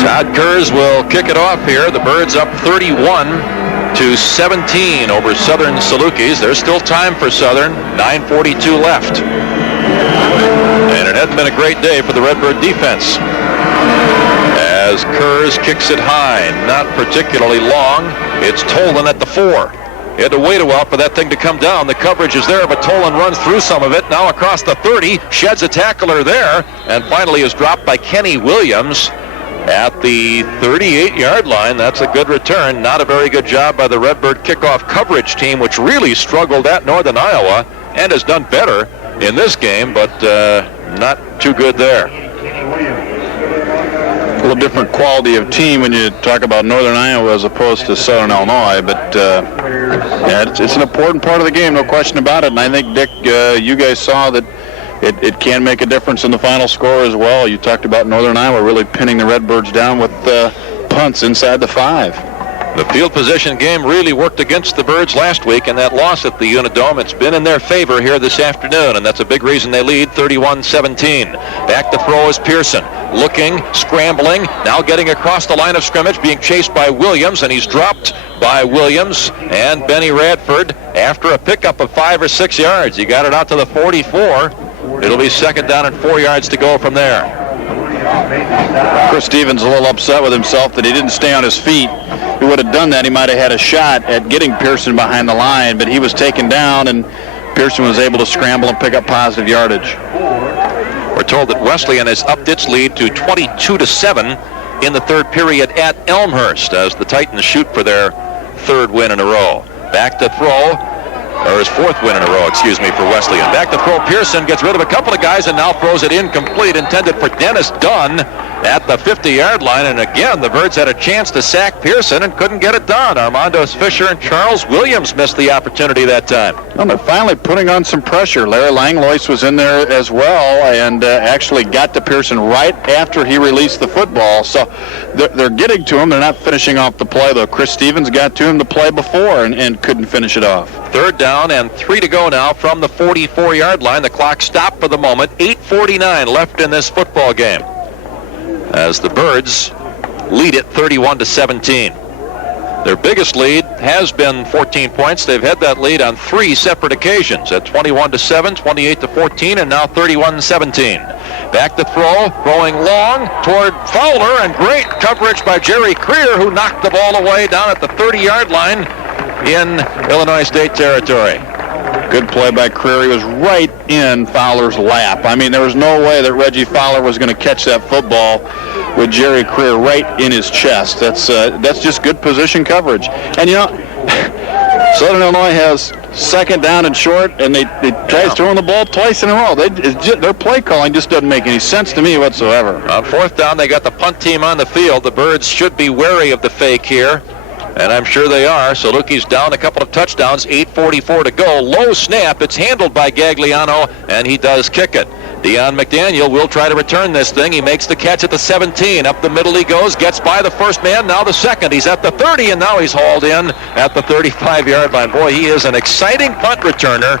Todd Kurz will kick it off here. The Birds up 31-17 over Southern Salukis. There's still time for Southern. 9:42 left. And it hasn't been a great day for the Redbird defense. As Kurz kicks it high, not particularly long. It's Tolan at the 4. He had to wait a while for that thing to come down. The coverage is there, but Tolan runs through some of it. Now across the 30, sheds a tackler there, and finally is dropped by Kenny Williams at the 38-yard line. That's a good return. Not a very good job by the Redbird kickoff coverage team, which really struggled at Northern Iowa and has done better in this game, but not too good there. A little different quality of team when you talk about Northern Iowa as opposed to Southern Illinois, but yeah, it's an important part of the game, no question about it. And I think, Dick, you guys saw that it can make a difference in the final score as well. You talked about Northern Iowa really pinning the Redbirds down with punts inside the 5. The field position game really worked against the Birds last week, and that loss at the Unidome, it's been in their favor here this afternoon, and that's a big reason they lead 31-17. Back to throw is Pearson. Looking, scrambling, now getting across the line of scrimmage, being chased by Williams, and he's dropped by Williams and Benny Radford after a pickup of 5 or 6 yards. He got it out to the 44. It'll be second down and 4 yards to go from there. Chris Stevens a little upset with himself that he didn't stay on his feet. If he would have done that, he might have had a shot at getting Pearson behind the line, but he was taken down, and Pearson was able to scramble and pick up positive yardage. We're told that Wesleyan has upped its lead to 22-7 in the third period at Elmhurst as the Titans shoot for their third win in a row. Back to throw. Or his fourth win in a row, for Wesleyan. Back to throw. Pearson gets rid of a couple of guys and now throws it incomplete, intended for Dennis Dunn at the 50-yard line. And again, the Birds had a chance to sack Pearson and couldn't get it done. Armando Fisher and Charles Williams missed the opportunity that time. Well, they're finally putting on some pressure. Larry Langlois was in there as well and actually got to Pearson right after he released the football. So they're getting to him. They're not finishing off the play, though. Chris Stevens got to him the play before and couldn't finish it off. Third down and 3 to go now from the 44-yard line. The clock stopped for the moment. 8:49 left in this football game as the Birds lead it 31-17. Their biggest lead has been 14 points. They've had that lead on 3 separate occasions at 21-7, 28-14, and now 31-17. Back to throw, throwing long toward Fowler, and great coverage by Jerry Creer, who knocked the ball away down at the 30-yard line in Illinois State territory. Good play by Creer. He was right in Fowler's lap. I mean, there was no way that Reggie Fowler was going to catch that football with Jerry Creer right in his chest. That's just good position coverage. And, you know, Southern Illinois has second down and short, and they try throwing the ball twice in a row. Their play calling just doesn't make any sense to me whatsoever. On fourth down, they got the punt team on the field. The Birds should be wary of the fake here. And I'm sure they are. Salukis down a couple of touchdowns, 8:44 to go. Low snap. It's handled by Gagliano, and he does kick it. Deion McDaniel will try to return this thing. He makes the catch at the 17. Up the middle he goes, gets by the first man, now the second. He's at the 30, and now he's hauled in at the 35-yard line. Boy, he is an exciting punt returner,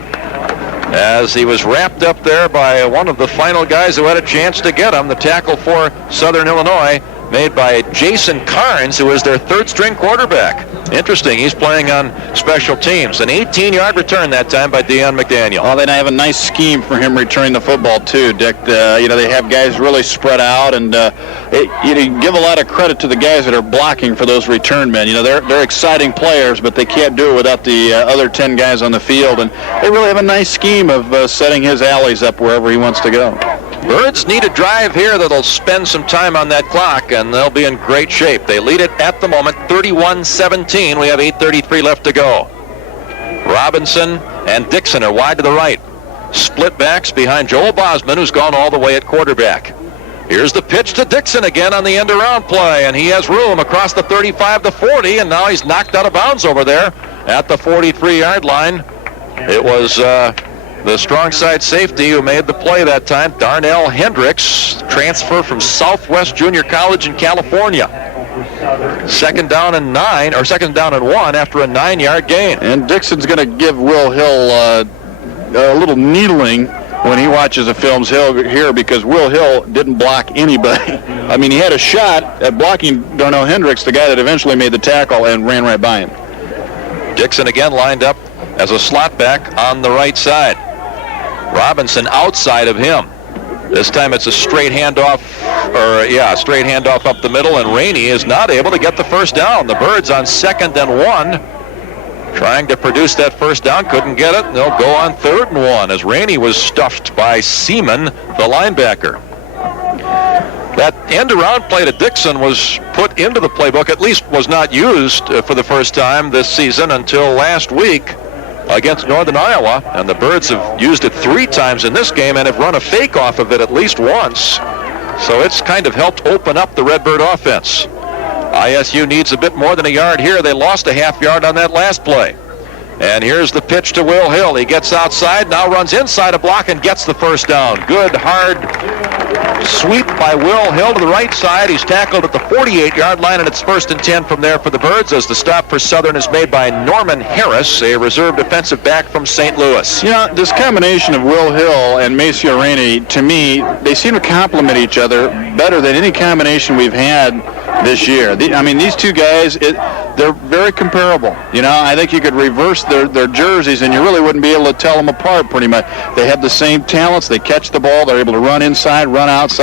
as he was wrapped up there by one of the final guys who had a chance to get him. The tackle for Southern Illinois made by Jason Carnes, who is their third-string quarterback. Interesting, he's playing on special teams. An 18-yard return that time by Deion McDaniel. Well, they have a nice scheme for him returning the football, too, Dick. They have guys really spread out, and you give a lot of credit to the guys that are blocking for those return men. They're exciting players, but they can't do it without the other 10 guys on the field, and they really have a nice scheme of setting his alleys up wherever he wants to go. Birds need a drive here that'll spend some time on that clock, and they'll be in great shape. They lead it at the moment 31-17. We have 8:33 left to go. Robinson and Dixon are wide to the right. Split backs behind Joel Bosman, who's gone all the way at quarterback. Here's the pitch to Dixon again on the end-around play, and he has room across the 35 to 40, and now he's knocked out of bounds over there at the 43-yard line. It was the strong side safety who made the play that time, Darnell Hendricks, transfer from Southwest Junior College in California. Second down and 1 after a 9-yard gain. And Dixon's going to give Will Hill a little needling when he watches the films here, because Will Hill didn't block anybody. I mean, he had a shot at blocking Darnell Hendricks, the guy that eventually made the tackle, and ran right by him. Dixon again lined up as a slot back on the right side. Robinson outside of him. This time it's a straight handoff, straight handoff up the middle, and Rainey is not able to get the first down. The Birds on 2nd and 1, trying to produce that first down, couldn't get it. They'll go on 3rd and 1 as Rainey was stuffed by Seaman, the linebacker. That end-around play to Dixon was put into the playbook, at least was not used for the first time this season until last week against Northern Iowa, and the Birds have used it 3 times in this game and have run a fake off of it at least once. So it's kind of helped open up the Redbird offense. ISU needs a bit more than a yard here. They lost a half yard on that last play. And here's the pitch to Will Hill. He gets outside, now runs inside a block and gets the first down. Good, hard sweep by Will Hill to the right side. He's tackled at the 48-yard line, and it's 1st and 10 from there for the Birds, as the stop for Southern is made by Norman Harris, a reserve defensive back from St. Louis. This combination of Will Hill and Maceo Rainey, to me, they seem to complement each other better than any combination we've had this year. These two guys, they're very comparable. I think you could reverse their jerseys and you really wouldn't be able to tell them apart pretty much. They have the same talents. They catch the ball. They're able to run inside, run outside.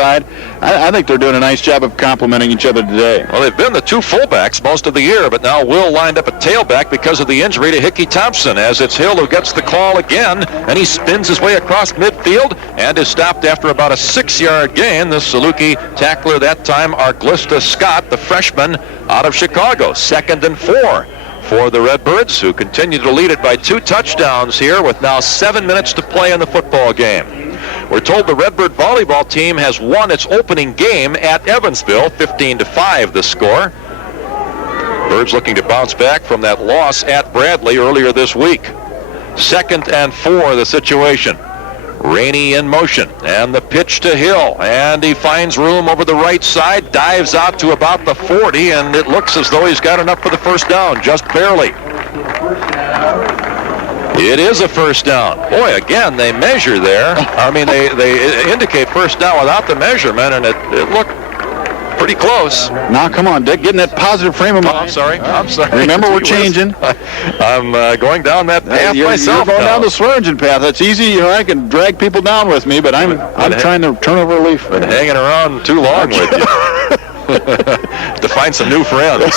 I think they're doing a nice job of complementing each other today. Well, they've been the 2 fullbacks most of the year, but now Will lined up at tailback because of the injury to Hickey Thompson, as it's Hill who gets the call again, and he spins his way across midfield and is stopped after about a 6-yard gain. The Saluki tackler that time, Arglista Scott, the freshman out of Chicago. 2nd and 4 for the Redbirds, who continue to lead it by 2 touchdowns here with now 7 minutes to play in the football game. We're told the Redbird volleyball team has won its opening game at Evansville, 15-5 the score. Birds looking to bounce back from that loss at Bradley earlier this week. 2nd and 4 the situation. Rainey in motion, and the pitch to Hill, and he finds room over the right side, dives out to about the 40, and it looks as though he's got enough for the first down, just barely. It is a first down. Boy, again, they measure there. They indicate first down without the measurement, and it looked pretty close. Now, come on, Dick, get in that positive frame of mind. I'm sorry. Remember, we're changing. I'm going down that path myself. You're going down the Swearingen path. That's easy. I can drag people down with me, but I'm trying to turn over a leaf. Been hanging around too long with you. To find some new friends.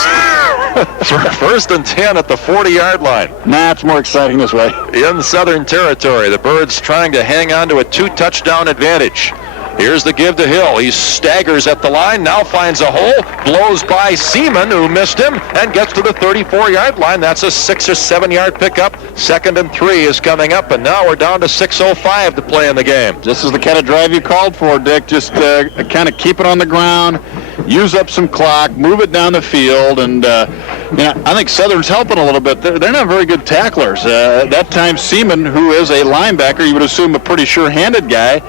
1st and 10 at the 40-yard line. Nah, it's more exciting this way. In Southern territory, the Birds trying to hang on to a 2-touchdown advantage. Here's the give to Hill. He staggers at the line, now finds a hole, blows by Seaman, who missed him, and gets to the 34-yard line. That's a 6 or 7-yard pickup. 2nd and 3 is coming up, and now we're down to 6:05 to play in the game. This is the kind of drive you called for, Dick. Just kind of keep it on the ground, use up some clock, move it down the field, and I think Southern's helping a little bit. They're not very good tacklers. That time Seaman, who is a linebacker, you would assume a pretty sure-handed guy,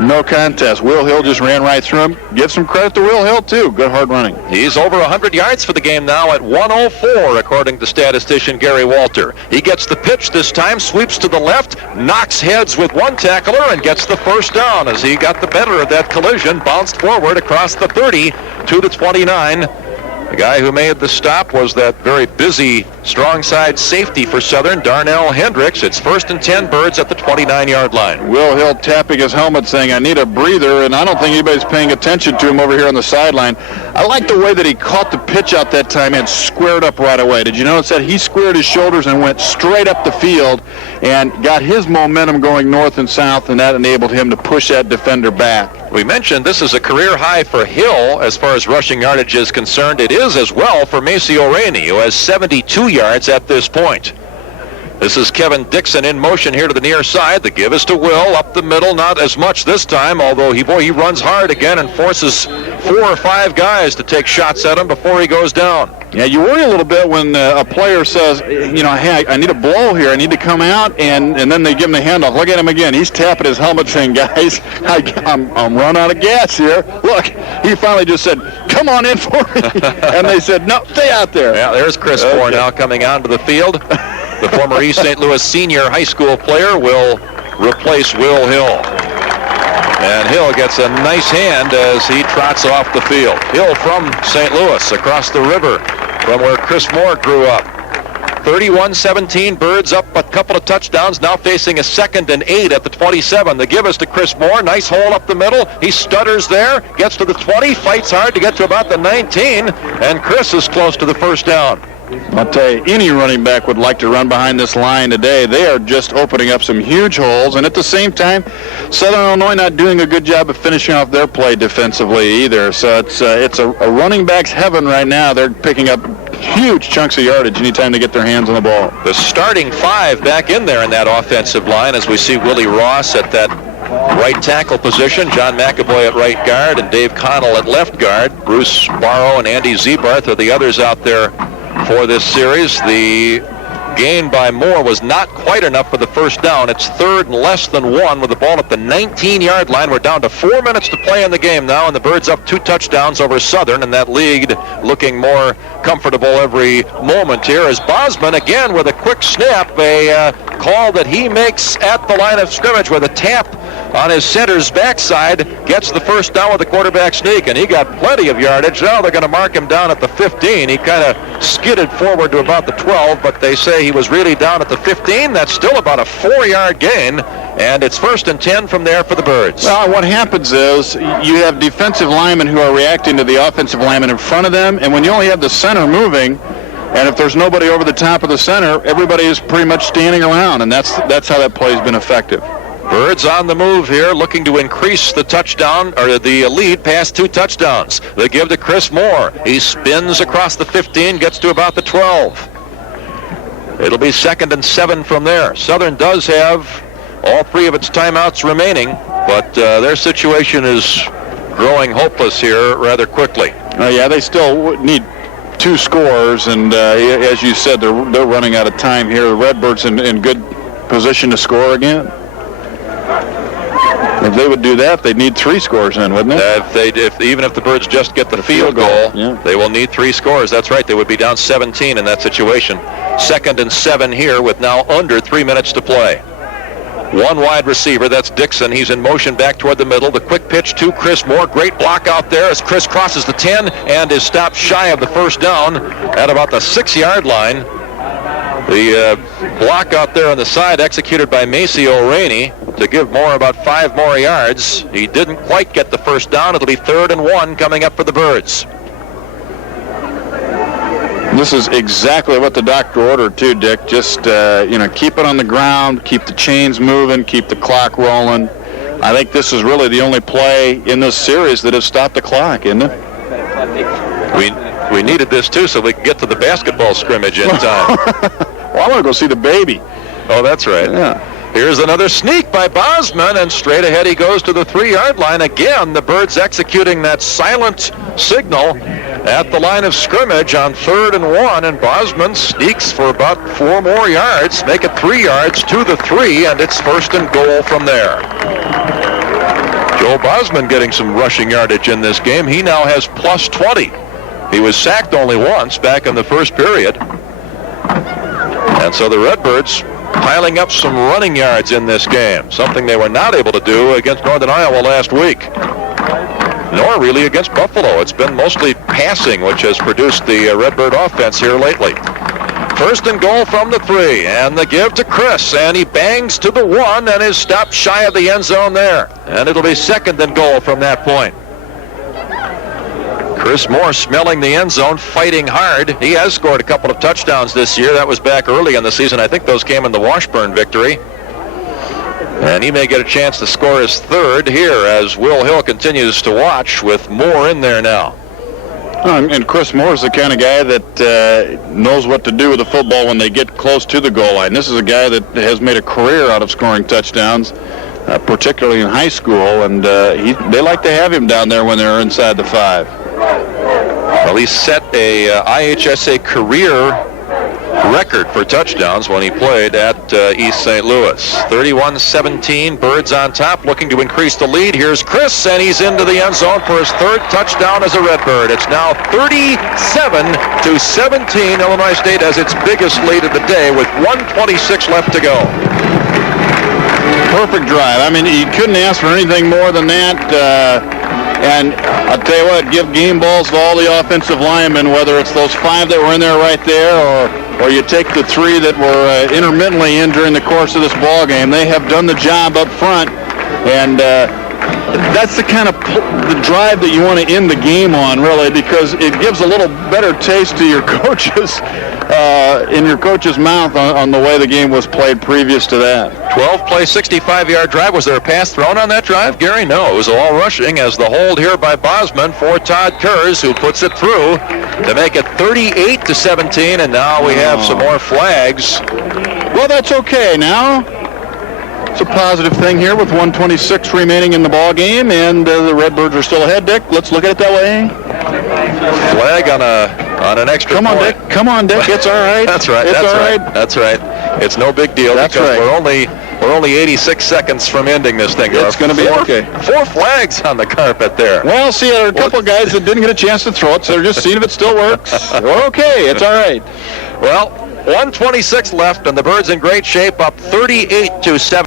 No contest. Will Hill just ran right through him. Give some credit to Will Hill, too. Good hard running. He's over 100 yards for the game now at 104, according to statistician Gary Walter. He gets the pitch this time, sweeps to the left, knocks heads with one tackler, and gets the first down as he got the better of that collision, bounced forward across the 30 to the 29. The guy who made the stop was that very busy strong side safety for Southern, Darnell Hendricks. It's 1st and 10, Birds at the 29-yard line. Will Hill tapping his helmet saying, I need a breather, and I don't think anybody's paying attention to him over here on the sideline. I like the way that he caught the pitch out that time and squared up right away. Did you notice that? He squared his shoulders and went straight up the field and got his momentum going north and south, and that enabled him to push that defender back. We mentioned this is a career high for Hill as far as rushing yardage is concerned. It is as well for Maceo Rainey, who has 72 yards at this point. This is Kevin Dixon in motion here to the near side. The give is to Will up the middle, not as much this time, although he runs hard again and forces 4 or 5 guys to take shots at him before he goes down. Yeah, you worry a little bit when a player says, you know, hey, I need a blow here. I need to come out, and then they give him the handoff. Look at him again. He's tapping his helmet saying, guys, I'm run out of gas here. Look, he finally just said, come on in for me. And they said, no, stay out there. Yeah, there's Chris Moore now coming onto the field. The former East St. Louis senior high school player will replace Will Hill. And Hill gets a nice hand as he trots off the field. Hill from St. Louis, across the river from where Chris Moore grew up. 31-17, Birds up a couple of touchdowns, now facing a 2nd and 8 at the 27. The give is to Chris Moore. Nice hole up the middle. He stutters there, gets to the 20, fights hard to get to about the 19, and Chris is close to the first down. I'll tell you, any running back would like to run behind this line today. They are just opening up some huge holes, and at the same time, Southern Illinois not doing a good job of finishing off their play defensively either. So it's a running back's heaven right now. They're picking up huge chunks of yardage anytime they get their hands on the ball. The starting 5 back in there in that offensive line as we see Willie Ross at that right tackle position, John McAvoy at right guard, and Dave Connell at left guard. Bruce Barrow and Andy Zebarth are the others out there for this series. The gain by Moore was not quite enough for the first down. It's 3rd and less than 1 with the ball at the 19-yard line. We're down to 4 minutes to play in the game now, and the Birds up 2 touchdowns over Southern, and that lead looking more comfortable every moment here as Bosman again with a quick snap, a call that he makes at the line of scrimmage with a tap on his center's backside, gets the first down with a quarterback sneak, and he got plenty of yardage. Now they're going to mark him down at the 15. He kind of skidded forward to about the 12, but they say he was really down at the 15. That's still about a 4-yard gain, and it's 1st and 10 from there for the Birds. Well, what happens is you have defensive linemen who are reacting to the offensive linemen in front of them, and when you only have the center moving, and if there's nobody over the top of the center, everybody is pretty much standing around, and that's how that play's been effective. Birds on the move here, looking to increase the touchdown, or the lead past 2 touchdowns. They give to Chris Moore. He spins across the 15, gets to about the 12. It'll be 2nd and 7 from there. Southern does have all 3 of its timeouts remaining, but their situation is growing hopeless here rather quickly. Yeah, they still need 2 scores, and as you said, they're running out of time here. The Redbirds in good position to score again. If they would do that, they'd need 3 scores then, wouldn't they? Even if the Birds just get the field goal, yeah, they will need 3 scores. That's right. They would be down 17 in that situation. 2nd and 7 here with now under 3 minutes to play. 1 wide receiver, that's Dixon. He's in motion back toward the middle. The quick pitch to Chris Moore. Great block out there as Chris crosses the 10 and is stopped shy of the first down at about the 6-yard line. The block out there on the side executed by Maceo Rainey to give Moore about 5 more yards. He didn't quite get the first down. It'll be 3rd and 1 coming up for the Birds. This is exactly what the doctor ordered too, Dick. Just keep it on the ground, keep the chains moving, keep the clock rolling. I think this is really the only play in this series that has stopped the clock, isn't it? We needed this too so we could get to the basketball scrimmage in time. Well, I want to go see the baby. Oh, that's right. Yeah. Here's another sneak by Bosman, and straight ahead he goes to the 3-yard line. Again, the Birds executing that silent signal at the line of scrimmage on 3rd and 1, and Bosman sneaks for about 4 more yards, make it 3 yards to the 3, and it's 1st and goal from there. Joe Bosman getting some rushing yardage in this game. He now has plus 20. He was sacked only once back in the first period. And so the Redbirds piling up some running yards in this game, something they were not able to do against Northern Iowa last week, nor really against Buffalo. It's been mostly passing which has produced the Redbird offense here lately. First and goal from the 3, and the give to Chris, and he bangs to the 1 and is stopped shy of the end zone there. And it'll be second and goal from that point. Chris Moore smelling the end zone, fighting hard. He has scored a couple of touchdowns this year. That was back early in the season. I think those came in the Washburn victory. And he may get a chance to score his third here as Will Hill continues to watch with Moore in there now. And Chris Moore is the kind of guy that knows what to do with the football when they get close to the goal line. This is a guy that has made a career out of scoring touchdowns, particularly in high school, and they like to have him down there when they're inside the 5. Well, he set a IHSA career record for touchdowns when he played at East St. Louis. 31-17, Birds on top, looking to increase the lead. Here's Chris, and he's into the end zone for his third touchdown as a Redbird. It's now 37-17. Illinois State has its biggest lead of the day with 1:26 left to go. Perfect drive. I mean, you couldn't ask for anything more than that. And I'll tell you what, give game balls to all the offensive linemen, whether it's those 5 that were in there right there or you take the 3 that were intermittently in during the course of this ball game. They have done the job up front, and that's the kind of the drive that you want to end the game on, really, because it gives a little better taste to your coaches in your coach's mouth on the way the game was played previous to that. 12-play, 65-yard drive. Was there a pass thrown on that drive, Gary? No, it was all rushing as the hold here by Bosman for Todd Kurz, who puts it through to make it 38-17, and now we have some more flags. Well, that's okay now. It's a positive thing here with 1:26 remaining in the ball game, and the Redbirds are still ahead. Dick, let's look at it that way. Flag on an extra point. Come on, Dick. It's all right. That's right. That's right. It's no big deal. That's because right. We're only 86 seconds from ending this thing. It's going to be okay. 4 flags on the carpet there. Well, see, there are a couple of guys that didn't get a chance to throw it, so they're just seeing if it still works. We're okay. It's all right. Well, 1:26 left, and the Birds in great shape, up 38-7.